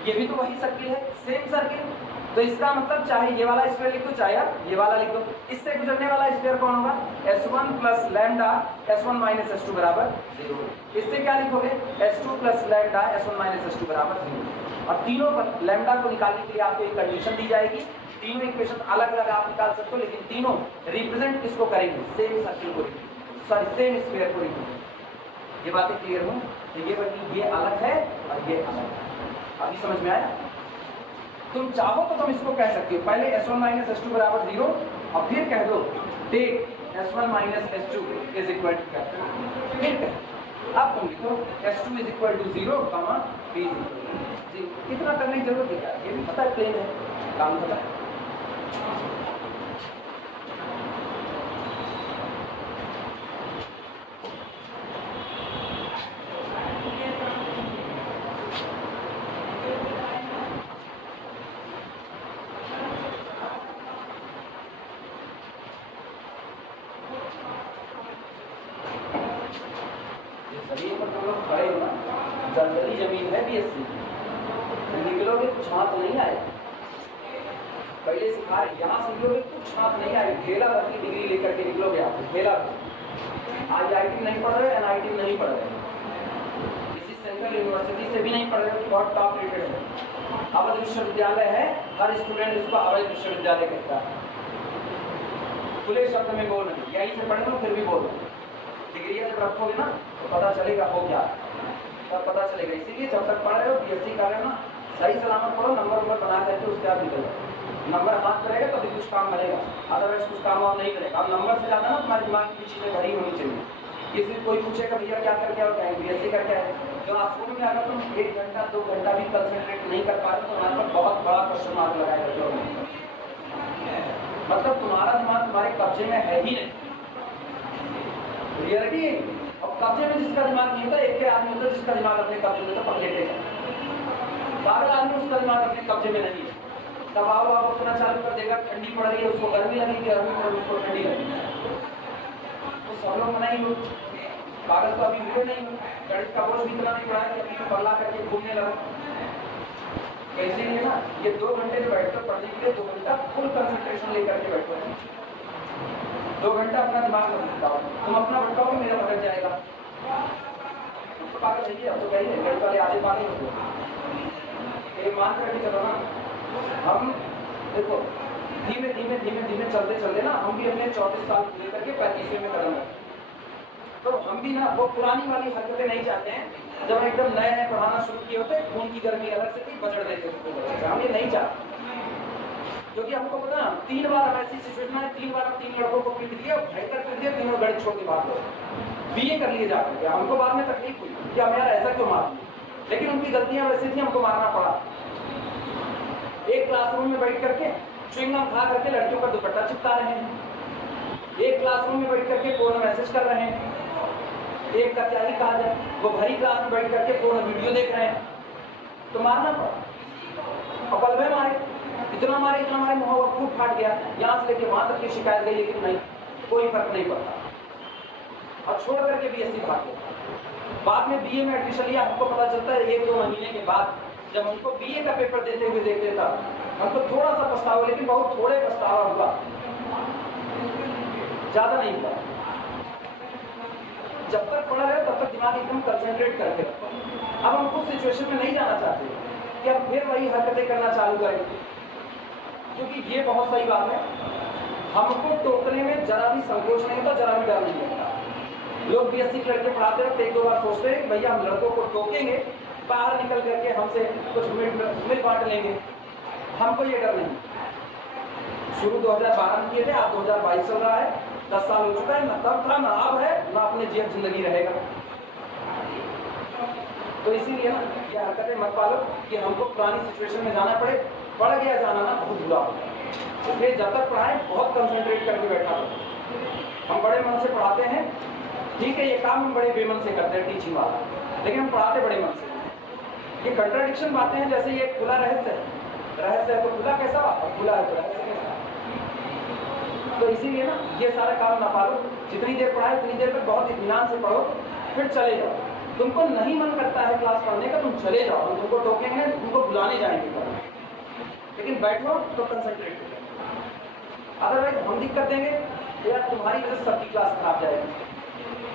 ये भी तो वही सर्किल है, सेम सर्किल। तो इसका मतलब चाहे ये वाला स्क्वायर लिख दो, चाहे आप ये वाला लिख दो। इससे गुजरने वाला स्क्वायर कौन होगा? S1 + lambda S1 - S2 = 0। इससे क्या लिखोगे? S2 + lambda S1 - S2 = 0। और तीनों लैम्डा को निकालने के लिए आपको एक कंडीशन दी जाएगी। तीनों इक्वेशन अलग अलग आप निकाल सकते हो, लेकिन तीनों रिप्रेजेंट किसको करेंगे? सेम सर्किल को, सॉरी सेम स्क्वायर को रिप्रेजेंट। ये बातें क्लियर हो? तो ये अलग है और ये अलग है। अभी समझ में आया? तुम चाहो तो तुम इसको कह सकते हो, पहले S1 - S2 = 0 और फिर कह दो टेक S1 - S2 = क्या? फिर कह, अब तुम लिखो S2 = 0, p = 0। कितना करने की जरूरत है? ये भी पता है, प्लेन है, काम पता है। जमीन पर तुम लोग खड़े हो ना, जंगली जमीन है BSc, निकलोगे कुछ हाथ नहीं आए। पहले सिखा रहे, यहाँ से निकलोगे कुछ हाथ नहीं आए। ढेला भर की डिग्री लेकर के निकलोगे आप, ढेला। IIT नहीं पढ़ रहे, NIT नहीं पढ़ रहे, किसी सेंट्रल यूनिवर्सिटी से भी नहीं पढ़ रहे, बहुत टॉप रेटेड है, अवध विश्वविद्यालय है। हर स्टूडेंट इसको अवध विश्वविद्यालय कहता है। खुले शब्द में बोल रहे, यहीं से पढ़े लो फिर भी बोल रहे। डिग्री जब रखोगे ना तो पता चलेगा हो क्या, तब पता चलेगा। इसीलिए जब तक पढ़ रहे हो, BSc कर रहे हो ना, सही सलामत पढ़ो, नंबर बना करके उसके बाद निकलो। नंबर हाथ रहेगा तभी कुछ काम बनेगा, अदरवाइज कुछ काम और नहीं करेगा। अब नंबर से ज़्यादा ना तुम्हारे दिमाग की चीज़ें भरी होनी चाहिए। किसी कोई पूछेगा भैया क्या करके आओ, क्या BSc करके आए, क्लासरूम में अगर तुम 1 घंटा 2 घंटा भी कंसंट्रेट नहीं कर पा रहे तो तुम्हारे पर बहुत बड़ा क्वेश्चन मार्क लगाएगा जो मतलब तुम्हारा दिमाग तुम्हारे कब्जे में है ही नहीं। रियलिटी अब कब्जे में जिसका दिमाग नहीं होता, एक के आदमी होता जिसका दिमाग अपने कब्जे में होता, पकड़ेगा। पागल आदमी उसका दिमाग अपने कब्जे में नहीं है। दबाव आप अपना चालू कर देगा, ठंडी पड़ रही है उसको गर्मी लगेगी, गर्मी पड़ रही उसको ठंडी लगेगी। तो सब लोग नहीं हो, पागल तो अभी हुए नहीं हो, गणित का बोझ भी इतना नहीं बढ़ा कि अभी पल्ला करके घूमने लगा। कैसे नहीं ना, ये 2 घंटे में बैठते पढ़ने के लिए 2 घंटा फुल कंसंट्रेशन लेकर के बैठो। 2 घंटा अपना दिमाग मत भटकाओ, तुम अपना भटकाओगे मेरा भटक जाएगा। तो पागल नहीं है, अब तो कही गणित वाले आधे पागल होते। ये मान करके चलो ना, हम देखो धीमे धीमे धीमे धीमे चलते चलते ना हम भी अपने 34 साल लेकर के 35वें में कदम रखते। तो हम भी ना वो पुरानी वाली हरकतें नहीं चाहते हैं। जब एकदम नए नए पढ़ाना शुरू किए होते, खून की गर्मी अलग से थी, बजड़ देते थे, हम ये नहीं चाहते। क्योंकि हमको पता ना 3 बार हम ऐसी सिचुएशन में 3 बार 3 लड़कों को पीट दिया, भयंकर पीट दिया, तीनों गणित छोड़ के भाग गए, BA कर लिए जाकर के। हमको बाद में तकलीफ हुई कि हम यार ऐसा क्यों मार दिए, लेकिन उनकी गलतियां वैसी थी, हमको मारना पड़ा। एक क्लासरूम में बैठ करके च्युइंगम खा करके लड़कियों का दुपट्टा चिपका रहे हैं, एक क्लासरूम में बैठ करके फोन मैसेज कर रहे हैं, एक का क्या ही कहा जाए, वो भरी क्लास में बैठ करके फोन वीडियो देख रहे हैं, तो मारना पड़ा। और कल में मारे, इतना मारे मुहावा फूट फाट गया, यहाँ से लेके वहां तक की शिकायत गई, लेकिन नहीं, कोई फर्क नहीं पड़ता और छोड़ करके BSc भाग गए। बाद में BA में एडमिशन लिया, हमको पता चलता है 1-2 महीने के बाद जब हमको BA का पेपर देते हुए देखते था, हमको थोड़ा सा पछतावा, लेकिन बहुत थोड़े पछतावा हुआ, ज्यादा नहीं हुआ। जब तक पढ़ा रहे तब तक दिमाग एकदम कंसंट्रेट करके रखो। अब हम उस सिचुएशन में नहीं जाना चाहते कि हम फिर वही हरकतें करना चालू करें, क्योंकि ये बहुत सही बात है, हमको टोकने में जरा भी संकोच नहीं होता, जरा भी डर नहीं लगता। लोग बीएससी के लड़के पढ़ाते वक्त एक दो बार सोचते हैं भैया हम लड़कों को टोकेंगे, बाहर निकल करके हमसे कुछ मिल बांट लेंगे, हमको ये डर नहीं। शुरू 2012 में किए थे, आप 2022 चल रहा है, 10 साल हो चुका है, ना तब था ना अब है, ना अपने जेब जिंदगी रहेगा। तो इसीलिए ना ये हरकतें मत पालो कि हमको पुरानी सिचुएशन में जाना पड़े, पड़ गया जाना ना बहुत बुरा होता है। इसलिए जब तक पढ़ाएं बहुत कंसंट्रेट करके बैठा करो। हम बड़े मन से पढ़ाते हैं, ठीक है, ये काम हम बड़े बेमन से करते हैं टीचिंग वाला, लेकिन हम पढ़ाते बड़े मन से। ये कंट्राडिक्शन बातें हैं, जैसे ये खुला रहस्य है तो खुला कैसा, और खुला है तो रहस्य कैसा। तो इसीलिए ना ये सारा काम ना पालो, जितनी देर पढ़ाए उतनी देर तक बहुत इत्मीनान से पढ़ो, फिर चले जाओ। तुमको नहीं मन करता है क्लास पढ़ने का, तुम चले जाओ, हम तुमको टोकेंगे, तुमको बुलाने जाएंगे पढ़ने, लेकिन बैठो तो कंसंट्रेट करो। अदरवाइज हम दिक्कत देंगे तो यार तुम्हारी वजह से सबकी क्लास खराब जाएगी,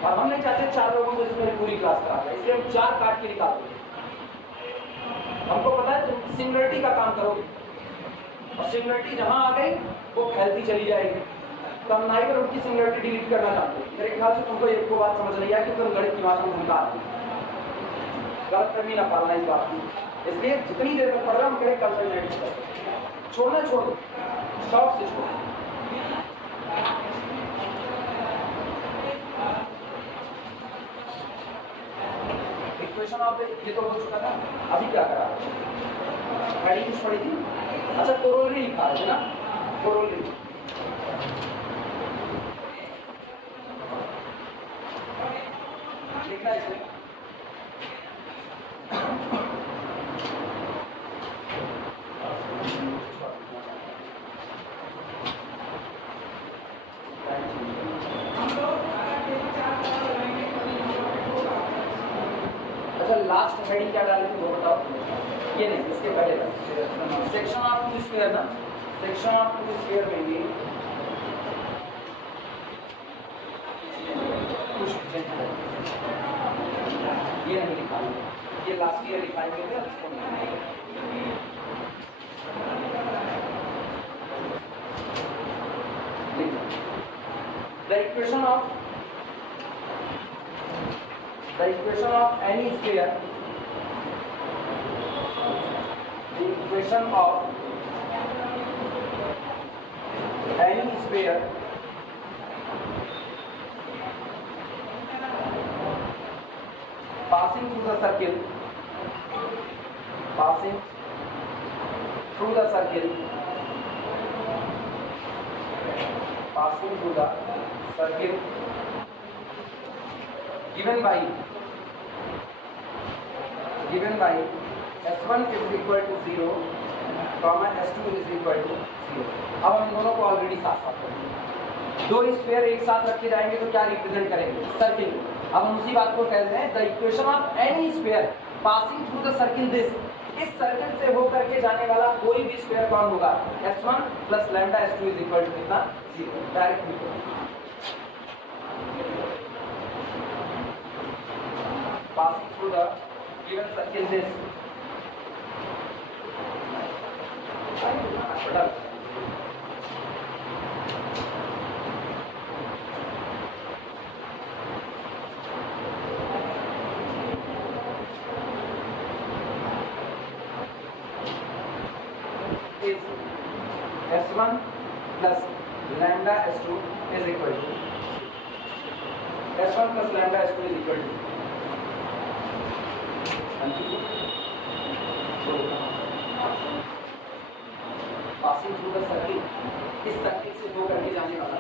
और हम नहीं चाहते 4 लोगों को जिसमें पूरी क्लास खराब जाए, इसलिए हम 4 काट के निकालते हैं। हमको पता है तुम सिंगुलरिटी का काम करोगे, और सिंगुलरिटी जहाँ आ गई वो फैलती चली जाएगी, तो हम नाइकर उनकी सिंगुलरिटी डिलीट करना चाहते हैं। मेरे ख्याल से तुमको एक को बात समझ नहीं आया कि तुम गणित की भाषा में भूलता आती, गलत कभी ना पालना इस बात की। इसलिए जितनी देर तक पढ़ रहा हम करें कंसंट्रेट करो, छोड़ना छोड़ो, शौक से छोड़ो। इक्वेशन ऑफ ये तो हो चुका था, अभी क्या करा, हेडिंग कुछ पढ़ी थी, अच्छा कोरोलरी लिखा है ना, कोरोलरी लिखना है इसमें। अच्छा लास्ट हेडिंग क्या डाले थे वो बताओ, ये नहीं, इसके पहले सेक्शन ऑफ 2 स्क्वायर ना, सेक्शन ऑफ 2 स्क्वायर में ये नहीं लिखा, ये लास्ट ईयर लिखाएंगे थे, इसको the equation of any sphere, the equation of any sphere passing through the circle, given by S1 is equal to 0, S2 is equal to 0। अब हम दोनों को ऑलरेडी साथ साथ करेंगे, दो स्फीयर एक साथ रखे जाएंगे तो क्या रिप्रेजेंट करेंगे, सर्किल। अब हम उसी बात को कहते हैं the equation of any sphere passing through the circle this, इस सर्किल से होकर के जाने वाला कोई भी स्फीयर कौन होगा, S1 plus lambda S2 is equal to कितना, 0। Direct passing through the given circle this is S1 plus lambda S2 is equal to S1 plus lambda S2 is equal to passing through the circle, इस circle से हो करके जाने वाला,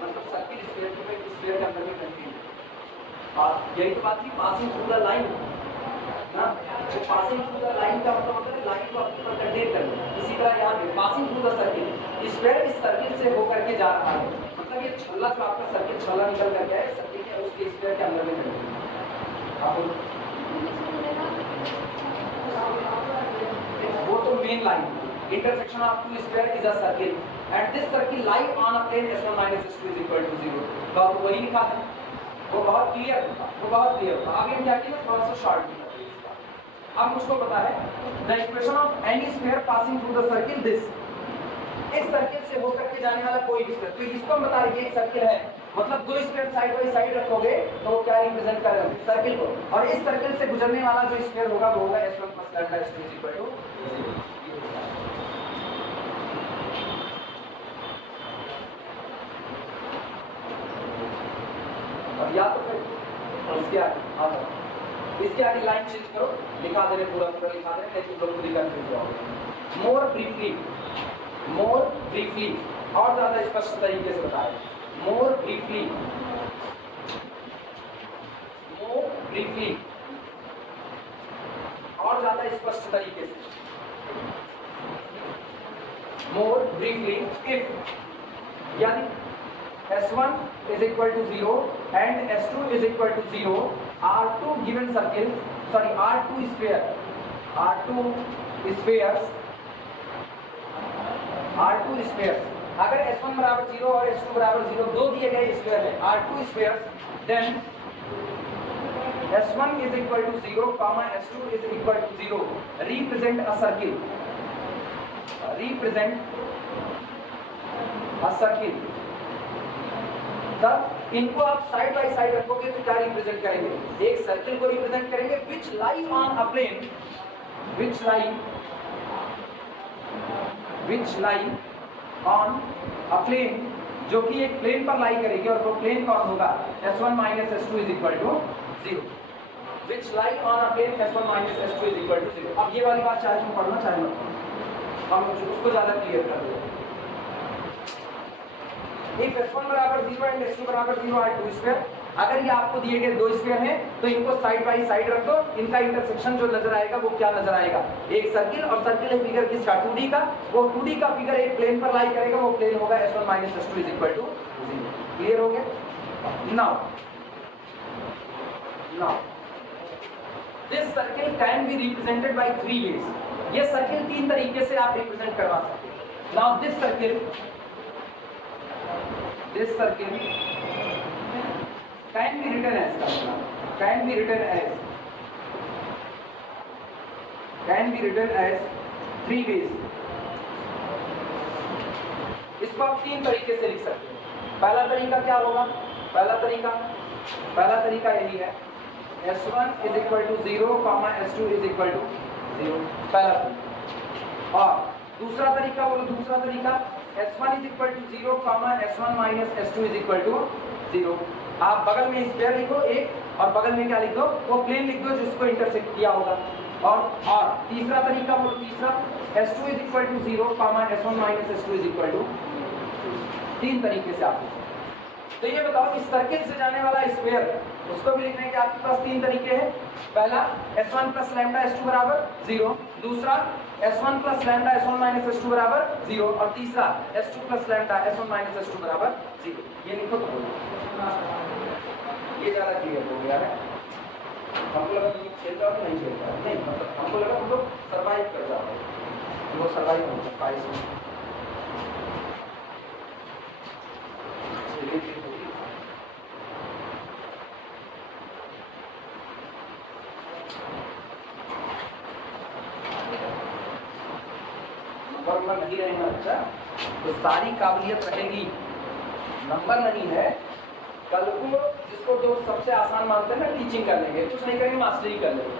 मतलब circle sphere के sphere के अंदर में कंटिन्यू। और यही तो बात थी पासिंग थ्रू द लाइन ना, तो पासिंग थ्रू द लाइन का मतलब होता है लाइन को अपने पर कंटेन करना। इसी तरह यहाँ पे passing through the circle, sphere इस सर्किल से हो करके जा रहा है, मतलब ये छल्ला जो आपका सर्किल छल्ला निकल करके है सर्किल के उसके स्फीयर के अंदर में कंटिन्यू। वो तो main line, intersection of two sphere is a circle and this circle lie on a plane S1 minus S2 is equal to 0। तो वही लिखा है, वो बहुत क्लियर था, वो बहुत क्लियर था। आगे हम क्या किया, थोड़ा सा शॉर्ट किया। अब मुझको पता है the equation of any sphere passing through the circle this, इस सर्किल से होकर के जाने वाला कोई भी स्फीयर, तो इसको हम बता रहे हैं एक सर्किल है, मतलब दो स्फीयर साइड बाय साइड रखोगे तो वो क्या रिप्रेजेंट कर रहे होंगे, सर्किल को, और इस सर्किल से गुजरने वाला जो स्फीयर होगा वो होगा S1 + लैम्डा S2 = 0। अब या तो फिर इसके आगे इसके आगे लाइन चेंज करो, लिखा दे रहे पूरा पूरा लिखा दे रहे, लेकिन लोग पूरी कंफ्यूज हो। मोर ब्रीफली और ज्यादा स्पष्ट तरीके से बताएं, मोर ब्रीफली और ज्यादा स्पष्ट तरीके से, मोर ब्रीफली इफ, यानी S1 is equal to 0 and S2 is equal to 0 are two given circles, sorry are two spheres, अगर S1 बराबर 0 और S2 बराबर 0 दो दिए गए स्फीयर हैं, are two spheres, then S1 is equal to 0, S2 is equal to 0 represent a circle, तब इनको आप साइड बाय साइड रखोगे तो क्या रिप्रेजेंट करेंगे, एक सर्किल को रिप्रेजेंट करेंगे which lie on a plane, which lie on a plane, जो कि एक प्लेन पर लाई करेगी, और वो प्लेन कौन होगा, S1 - S2 = 0, which lie on a plane S1 - S2 = 0। अब ये वाली बात चाहे तुम पढ़ना चाहे मत, हम उसको ज्यादा क्लियर कर देंगे। If S1 = 0 and S2 = 0 are two sphere, अगर ये आपको दिए गए दो स्फीयर हैं तो इनको साइड बाय साइड रख दो, इनका इंटरसेक्शन जो नजर आएगा वो क्या नजर आएगा, एक सर्किल, और सर्किल है फिगर किसका, 2D का, वो 2D का फिगर एक प्लेन पर लाई करेगा, वो प्लेन होगा S1 - S2 = 0। क्लियर हो गया। Now this circle can be represented by 3 ways, ये सर्किल 3 तरीके से आप रिप्रेजेंट करवा सकते हैं। Now this circle can be written as, can be written as 3 ways, इसको आप 3 तरीके से लिख सकते हैं। पहला तरीका क्या होगा, पहला तरीका यही है, S1 = 0, S2 = 0, पहला तरीका। और दूसरा तरीका बोलो, दूसरा तरीका S1 = 0, S1 - S2 = 0। आप बगल में स्फीयर लिखो एक, और बगल में क्या लिख दो, वो प्लेन लिख दो जिसको इंटरसेक्ट किया होगा। और तीसरा तरीका बोलो, तीसरा S2 = 0, S1 - S2 = 0। 3 तरीके से आप लिखो। तो ये बताओ, इस सर्किल से जाने वाला स्फीयर, उसको भी लिखने के आपके पास 3 तरीके हैं। पहला S1 + लैम्डा S2 = 0, दूसरा S1 + लैम्डा S1 - S2 = 0, और तीसरा S2 + लैम्डा S1 - S2 = 0। ये लिखो तो ये ज्यादा क्लियर हो गया है। हमको लगा तुम खेल जाओ कि नहीं खेल जाओ, नहीं, मतलब हमको लगा तुम लोग सर्वाइव कर जाओ, वो सर्वाइव हो सकता है इसमें। नंबर नहीं रहेगा अच्छा, तो सारी काबिलियत रहेगी, नंबर नहीं है। कल को जिसको जो सबसे आसान मानते हैं ना, टीचिंग कर लेंगे, कुछ नहीं करेंगे, मास्टरी कर लेंगे,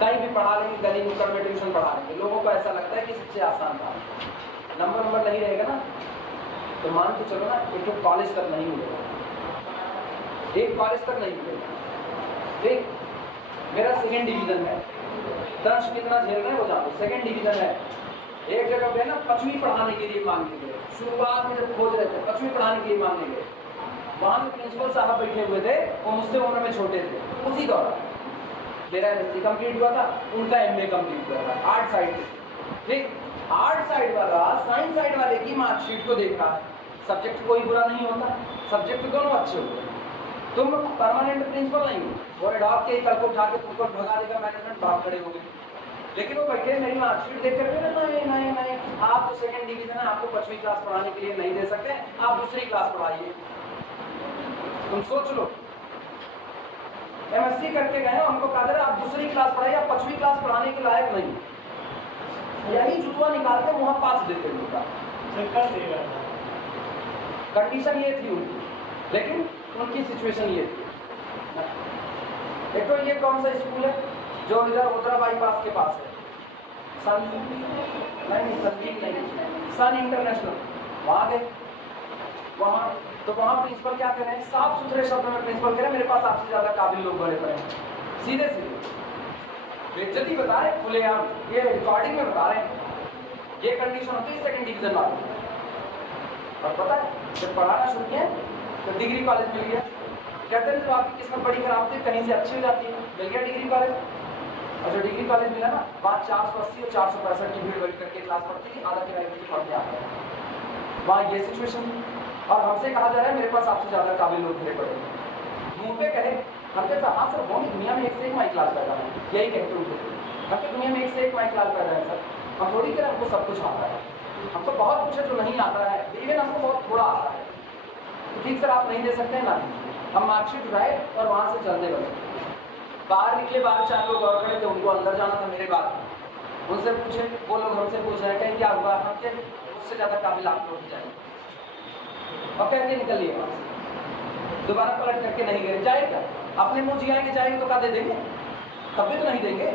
कहीं भी पढ़ा लेंगे, गली नुक्कड़ में ट्यूशन पढ़ा लेंगे, लोगों को ऐसा लगता है कि सबसे आसान था। नंबर नहीं रहेगा ना, तो मान के चलो ना, एक तो कॉलेज तक नहीं मिलेगा, एक कॉलेज तक नहीं मिलेगा। ठीक, मेरा 2nd डिवीजन है, दर्श कितना झेल रहे हैं वो जानो, 2nd डिवीजन है। एक जगह पे ना 5वीं पढ़ाने के लिए मांगने गए, शुरुआत में जब खोज रहे थे 5वीं पढ़ाने के लिए मांगने गए, वहाँ पे प्रिंसिपल साहब बैठे हुए थे, वो मुझसे उम्र में छोटे थे। उसी दौरान मेरा MSc कंप्लीट हुआ था, उनका MA कंप्लीट हुआ था, आर्ट साइड से। ठीक, आर्ट साइड वाला साइंस साइड वाले की मार्कशीट को देख रहा है, सब्जेक्ट कोई बुरा नहीं होता, सब्जेक्ट दोनों अच्छे होते हैं। तुम परमानेंट प्रिंसिपल नहीं हो, वो एडॉप्ट के कल को उठा के तुमको भगा देगा मैनेजमेंट, भाग खड़े हो गए। लेकिन वो बैठे मेरी मार्कशीट देख करके नहीं, आप तो 2nd डिवीजन है, आपको 5वीं क्लास पढ़ाने के लिए नहीं दे सकते, आप दूसरी क्लास पढ़ाइए। तुम सोच लो, MSc करके गए हैं, हमको कहा आप दूसरी क्लास पढ़ाइए, आप 5वीं क्लास पढ़ाने के लायक नहीं। यही जुतवा निकालते वहां पास देते उनका कंडीशन ये थी उनकी, लेकिन उनकी सिचुएशन ये थी। एक तो ये कौन सा स्कूल है जो इधर उधरा बाईपास के पास है? सन नहीं, संदीप नहीं, सन इंटरनेशनल। वहाँ गए, वहाँ तो वहाँ प्रिंसिपल क्या कह रहे हैं, साफ सुथरे शब्द में प्रिंसिपल कह रहे हैं मेरे पास आपसे ज़्यादा काबिल लोग बड़े पड़े हैं। सीधे सीधे बेइज्जती बता रहे हैं खुलेआम, ये रिकॉर्डिंग में बता रहे हैं। ये कंडीशन होती है सेकंड डिवीजन वाली। और पता है जब पढ़ाना शुरू किया तो डिग्री कॉलेज मिल गया। कहते हैं जब आपकी किस्मत बड़ी खराब होती है कहीं से अच्छी हो जाती है, मिल गया डिग्री कॉलेज। और जो डिग्री कॉलेज मिला ना, वहाँ 480 और 465 की भीड़ भरी करके क्लास पढ़ती थी, आधा किराए की पढ़ते आते हैं। वहाँ ये सिचुएशन थी और हमसे कहा जा रहा है मेरे पास आपसे ज़्यादा काबिल लोग भरे पड़े। मुँह पे कहे हम कहते हाँ सर होंगे, दुनिया में एक से एक माई क्लास पैदा है, यही कहते उनके। हम कहते दुनिया में एक से एक माई क्लास पैदा है सर, हम थोड़ी कह रहे हमको सब कुछ आता है, हमको बहुत कुछ है जो नहीं आता है, इवन हमको बहुत थोड़ा आता है। तो ठीक सर आप नहीं दे सकते हैं ना, हम मार्कशीट उठाए और वहाँ से चलने लगे। बाहर निकले, बाहर 4 लोग और खड़े थे, उनको अंदर जाना था मेरे बाद। उनसे पूछे, वो लोग हमसे पूछ रहे हैं कहीं क्या हुआ, हम क्या उससे ज़्यादा काबिल आप लोग जाएंगे और कहते निकल लिए वहाँ से। दोबारा पलट करके नहीं गए, जाएगा अपने मुँह जियाएंगे, जाएंगे तो क्या दे देंगे, तब भी तो नहीं देंगे।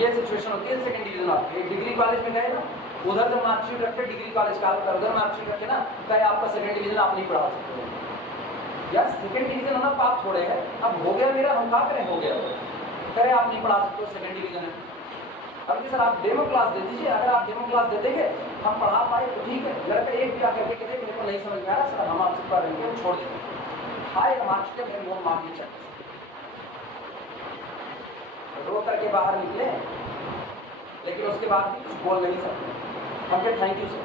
ये सिचुएशन होती है सेकंड डिवीजन आपकी। एक डिग्री कॉलेज में गए ना, उधर जब मार्कशीट रखे डिग्री कॉलेज का, उधर मार्कशीट रखे ना, कहे आपका सेकंड डिवीजन आप नहीं पढ़ा सकते यार, सेकंड डिवीजन होना पाप थोड़े है, अब हो गया मेरा, हम क्या करें, हो गया कहे आप नहीं पढ़ा सकते, सेकंड डिवीजन है। अब कि सर आप डेमो क्लास दे दीजिए, अगर आप डेमो क्लास दे देंगे हम पढ़ा पाए तो ठीक है। लड़का एक भी आकर के कहते मेरे को नहीं समझ में आ रहा सर, हम आपसे पढ़ रहे हैं, छोड़ देंगे। हाय मार्कशीट में वो मार्क नहीं चाहिए। रो करके बाहर निकले, लेकिन उसके बाद भी कुछ बोल नहीं सकते। हम कहे थैंक यू सर,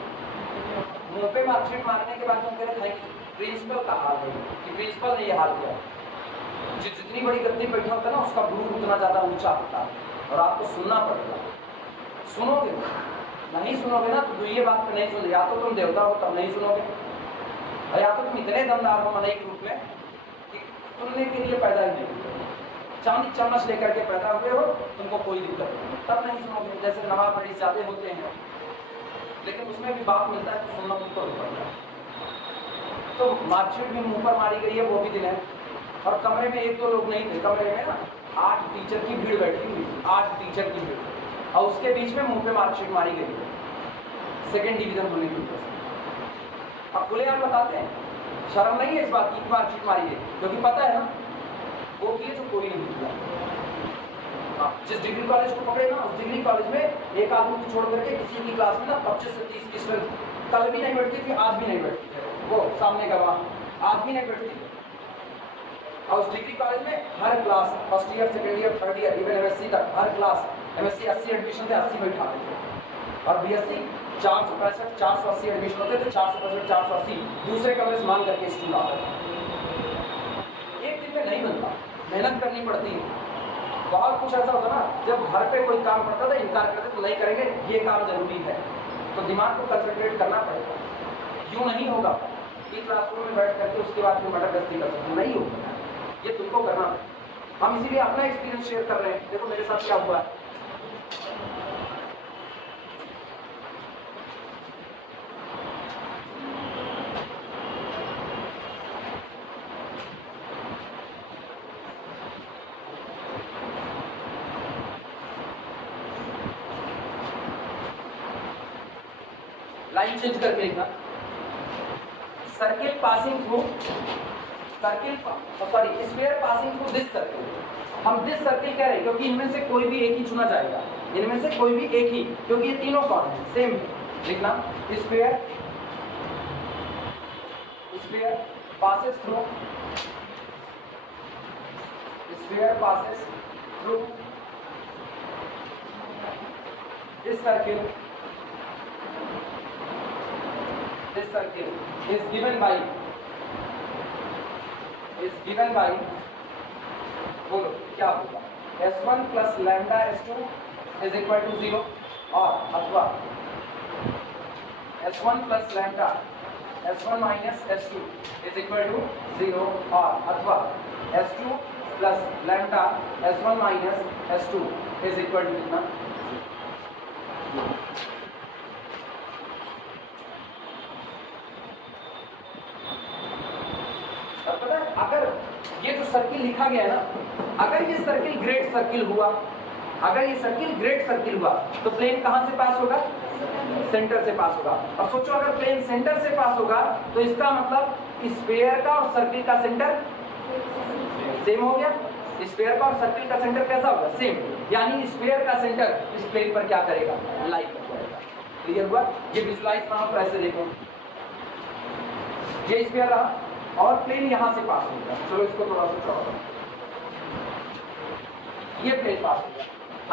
मुँह पे मार्कशीट मारने के बाद हम कह रहे थैंक यू। प्रिंसिपल का हाल है कि प्रिंसिपल ने ये हाल किया। जितनी बड़ी गद्दी बैठा होता है ना, उसका गुरु उतना ज़्यादा ऊंचा होता है और आपको सुनना पड़ेगा। सुनोगे नहीं, सुनोगे ना तो ये बात पे नहीं सुन, या तो तुम देवता हो तब नहीं सुनोगे, और या तो तुम इतने दमदार हो मनई के रूप में कि सुनने के लिए पैदा ही नहीं, चांदी चम्मच लेकर के पैदा हुए हो, तुमको कोई दिक्कत नहीं, तब नहीं सुनोगे। जैसे नवाब बड़ी ज़्यादा होते हैं, लेकिन उसमें भी बात मिलता है तो सुनना तुमको पड़ता है। तो मार्कशीट भी मुंह पर मारी गई है, वो भी दिन है। और कमरे में 1-2 लोग नहीं थे, कमरे में ना 8 टीचर की भीड़ बैठी हुई थी, 8 टीचर की भीड़, और उसके बीच में मुंह पे मार्कशीट मारी गई है सेकंड डिवीजन होने की वजह से। अब खुले आप बताते हैं, शर्म नहीं है इस बात की मार्कशीट मारी गई, क्योंकि पता है ना वो किए जो कोई नहीं किया। जिस डिग्री कॉलेज को पकड़े ना, उस डिग्री कॉलेज में एक आदमी को छोड़ करके किसी की क्लास में ना 25 से 30 की स्ट्रेंथ कल भी नहीं बैठती थी, आज भी नहीं बैठती है, वो सामने का वहाँ आज भी नहीं बैठती थी। और उस डिग्री कॉलेज में हर class first year, second year, third year, even MSc तक हर क्लास, MSc 80 एडमिशन थे, 80 बैठाते थे, और BSc 465, 480 एडमिशन होते थे, 465, 480 दूसरे कमरे से मांग करके स्टूडेंट आते थे। एक दिन में नहीं बनता, मेहनत करनी पड़ती है। बहुत कुछ ऐसा होता ना, जब घर पे कोई काम करता था इनकार करते तो नहीं करेंगे, ये काम जरूरी है, तो दिमाग को कंसंट्रेट करना पड़ेगा। यूँ नहीं होगा कि क्लासरूम में बैठ करके उसके बाद फिर मटरगश्ती कर सकते, नहीं होगा, ये तुमको करना। हम इसीलिए अपना एक्सपीरियंस शेयर कर रहे हैं, देखो मेरे साथ क्या हुआ है। लाइन चेंज करके एक बार, circle passing through sphere passing through this circle. हम दिस सर्किल कह रहे हैं क्योंकि इनमें से कोई भी एक ही चुना जाएगा, इनमें से कोई भी एक ही, क्योंकि ये तीनों कौन है, सेम लिखना। Sphere passes through this circle is given by बोलो क्या होगा, S1 plus lambda S2 is equal to 0, और अथवा S1 plus lambda S1 minus S2 is equal to 0, और अथवा S2 plus lambda S1 minus S2 is equal to कितना। अब पता है अगर ये जो सर्किल लिखा गया है ना, अगर ये सर्किल ग्रेट सर्किल हुआ, अगर ये सर्किल ग्रेट सर्किल हुआ तो प्लेन कहां से पास होगा, सेंटर से पास होगा। अब सोचो अगर प्लेन सेंटर से पास होगा तो इसका मतलब स्फीयर का और सर्किल का सेंटर सेम हो गया। स्फीयर का और सर्किल का सेंटर कैसा होगा, सेम, यानी स्फीयर का सेंटर इस प्लेन पर क्या करेगा, लाई कर जाएगा। क्लियर हुआ। ये विजुलाइज करो तो ऐसे देखो, ये स्फीयर रहा और प्लेन यहां से पास हो गया। चलो इसको थोड़ा सा चौड़ा, ये प्लेन पास हो गया।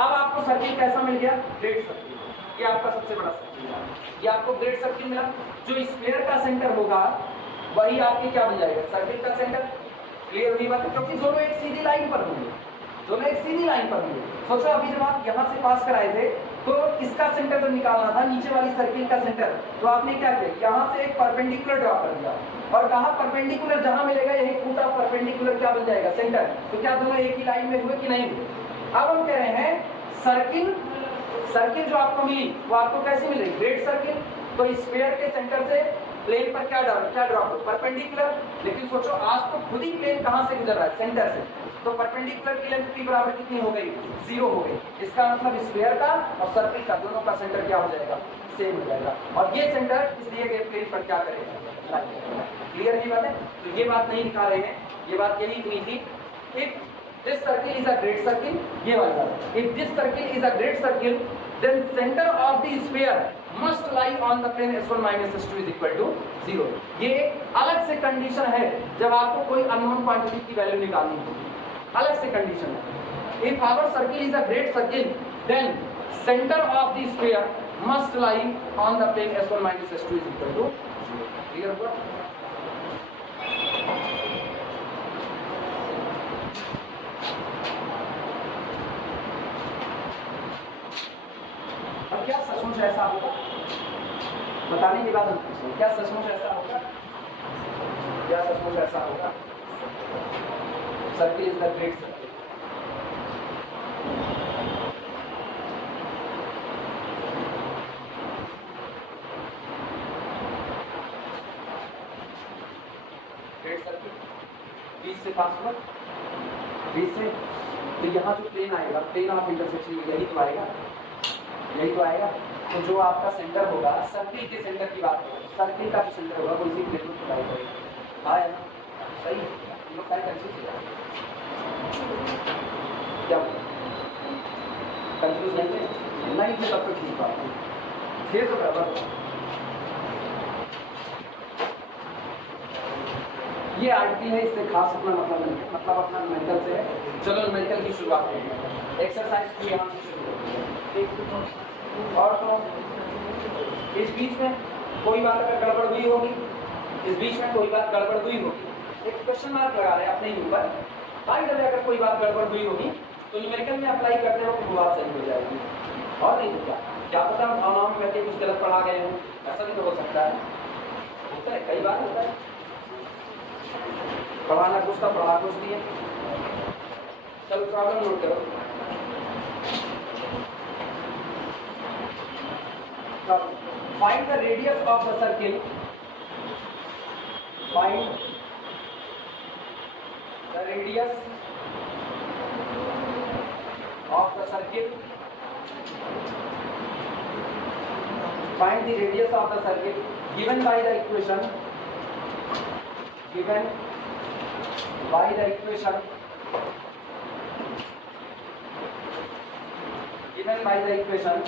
अब आपको सर्किल कैसा मिल गया, ग्रेट सर्किल। ये आपका सबसे बड़ा सर्किल है, ये आपको ग्रेट सर्किल मिला। जो स्फीयर का सेंटर होगा वही आपके क्या बन जाएगा, सर्किल का सेंटर। क्लियर हुई बात है, क्योंकि दोनों एक सीधी लाइन पर होंगे, दोनों एक सीधी लाइन पर होंगे। सोचो अभी जब आप यहाँ से पास कराए थे तो इसका सेंटर जब निकालना था, नीचे वाली सर्किल का सेंटर, तो आपने क्या किया, यहाँ से एक परपेंडिकुलर ड्रॉ कर दिया और कहा परपेंडिकुलर जहां मिलेगा यही फुट ऑफ परपेंडिकुलर क्या बन जाएगा, सेंटर। तो क्या दोनों एक ही लाइन में हुए कि नहीं हुए। अब हम कह रहे हैं सर्किल, सर्किल जो आपको मिली वो आपको कैसे मिल रही, ग्रेट सर्किल। तो स्फीयर के सेंटर से प्लेन पर क्या ड्रॉ परपेंडिकुलर। लेकिन सोचो आज तो खुद ही प्लेन कहां से गुजर रहा है, सेंटर से, तो परपेंडिकुलर की लेंथ की बराबर कितनी हो गई, 0 हो गई। इसका मतलब स्फीयर का और सर्किल का दोनों का सेंटर क्या हो जाएगा, सेम हो जाएगा। और ये सेंटर इस दिए गए प्लेन पर क्या करेगा, क्लियर है बात है। तो ये बात नहीं दिखा रहे हैं, ये बात यही हुई थी। If this circle is a great circle, ये वाली बात, if this circle is a great circle then center of the sphere must lie on the plane S1 minus S2 is equal to 0। ये एक अलग से कंडीशन है जब आपको कोई अननोन क्वांटिटी की वैल्यू निकालनी होगी, अलग से कंडीशन है। If our circle is a great circle then center of the sphere must lie on the plane S1 minus S2 is equal to 0। Clear हुआ। और क्या सचमुच ऐसा होगा, बताने के बाद हम पूछते हैं क्या सचमुच ऐसा होगा, क्या सचमुच ऐसा होगा। Circle is the great circle. Great circle 20 से पास हुआ, 20 से, तो यहाँ जो प्लेन आएगा, प्लेन ऑफ इंटरसेक्शन यही तो आएगा, यही तो आएगा। तो जो आपका सेंटर होगा, सर्किल के सेंटर की बात करें, सर्किल का जो सेंटर होगा वो इसी प्लेन को खुदाई करेगा। है ना, सही है। लोग क्या कंफ्यूज हो जाए, क्या कंफ्यूज नहीं थे तब तो ठीक बात है, फिर तो बराबर। ये आर्टिकल है, इससे खास अपना मतलब नहीं है, मतलब अपना न्यूमेरिकल से है। चलो न्यूमेरिकल की शुरुआत करेंगे, एक्सरसाइज की यहाँ से शुरू होती है। और तो इस बीच में कोई बात अगर गड़बड़ हुई होगी, इस बीच में कोई बात गड़बड़ हुई होगी, एक क्वेश्चन मार्क लगा रहे हैं अपने ही ऊपर। भाई जब अगर कोई बात गड़बड़ हुई होगी तो न्यूमेरिकल में अप्लाई करते वक्त वो बात सही हो जाएगी, और नहीं तो क्या पता हम भावनाओं में बैठे कुछ गलत पढ़ा गए हों, ऐसा भी तो हो सकता है, होता है, कई बार होता है। पढ़ाना कुछ था, पढ़ा कुछ दिए। चलो प्रॉब्लम नोट करो। Find the radius of the circle. Find the radius of the circle. Find the radius of the circle given by the equation. Given by the equation. Given by the equation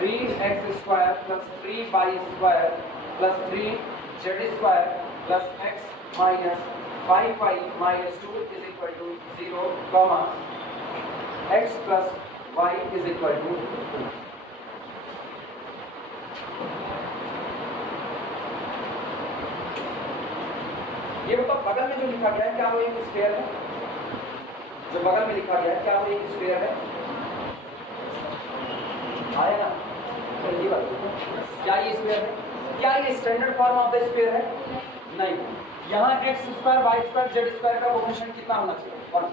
3x square plus 3y square plus 3z square plus x minus 5y minus 2 is equal to 0, comma x plus y is equal to 2। ये मतलब बगल में जो लिखा गया है क्या वो एक स्फीयर है, जो बगल में लिखा गया है क्या वो एक स्फीयर है, आएगा क्या ये स्क्वायर है, क्या ये standard form of the square है, नहीं। यहाँ x square y square z square का कोफिशिएंट कितना होना चाहिए, 1।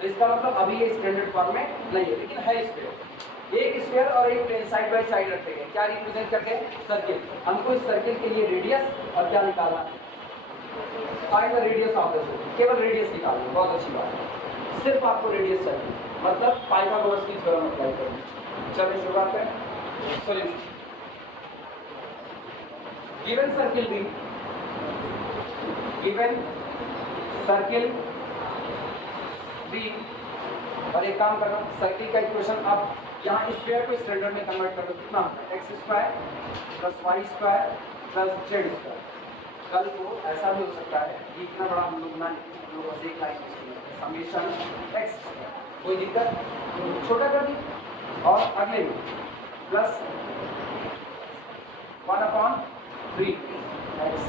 तो इसका मतलब अभी ये स्टैंडर्ड फॉर्म में नहीं है, लेकिन है स्फीयर। एक स्फीयर और एक प्लेन साइड बाय साइड रखे गए, क्या रिप्रेजेंट करते हैं? सर्किल। हमको इस सर्किल के लिए रेडियस और क्या निकालना है? Find the radius of the circle. केवल रेडियस निकालना है, बहुत अच्छी बात है। सिर्फ आपको रेडियस चाहिए, मतलब पाइथागोरस की थ्योरम अप्लाई करनी। चलिए शुरुआत करें। Solution. Given circle b, given circle b, और एक काम करना, सर्किल का इक्वेशन अब यहाँ स्क्वायर को स्टैंडर्ड में कन्वर्ट कर दो। कितना होता है? X square plus y square plus z square. कल को ऐसा भी हो सकता है कि इतना बड़ा हम लोग ना लिखें, हम लोग बस एक लाइन समेशन एक्स स्क्वायर, कोई दिक्कत, छोटा कर दी। और अगले में plus 1/3 x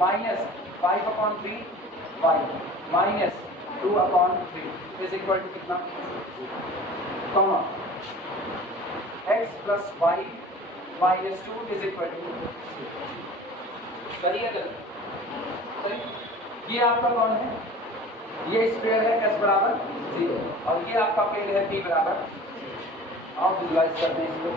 minus 5/3 y minus 2/3 is equal to कितना? Comma x plus y minus 2 is equal to, सही है गलत? सही। ये आपका कौन है? ये स्क्वायर है एस बराबर 0 और ये आपका प्लेन है पी बराबर, आप विजुलाइज करते हैं इसको।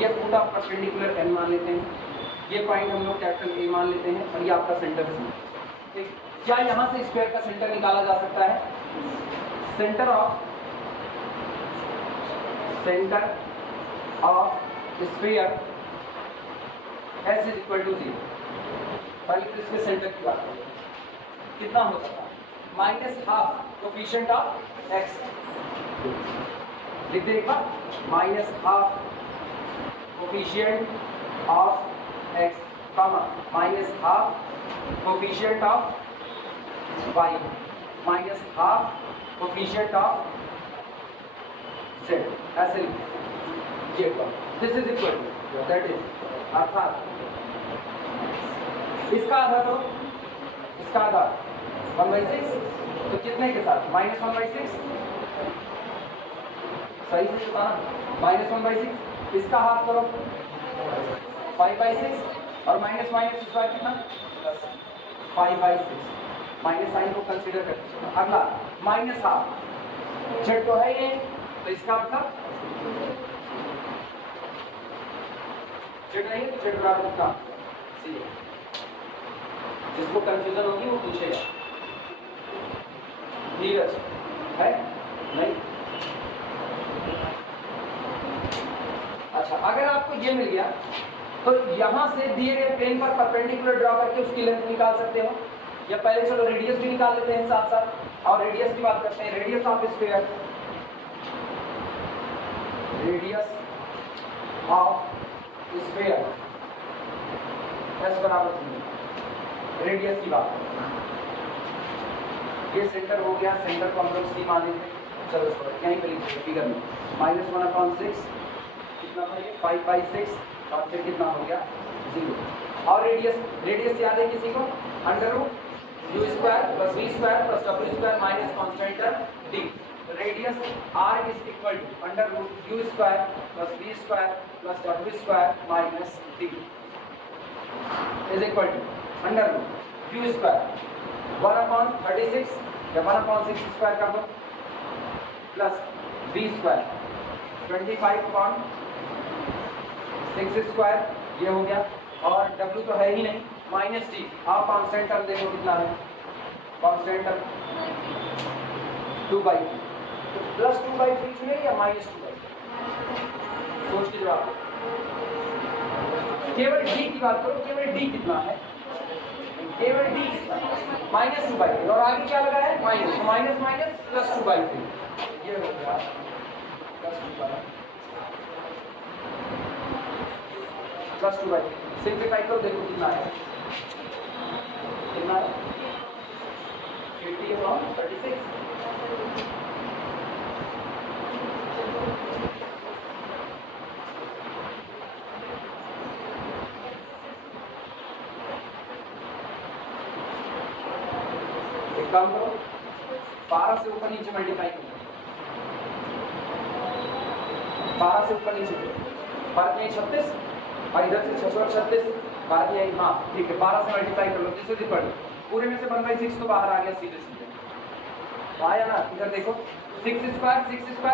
ये फुट ऑफ परपेंडिकुलर एन मान लेते हैं, ये पॉइंट हम लोग कैपिटल ए मान लेते हैं, और ये आपका सेंटर सी। ठीक, क्या यहाँ से स्क्वायर का सेंटर निकाला जा सकता है? Centre of sphere s is equal to 0। पहले तो इसके सेंटर की बात करें, कितना होता था? -12 कोफिशिएंट ऑफ एक्स, लिख दे एक बार, -12 coefficient of x, comma -12 coefficient of y -12 coefficient of z. ऐसे लिखिए, this is equal to, that is, अर्थात इसका आधा तो इसका आधा 1/6, तो कितने के साथ? -1/6, सही से बताना, -1/6, इसका हाफ करो 5/6 और माइनस माइनस इस बार कितना? 5/6, माइनस साइन को कंसीडर करते। अगला -12, जेड तो है ये, तो इसका मतलब जेड नहीं है, तो जेड बराबर कितना? सी है। जिसको कंफ्यूजन होगी वो पूछेगा। धीरज है नहीं? अच्छा, अगर आपको ये मिल गया तो यहाँ से दिए गए प्लेन पर परपेंडिकुलर ड्रॉ करके उसकी लेंथ निकाल सकते हो, या पहले चलो रेडियस भी निकाल लेते हैं साथ साथ। और रेडियस की बात करते हैं, radius of sphere, radius of sphere S बराबर 0। रेडियस की बात, ये सेंटर हो गया, सेंटर को हम लोग सी मान लेते हैं। चलो छोड़ो, यहीं पर लिखिए फिगर में, -1/6 कितना था ये? 5/6, और फिर कितना हो गया? 0। और रेडियस याद है किसी को? √u² + v² + w² minus constant d। Radius r is equal to √u² + v² + w² minus d is equal to √u², 1/36 या 1/6 स्क्वायर कर दो, प्लस v², 25/6 स्क्वायर, ये हो गया। और w तो है ही नहीं, -d, आप कांस्टेंट टर्म देखो कितना है? कांस्टेंट टर्म 2/3, तो +2/3 चुने या -2/3? सोच के जवाब दो। केवल d की बात करो, केवल d कितना है? केवल d -2/3, और आगे क्या लगा है? माइनस, तो माइनस माइनस +2/3, ये हो गया +2/3। सिंप्लीफाई करो, देखो कितना है? कितना है? 50/36। काम करो, 12 से ऊपर नीचे मल्टीप्लाई करो, 12 से ऊपर नीचे, 12 के 36 और इधर से 6 और 36, 12 के हाँ ठीक है, 12 से मल्टीप्लाई कर लो, दिस इज इक्वल पूरे में से 1/6 तो बाहर आ गया सीधे सीधे, तो आया ना। इधर देखो 6 स्क्वायर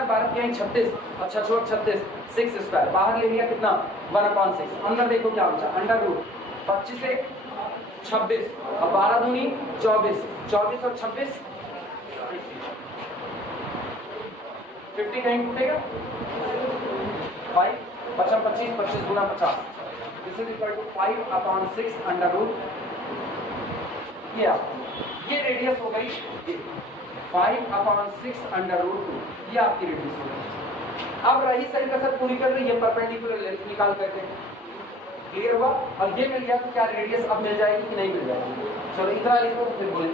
12 के 36 और 6 और 36, 6 स्क्वायर बाहर ले लिया कितना 1/6, अंदर देखो क्या बचा अंडर रूट 25 से 26 और 12 दूनी 24, 24 और 26 50 कहीं टूटेगा 5 बचा 25, 25 गुना 50, this is equal to 5/6 under root, ये रेडियस हो गई, ये 5/6 अंडर रूट 2, ये आपकी रेडियस हो गई। अब रही सारी कसर पूरी कर रही है परपेंडिकुलर लेंथ निकाल करके, क्लियर हुआ। और ये मिल गया तो क्या रेडियस अब मिल जाएगी कि नहीं मिल जाएगी, चलो इतना लिखो तो फिर बोले।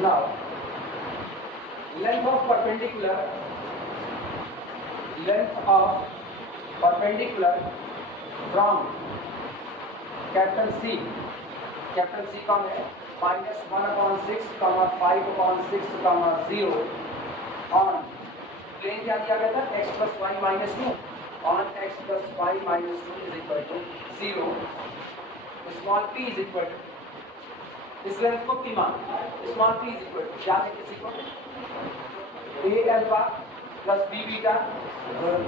Now, length of perpendicular from capital C कौन है -1/6, 5/6, 0 on प्लेन क्या दिया गया था x + y - 2 on x + y - 2 is equal to 0, small p is equal to इस लेंथ को p मान, small p is equal to क्या है किसी को a alpha plus b beta,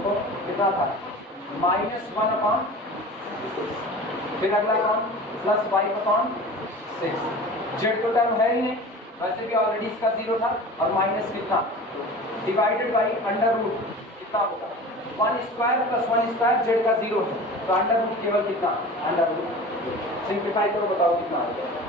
को कितना था -1/, फिर अगला कौन +5/6, z तो टर्म है ही नहीं, वैसे भी ऑलरेडी इसका 0 था, और माइनस कितना डिवाइडेड बाय अंडर रूट कितना होगा 1 स्क्वायर + 1 स्क्वायर, z का 0 है तो अंडर रूट केवल कितना अंडर रूट, सिंप्लीफाई करो बताओ कितना आ जाएगा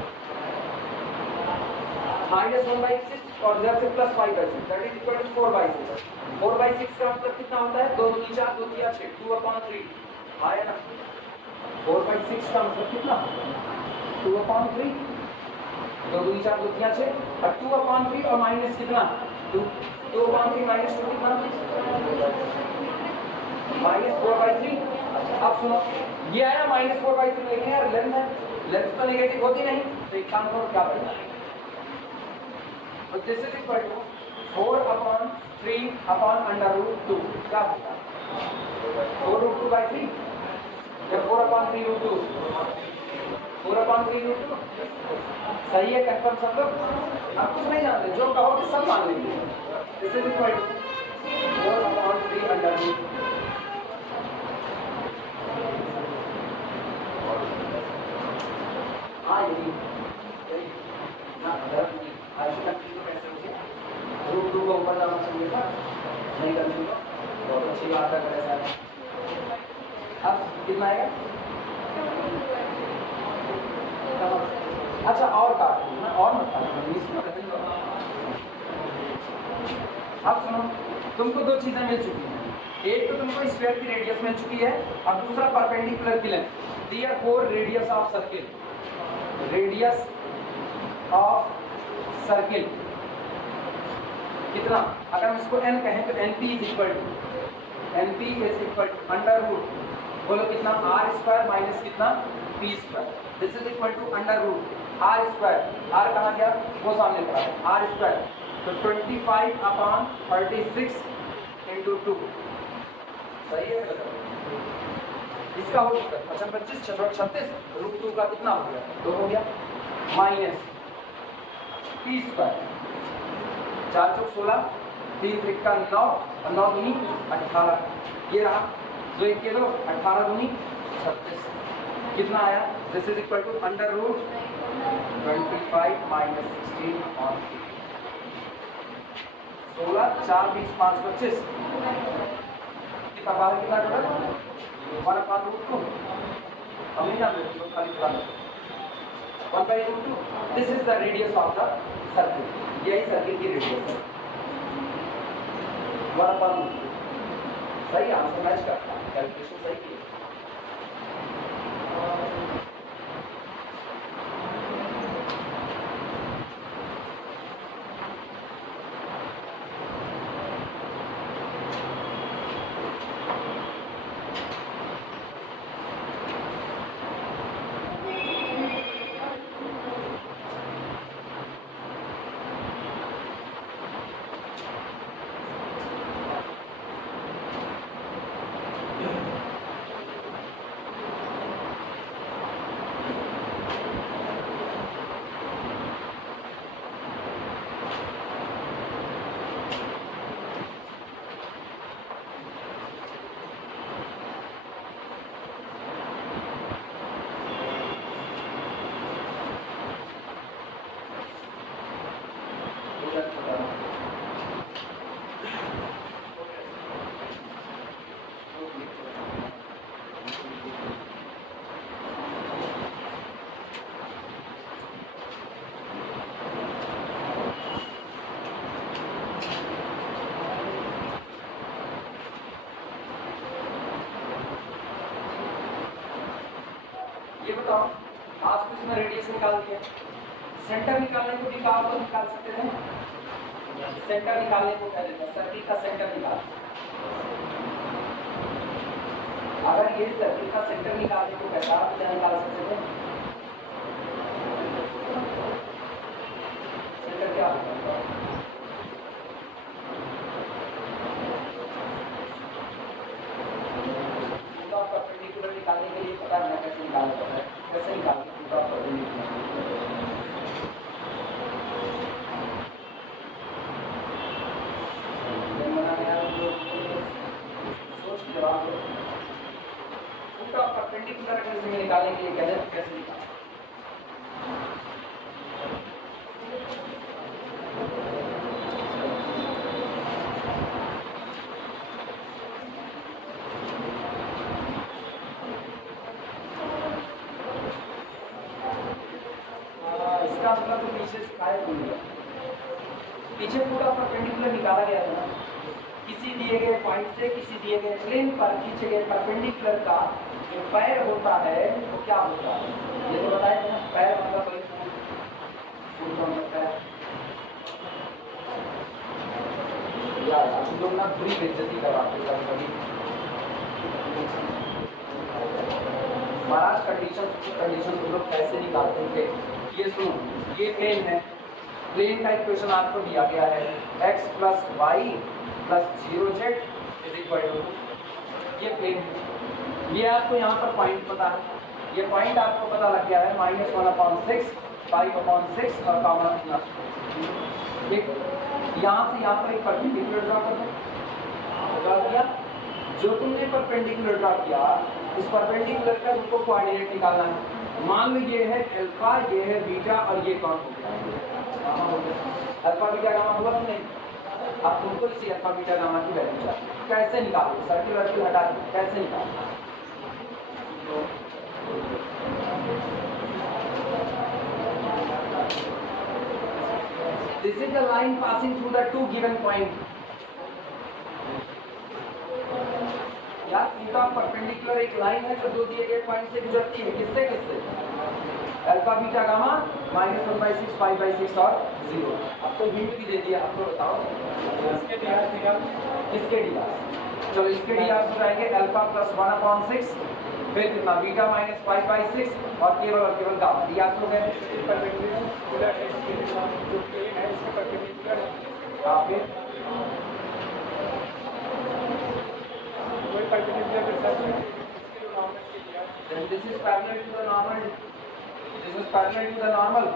-1/6 और इधर से +5/6, दैट इज इक्वल टू 4/6, 4/6 का मतलब कितना होता है 2 दूनी 4, 2 तिया 6, 2/3 आया ना, 4/6 का मतलब कितना 2/3, 2 दूनी 4, 2 तिया 6 और 2/3 और माइनस कितना 2, 2/3 - 2 कितना -4/3। अब सुनो ये आया -4/3, लेकिन यार लेंथ तो नेगेटिव होती नहीं, तो एक काम करो क्या करना है, तो दिस इज इक्वल टू 4/3 √ 2 क्या होगा 4√2/3 या 4/3 √ 2, 4/3 √ 2 सही है, कंफर्म सब लोग। आप कुछ नहीं जानते, जो कहोगे सब मान लेंगे। This is equal to 4/3 √ 2। हाँ यही ना √2 को ऊपर जाना चाहिए था, नहीं करनी था, बहुत अच्छी बात है ऐसा। अब कितना आएगा, अच्छा और काट मैं और मत काटूंगा। अब सुनो, तुमको दो चीजें मिल चुकी हैं, एक तो तुमको स्फीयर की रेडियस मिल चुकी है और दूसरा परपेंडिकुलर की length. Therefore radius of circle, radius of circle कितना, अगर हम इसको n कहें तो np is equal to under root, बोलो कितना r² माइनस कितना p², this is equal to under root r², r कहाँ गया वो सामने पड़ा है r², तो 25/36 × 2 सही है। इसका हो गया 25, 36 √2 का कितना हो गया 2 हो गया, माइनस p², 4 × 16, 3 × 9 और 9 दूनी 18, ये रहा 2 1 के 2, 18 दूनी 36 कितना आया, this is equal to under root 25 - 16 और 16, 4 20 5 25 कितना बाहर कितना टोटल 1/√2, हम नहीं जानते तो खाली 1/√2. This is the radius of the circle, यही सर्किल की रेडियस है 1/√2. सही आंसर मैच करता है, कैलकुलेशन सही की. ये बताओ, आज तो इसमें रेडियस निकाल दिया, सेंटर निकालने को भी कहा तो निकाल सकते थे. सेंटर निकालने को कह देते हैं, सर्किल का सेंटर निकाल. अगर ये सर्किल का सेंटर निकालने को कहता तो क्या निकाल सकते थे? सेंटर क्या होगा? परपेंडिकुलर निकालने के लिए पता है कैसे निकालना पड़ता है, कैसे निकालना सोच के जवाब दो. पूरा परपेंडिकुलर अगर से निकालने के लिए कहते हैं कैसे निकालना. मतलब तो पीछे सिखाया भूल गया. पीछे पूरा परपेंडिकुलर निकाला गया था ना, किसी दिए गए पॉइंट से किसी दिए गए प्लेन पर खींचे गए परपेंडिकुलर का जो पैर होता है वो क्या होता है, ये तो बताया था. पैर मतलब कोई फूल कौन होता है यार, आप लोग ना पूरी बेइज्जती करवाते हो कभी. महाराज कंडीशन तुम लोग कैसे निकालते थे ये सुनो. ये प्लेन है, प्लेन का इक्वेशन आपको दिया गया है x + y + 0z = ये प्लेन है. ये आपको यहाँ पर पॉइंट पता है, ये पॉइंट आपको पता लग गया है -1/6 5/6 और कॉमन इतना. ठीक, यहाँ से यहाँ पर एक परपेंडिकुलर ड्रा कर दो. किया जो तुमने परपेंडिकुलर ड्रा किया, इस परपेंडिकुलर का तुमको कोऑर्डिनेट निकालना है. मान लो ये है अल्फा, ये है बीटा और ये कौन हो गया अल्फा बीटा गामा हुआ कि नहीं. अब तुमको इसी अल्फा बीटा गामा की वैल्यू चाहिए. कैसे निकालोगे? सर्किल वर्किल हटा दो, कैसे निकालो? This is the line passing through the two given point. यार सीधा परपेंडिकुलर एक लाइन है जो दो दिए गए पॉइंट से गुजरती है. किससे किससे? अल्फा बीटा गामा -1/6 5/6 और 0. अब तो हिंट भी दे दिया. अब तो बताओ इसके डी. चलो इसके डी हो जाएंगे अल्फा + 1/6 फिर कितना बीटा -5/6 और केवल गामा. डी हो गए. This is parallel to the normal. This is parallel to the normal.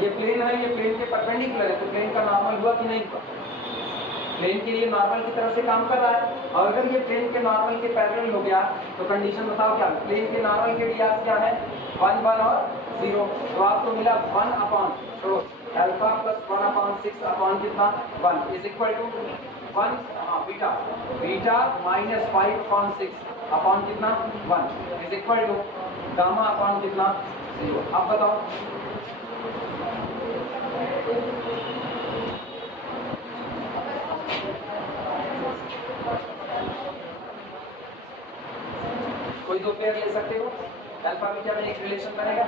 ये प्लेन है, ये प्लेन के परपेंडिकुलर है, तो प्लेन का नॉर्मल हुआ कि नहीं हुआ? प्लेन के लिए नॉर्मल की तरफ से काम कर रहा है. और अगर ये प्लेन के नॉर्मल के पैरेलल हो गया तो कंडीशन बताओ क्या? प्लेन के नॉर्मल के डियास क्या है? 1 1 और 0. तो आपको मिला 1/, तो अल्फा + 1/6 अपॉन कितना 1 = 1. हाँ बीटा -5/6 अपॉन कितना 1 is equal to gamma upon कितना 0। आप बताओ कोई दो पेयर ले सकते हो, अल्फा बीटा में एक रिलेशन बनेगा,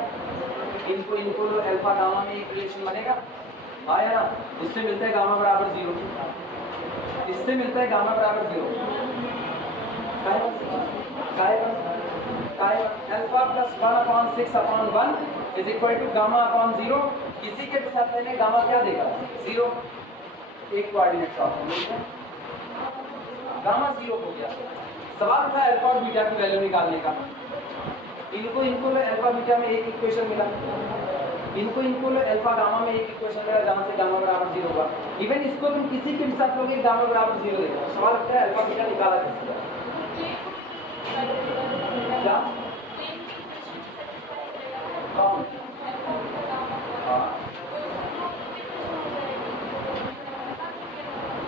इनको इनको अल्फा गामा में एक रिलेशन बनेगा, आया ना। इससे मिलता है गामा बराबर 0, इससे मिलता है गामा बराबर 0। Alpha plus 1/6/1 is equal to gamma upon 0। इसी के साथ मैंने गामा क्या देगा 0, एक कोऑर्डिनेट का गामा 0 हो गया। सवाल था अल्फा और बीटा की वैल्यू निकालने का। इनको अल्फा बीटा में एक इक्वेशन मिला, इनको अल्फा गामा में एक इक्वेशन मिला जहां से गामा बराबर 0 होगा। इवन इसको तुम किसी के साथ लोगे गामा बराबर 0 देगा। सवाल लगता है अल्फा बीटा निकाला कैसे क्या कौन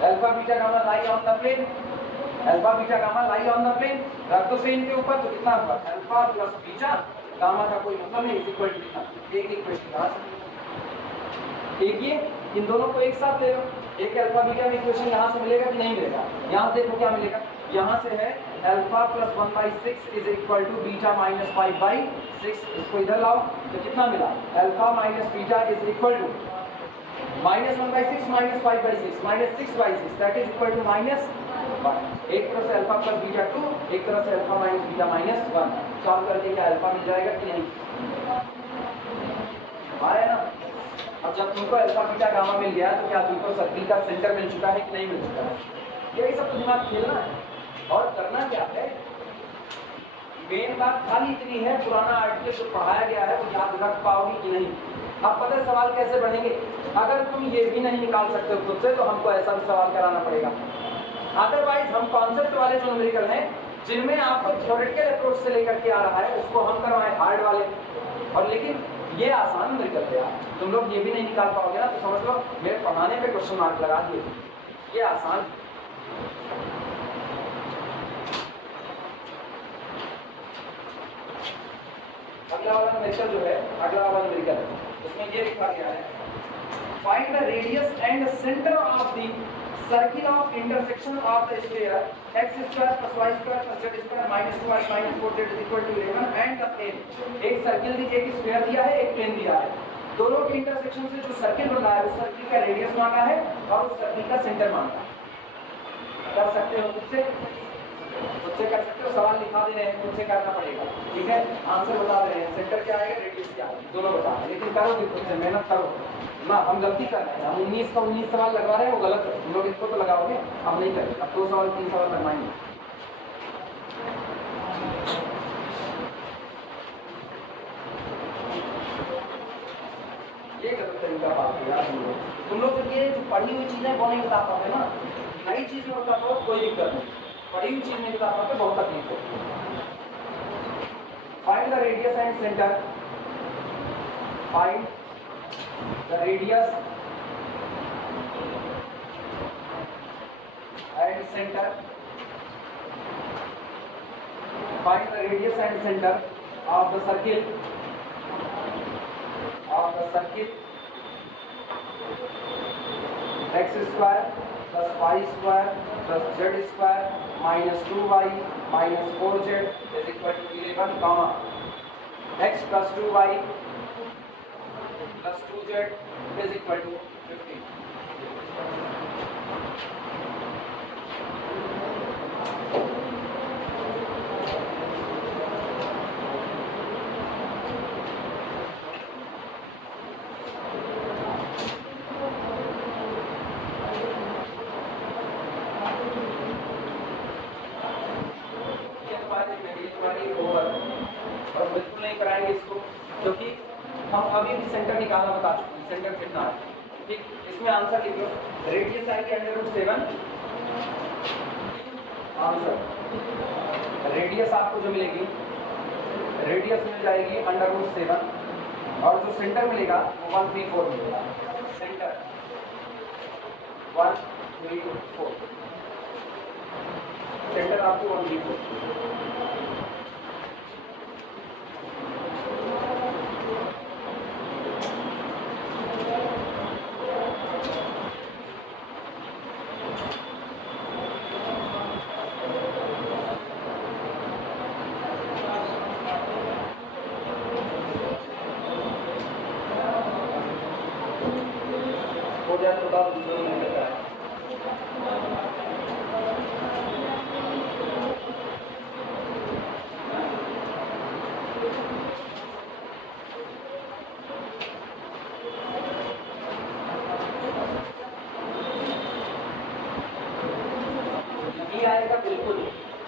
alpha beta gamma lie on the plane, alpha beta gamma lie on the plane, रख दो प्लेन के ऊपर तो कितना होगा अल्फा प्लस बीटा गामा का कोई मतलब नहीं इज इक्वल टू कितना, एक इक्वेशन यहां से एक ये इन दोनों को एक साथ ले लो, एक अल्फा बीटा में इक्वेशन यहां से मिलेगा कि नहीं मिलेगा। यहां देखो क्या मिलेगा, यहां से है alpha plus 1/6 is equal to beta minus 5/6। इसको इधर लाओ तो कितना मिला alpha minus beta is equal to minus 1/6 minus 5/6 minus 6/6 that is equal to minus 1। एक तरफ से अल्फा प्लस बीटा 2, एक तरफ से alpha minus beta minus 1। Solve करके क्या अल्फा मिल जाएगा कि नहीं, आया ना। अब जब तुमको अल्फा बीटा गामा मिल गया तो क्या तुमको सर्किल का सेंटर मिल चुका है कि नहीं मिल चुका है। यही सब तो दिमाग खेलना है और करना क्या है। मेन बात खाली इतनी है पुराना आर्टिकल जो पढ़ाया गया है वो याद रख पाओगे कि नहीं। अब पता है सवाल कैसे बढ़ेंगे, अगर तुम ये भी नहीं निकाल सकते हो खुद से तो हमको ऐसा भी सवाल कराना पड़ेगा। अदरवाइज हम कॉन्सेप्ट वाले जो न्यूमेरिकल हैं जिनमें आपको थ्योरेटिकल अप्रोच से लेकर के आ रहा है उसको हम करवाएं हार्ड वाले, और लेकिन ये आसान न्यूमेरिकल है यार। तुम लोग ये भी नहीं निकाल पाओगे ना तो समझ लो मेरे पढ़ाने पे क्वेश्चन मार्क लगा दिए। ये आसान अगला वाला न्यूमेरिकल जो है, अगला वाला न्यूमेरिकल उसमें ये लिखा गया है find the radius and centre of the circle of intersection of the sphere x² + y² + z² - 2y - 4z = 11 and the plane. एक सर्किल दी, एक स्फीयर दिया है, एक प्लेन दिया है, दोनों के इंटरसेक्शन से जो सर्किल बन रहा है उस सर्किल का रेडियस मांगा है और उस सर्किल का सेंटर मांगा है। कर सकते हो खुद से कर सकते हो, सवाल लिखा दे रहे हैं खुद से करना पड़ेगा, ठीक है। आंसर बता दे रहे हैं, सेंटर क्या आएगा रेडियस क्या आएगा दोनों बता रहे हैं, लेकिन करोगे खुद से, मेहनत करो ना। हम गलती कर रहे हैं, हम 19 का 19 सवाल लगवा रहे हैं वो गलत है। तुम लोग इसको तो लगाओगे, हम नहीं करेंगे। अब 2 सवाल 3 सवाल लगवाएंगे। ये गलत तरीका बात है यार। तुम लोग ये जो पढ़ी हुई चीजें वो नहीं बता पाते ना, नई चीज में बता पाओ कोई दिक्कत नहीं, पढ़ी हुई चीज नहीं बता पाते बहुत तकलीफ होती है। Find the radius and centre, find the radius and center, find the radius and center of the circle x² + y² + z² - 2y - 4z = 11, comma x + 2y + 2z = 15। और बिल्कुल नहीं कराएंगे इसको क्योंकि हम अभी भी सेंटर निकालना बता चुके हैं, सेंटर कितना है, ठीक। इसमें आंसर लिख लो, रेडियस आएगी √7। आंसर रेडियस आपको जो मिलेगी, रेडियस मिल जाएगी √7 और जो सेंटर मिलेगा वो 134 मिलेगा। सेंटर 134 सेंटर आपको 1B4। हो जाए तो बात दूसरों में करता है। नहीं आएगा बिल्कुल,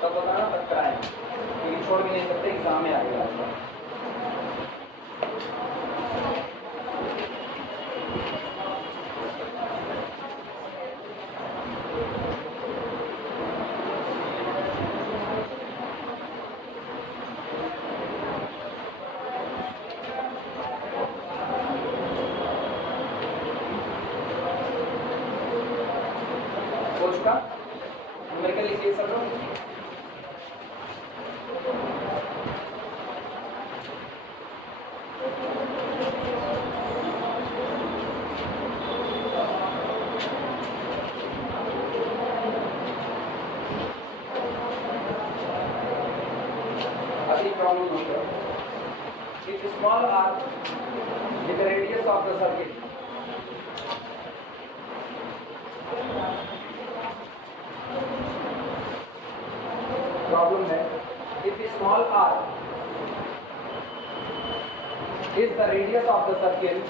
तब बताना तब कराएं, लेकिन छोड़ भी नहीं सकते, एग्जाम में आएगा। हो चुका न्यूमेरिकल लिखिए सब लोग। अभी प्रॉब्लम हो गया। If small r with the radius of the circle problem है, if small r is the radius of the circle,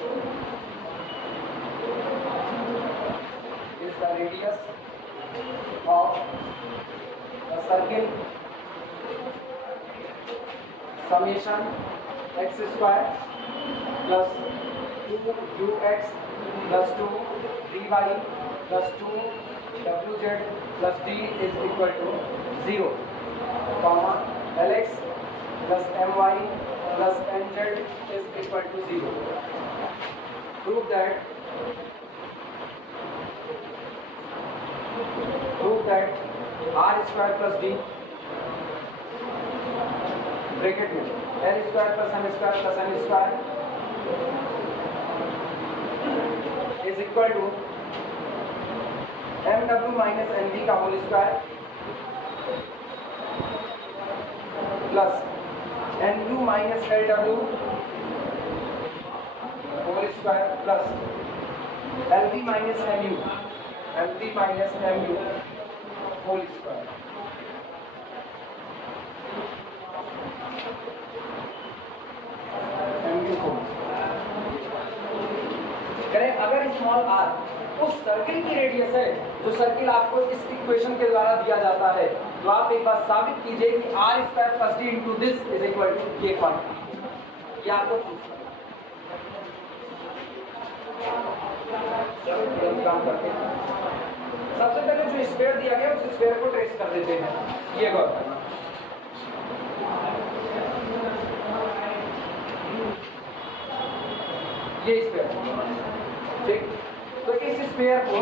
is the radius of the circle, summation x square plus 2ux plus 2 dy plus 2 wz plus d is equal to 0, comma lx plus my plus nz is equal to 0. Prove that r square plus d bracket में l square plus m square is equal to mw minus nv का whole square plus nu minus lw whole square plus lv minus mu whole square. करें अगर small r उस circle की radius है जो circle आपको इस इक्वेशन के द्वारा दिया जाता है, तो आप एक बात साबित कीजिए कि r square plus d into this is equal to ये क्वांटिटी। ये आपको काम करते हैं। सबसे पहले जो स्क्वायर दिया गया उस स्क्वायर को ट्रेस कर देते हैं। ये गौर करना, ये स्क्वायर ठीक। तो इस स्क्वायर को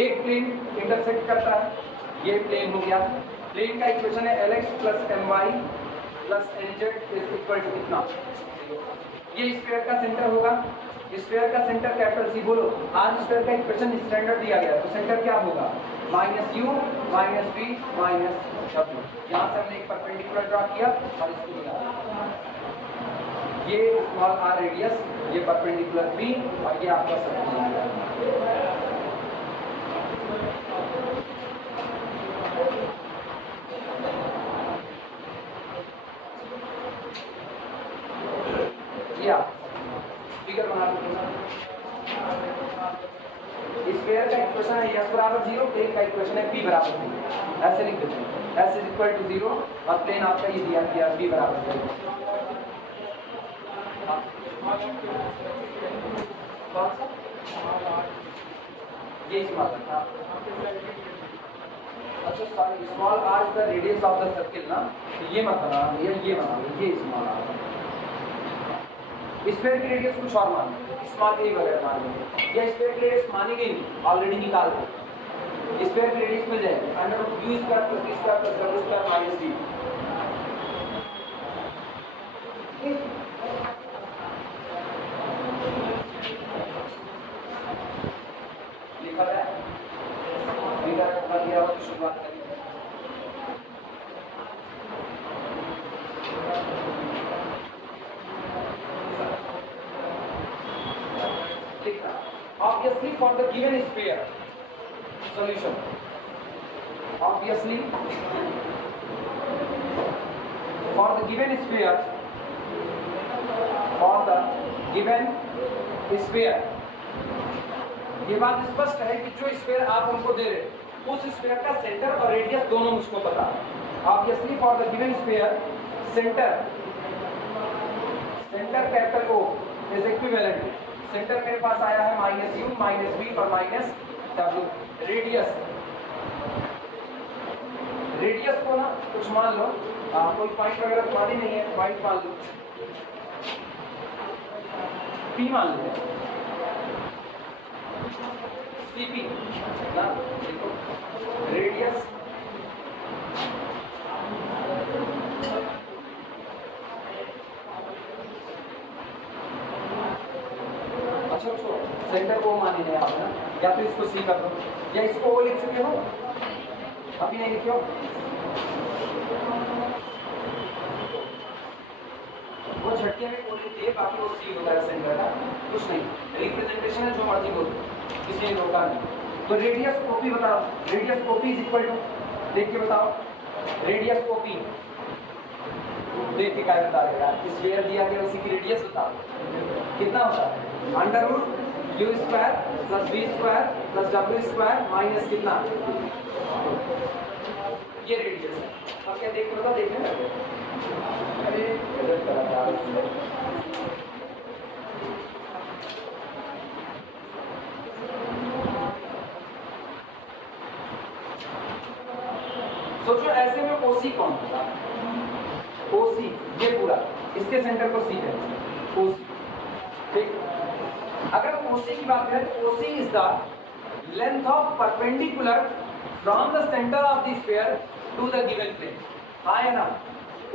एक प्लेन इंटरसेक्ट करता है, ये प्लेन हो गया। प्लेन का इक्वेशन है lx plus my plus nz is equal to कितना, ये स्क्वायर का सेंटर होगा। स्क्वायर का सेंटर कैपिटल सी बोलो। आज स्क्वायर का इक्वेशन स्टैंडर्ड दिया गया, तो सेंटर क्या होगा, minus u minus v minus डब्ल्यू। यहाँ से हमने एक परपेंडिकुलर ड्रॉ किया और इसको मिला, ये स्मॉल r रेडियस, ये परपेंडिकुलर b और ये आपका सर्कल। फिगर बना लो। स्क्वायर का इक्वेशन है s बराबर 0, प्लेन का इक्वेशन है p बराबर 0। ऐसे लिख देते हैं, s इज इक्वल टू 0 और प्लेन आपका ये दिया गया p बराबर 0। ये स्मॉल था। अच्छा sorry, small r is the radius of the circle ना, ये मत बनाना भैया, ये बना लो, ये स्मॉल r। स्क्वायर की रेडियस कुछ और मान लो, स्मॉल a वगैरह मान लो, या स्क्वायर की रेडियस मानेंगे नहीं, ऑलरेडी निकाल दो। स्क्वायर की रेडियस मिल जाएगी under root u square plus v square plus डब्ल्यू स्क्वायर माइनस डी। लिखा है फिगर बन गया और शुरुआत करेंगे। Obviously for the given sphere solution, obviously for the given sphere, for the given sphere, ये बात स्पष्ट है कि जो स्फीयर आप हमको दे रहे हैं उस स्फीयर का सेंटर और रेडियस दोनों मुझको पता है। Obviously for the given sphere centre capital O is equivalent, centre मेरे पास आया है माइनस यू माइनस बी और माइनस डब्ल्यू। रेडियस को ना कुछ मान लो, कोई पॉइंट वगैरह तो मानी नहीं है, पॉइंट मान लो पी मान लो सीपी ना, देखो रेडियस अच्छा उसको सेंटर को माने हैं आप ना, या तो इसको सी कर दो या इसको ओ लिख चुके हो, अभी नहीं लिखे हो। वो झटके में ओ लिख दिए, बाकी वो सी होगा सेंटर का, कुछ नहीं, रिप्रेजेंटेशन है जो मर्जी बोलो, किसी ने रोका नहीं। तो रेडियस ओपी बताओ, radius OP is equal to, देख के बताओ रेडियस ओपी, देख के क्या बता देगा, स्क्वायर दिया गया उसी की रेडियस बताओ कितना होता है, under root u square plus v square plus डब्ल्यू स्क्वायर माइनस कितना, ये रेडियस है। अब क्या देख लो, देखने अरे गलत करा था। सोचो ऐसे में ओसी कौन होगा, ओसी ये पूरा, इसके सेंटर को सी है ओसी, ठीक। अगर ओसी की बात करें तो OC is the length of perpendicular from the centre of the sphere to the given plane. हाँ या ना,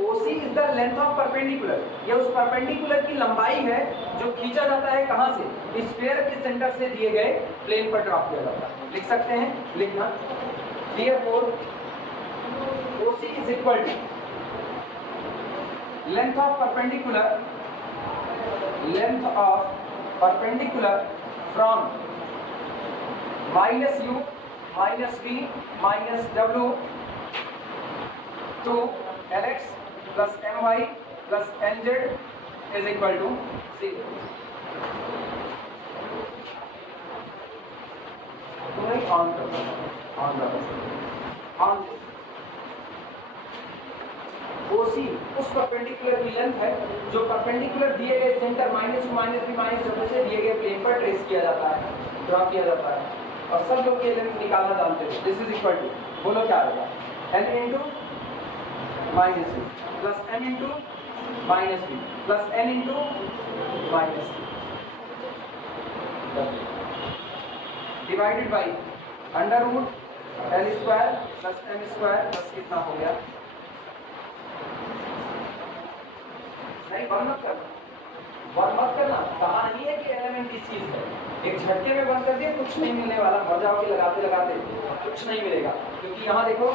OC is the length of perpendicular, ये उस परपेंडिकुलर की लंबाई है जो खींचा जाता है कहां से, स्फीयर के सेंटर से दिए गए प्लेन पर ड्रॉप किया जाता है। लिख सकते हैं, लिखना therefore OC is equal to length of perpendicular from minus u minus v minus w to lx plus my plus nz is equal to 0। तुम्हें ऑन ओसी उस परपेंडिकुलर की लेंथ है जो परपेंडिकुलर दिए गए centre minus two minus v minus डब्ल्यू से दिए गए प्लेन पर ट्रेस किया जाता है, ड्रॉ किया जाता है, और सब लोग ये लेंथ निकालना जानते हैं। दिस इज इक्वल टू, बोलो क्या होगा, n into minus v plus n into minus v plus n into minus divided by under root l square plus m square plus कितना हो गया, नहीं बंद मत करना, कहा नहीं है कि एलिमेंट इस चीज है, एक झटके में बंद कर दिए कुछ नहीं मिलने वाला, मजा होगी लगाते लगाते कुछ नहीं मिलेगा, क्योंकि यहाँ देखो,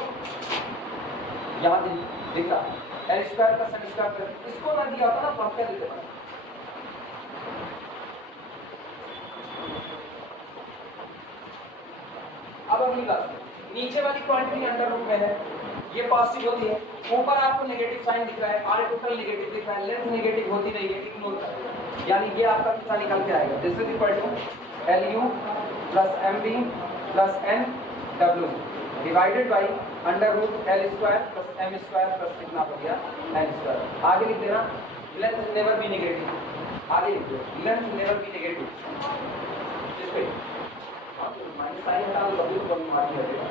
यहाँ दिख रहा l square plus m square plus, इसको ना दिया होता ना तो हम क्या देते हैं। अब अगली बात, नीचे वाली क्वांटिटी अंडर रूट में है, ये पॉजिटिव होती है, ऊपर आपको नेगेटिव साइन दिख रहा है, आर टोटल नेगेटिव दिख रहा है, लेंथ नेगेटिव होती नहीं है, इग्नोर कर, यानी ये आपका कितना निकल के आएगा, this is equal to l u plus m v plus n डब्ल्यू divided by under root l square plus m square plus कितना हो गया एन स्क्वायर। आगे लिख देना लेंथ नेवर बी नेगेटिव, आगे लिख दो लेंथ नेवर बी नेगेटिव, इस पे माइनस साइन हटा दो, डब्ल्यू को मार दिया जाएगा,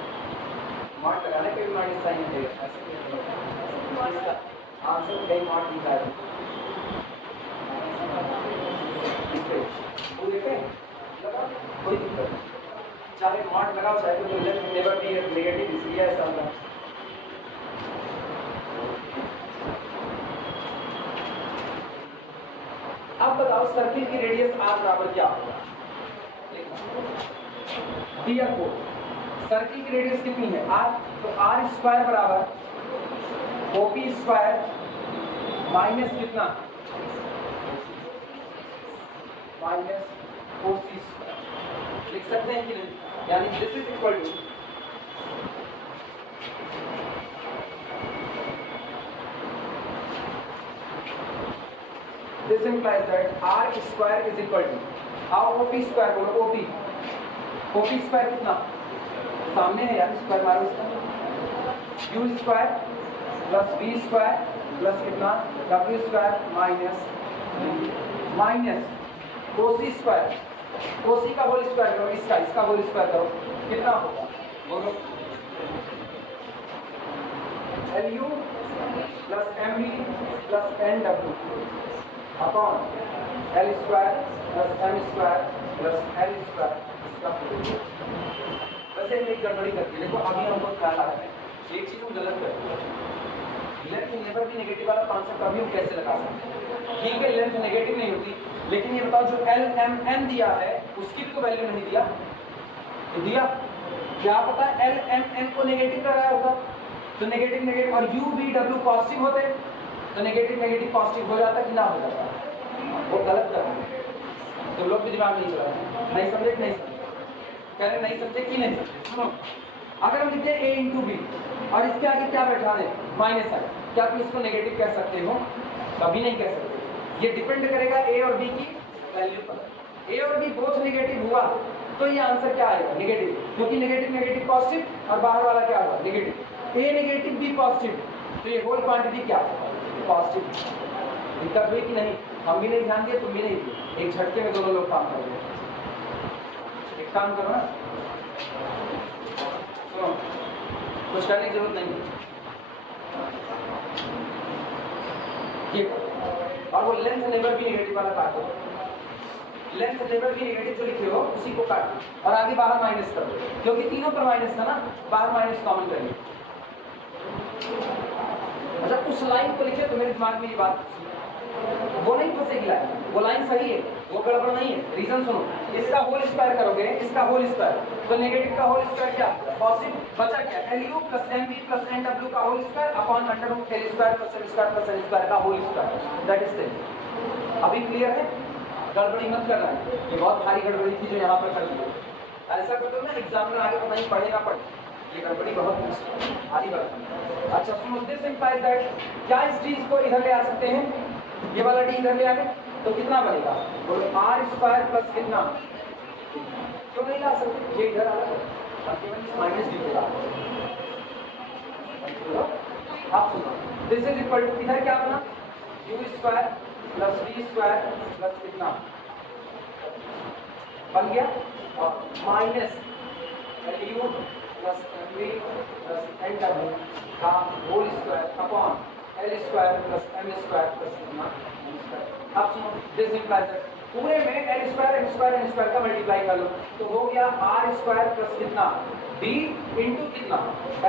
मार्क लगाने पे भी माइनस साइन देगा, ऐसे इसका आंसर कई मार्क लिखा है, वो देखें लगा कोई दिक्कत चाहे नॉट लगाओ चाहे तो लेंथ नेवर बी नेगेटिव, इसलिए ऐसा होगा। अब बताओ सर्किल की रेडियस r बराबर क्या होगा। डियर को सर्किल की रेडियस कितनी है r, तो r स्क्वायर बराबर OP स्क्वायर माइनस कितना माइनस OC स्क्वायर लिख सकते हैं कि नहीं, यानी this is equal to this implies that r square is equal to आओ OP स्क्वायर बोलो, OP स्क्वायर कितना सामने है यार, स्क्वायर मारो इसका, u square plus v square plus कितना w square minus OC square, OC का होल स्क्वायर करो, इसका होल स्क्वायर करो, कितना होगा बोलो, LU plus MV plus NW upon L square plus M square plus L square, इसका वैसे एक गड़बड़ी करती है। देखो अभी हमको ख्याल आ रहा है एक चीज हम गलत करते हैं, लेंथ नेवर भी नेगेटिव वाला कॉन्सेप्ट अभी हम कैसे लगा सकते हैं। ठीक है लेंथ नेगेटिव नहीं होती, लेकिन ये बताओ जो L M N दिया है उसकी भी तो वैल्यू नहीं दिया, तो दिया क्या पता L M N को नेगेटिव लगाया होगा, तो नेगेटिव और U V W पॉजिटिव होते तो नेगेटिव पॉजिटिव हो जाता कि ना हो जाता, वो गलत कर रहे हैं। तो लोग भी दिमाग नहीं चला रहे, नहीं समझे कि नहीं समझे, कह रहे नहीं समझे कि नहीं समझे। सुनो अगर हम लिखते हैं A इंटू बी और इसके आगे क्या बैठा है माइनस है, क्या तुम इसको नेगेटिव कह सकते हो, कभी नहीं कह सकते। ये डिपेंड करेगा A और B की वैल्यू पर, A और B बोथ नेगेटिव हुआ तो ये आंसर क्या आएगा नेगेटिव, क्योंकि नेगेटिव पॉजिटिव और बाहर वाला क्या होगा negative, A negative B positive, तो ये होल क्वांटिटी क्या पॉजिटिव। दिक्कत हुई कि नहीं, हम भी नहीं ध्यान दिए तुम भी नहीं दिए, एक झटके में दोनों लोग काम कर रहे हैं। एक काम करो ना, सुनो कुछ करने की जरूरत नहीं ये, और वो लेंथ नेवर भी नेगेटिव वाला काटो, लेंथ नेवर भी नेगेटिव जो लिखे हो उसी को काटो और आगे बाहर माइनस कर दो, क्योंकि तीनों पर माइनस था ना, बाहर माइनस कॉमन कर लिया। अच्छा उस लाइन को लिखे तो मेरे दिमाग में ये बात वो नहीं फंसेगी लाइन, वो लाइन सही है, वो गड़बड़ नहीं है। रीजन सुनो, इसका होल स्क्वायर करोगे, इसका होल स्क्वायर तो नेगेटिव का होल स्क्वायर क्या पॉजिटिव, बचा क्या LU plus MV plus NW का whole square upon under root L square plus M square plus N square का whole square, that is same. अभी क्लियर है, गड़बड़ी मत करना है, ये बहुत भारी गड़बड़ी थी जो यहाँ पर कर दी। ऐसा कर दो ना एग्जाम में आगे पता नहीं पढ़े ना पढ़े, ये गड़बड़ी बहुत भारी बात है। अच्छा सुनो, दिस इंप्लाइज दैट क्या इस चीज को इधर ले आ सकते हैं, ये वाला डी इधर ले आ गए तो कितना बनेगा बोलो R स्क्वायर प्लस कितना, क्यों नहीं ला सकते, ये इधर आ रहा है माइनस डी होगा। आप सुनो दिस इज इक्वल टू इधर क्या बना U square plus V square plus कितना बन गया और minus LU plus MV plus NW का whole square upon L square plus M square plus कितना M स्क्वायर। अब सुनो दिस इंप्लाइज दैट पूरे में L square M square N square का मल्टीप्लाई कर लो तो हो गया R स्क्वायर प्लस कितना D इंटू कितना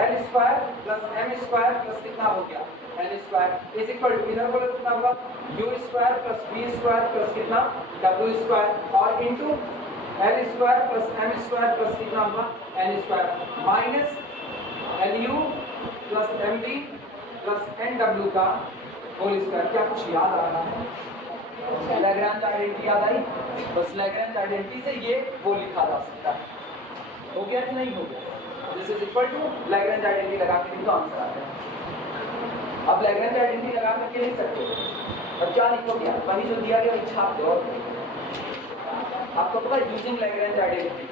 L square plus M square plus कितना हो गया N square is equal to इधर बोलो कितना होगा U square plus V square plus कितना W स्क्वायर और into L square plus M square plus कितना होगा N square minus LU plus MV plus NW का होल स्क्वायर। क्या कुछ याद आ रहा है, लैग्रेंज आइडेंटिटी याद आई, बस लैग्रेंज आइडेंटिटी से ये वो लिखा जा सकता है, हो गया कि नहीं हो गया, this is equal to Lagrange identity लगा के तो आंसर आता है। अब लैग्रेंज आइडेंटिटी लगा करके लिख सकते हो, अब क्या लिखोगे वही जो दिया गया वही छाप दो, और आपको पता है using Lagrange identity,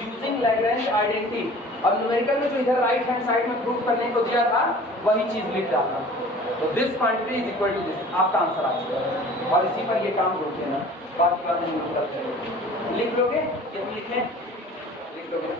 using Lagrange identity. अब न्यूमेरिकल में जो इधर राइट हैंड साइड में प्रूफ करने को दिया था वही चीज लिख डालना, तो this quantity is equal to this, आपका आंसर आ जाएगा। और इसी पर ये काम रोक देना, बाकी बातें नहीं लिख लोगे, क्या लिखें लिख लोगे।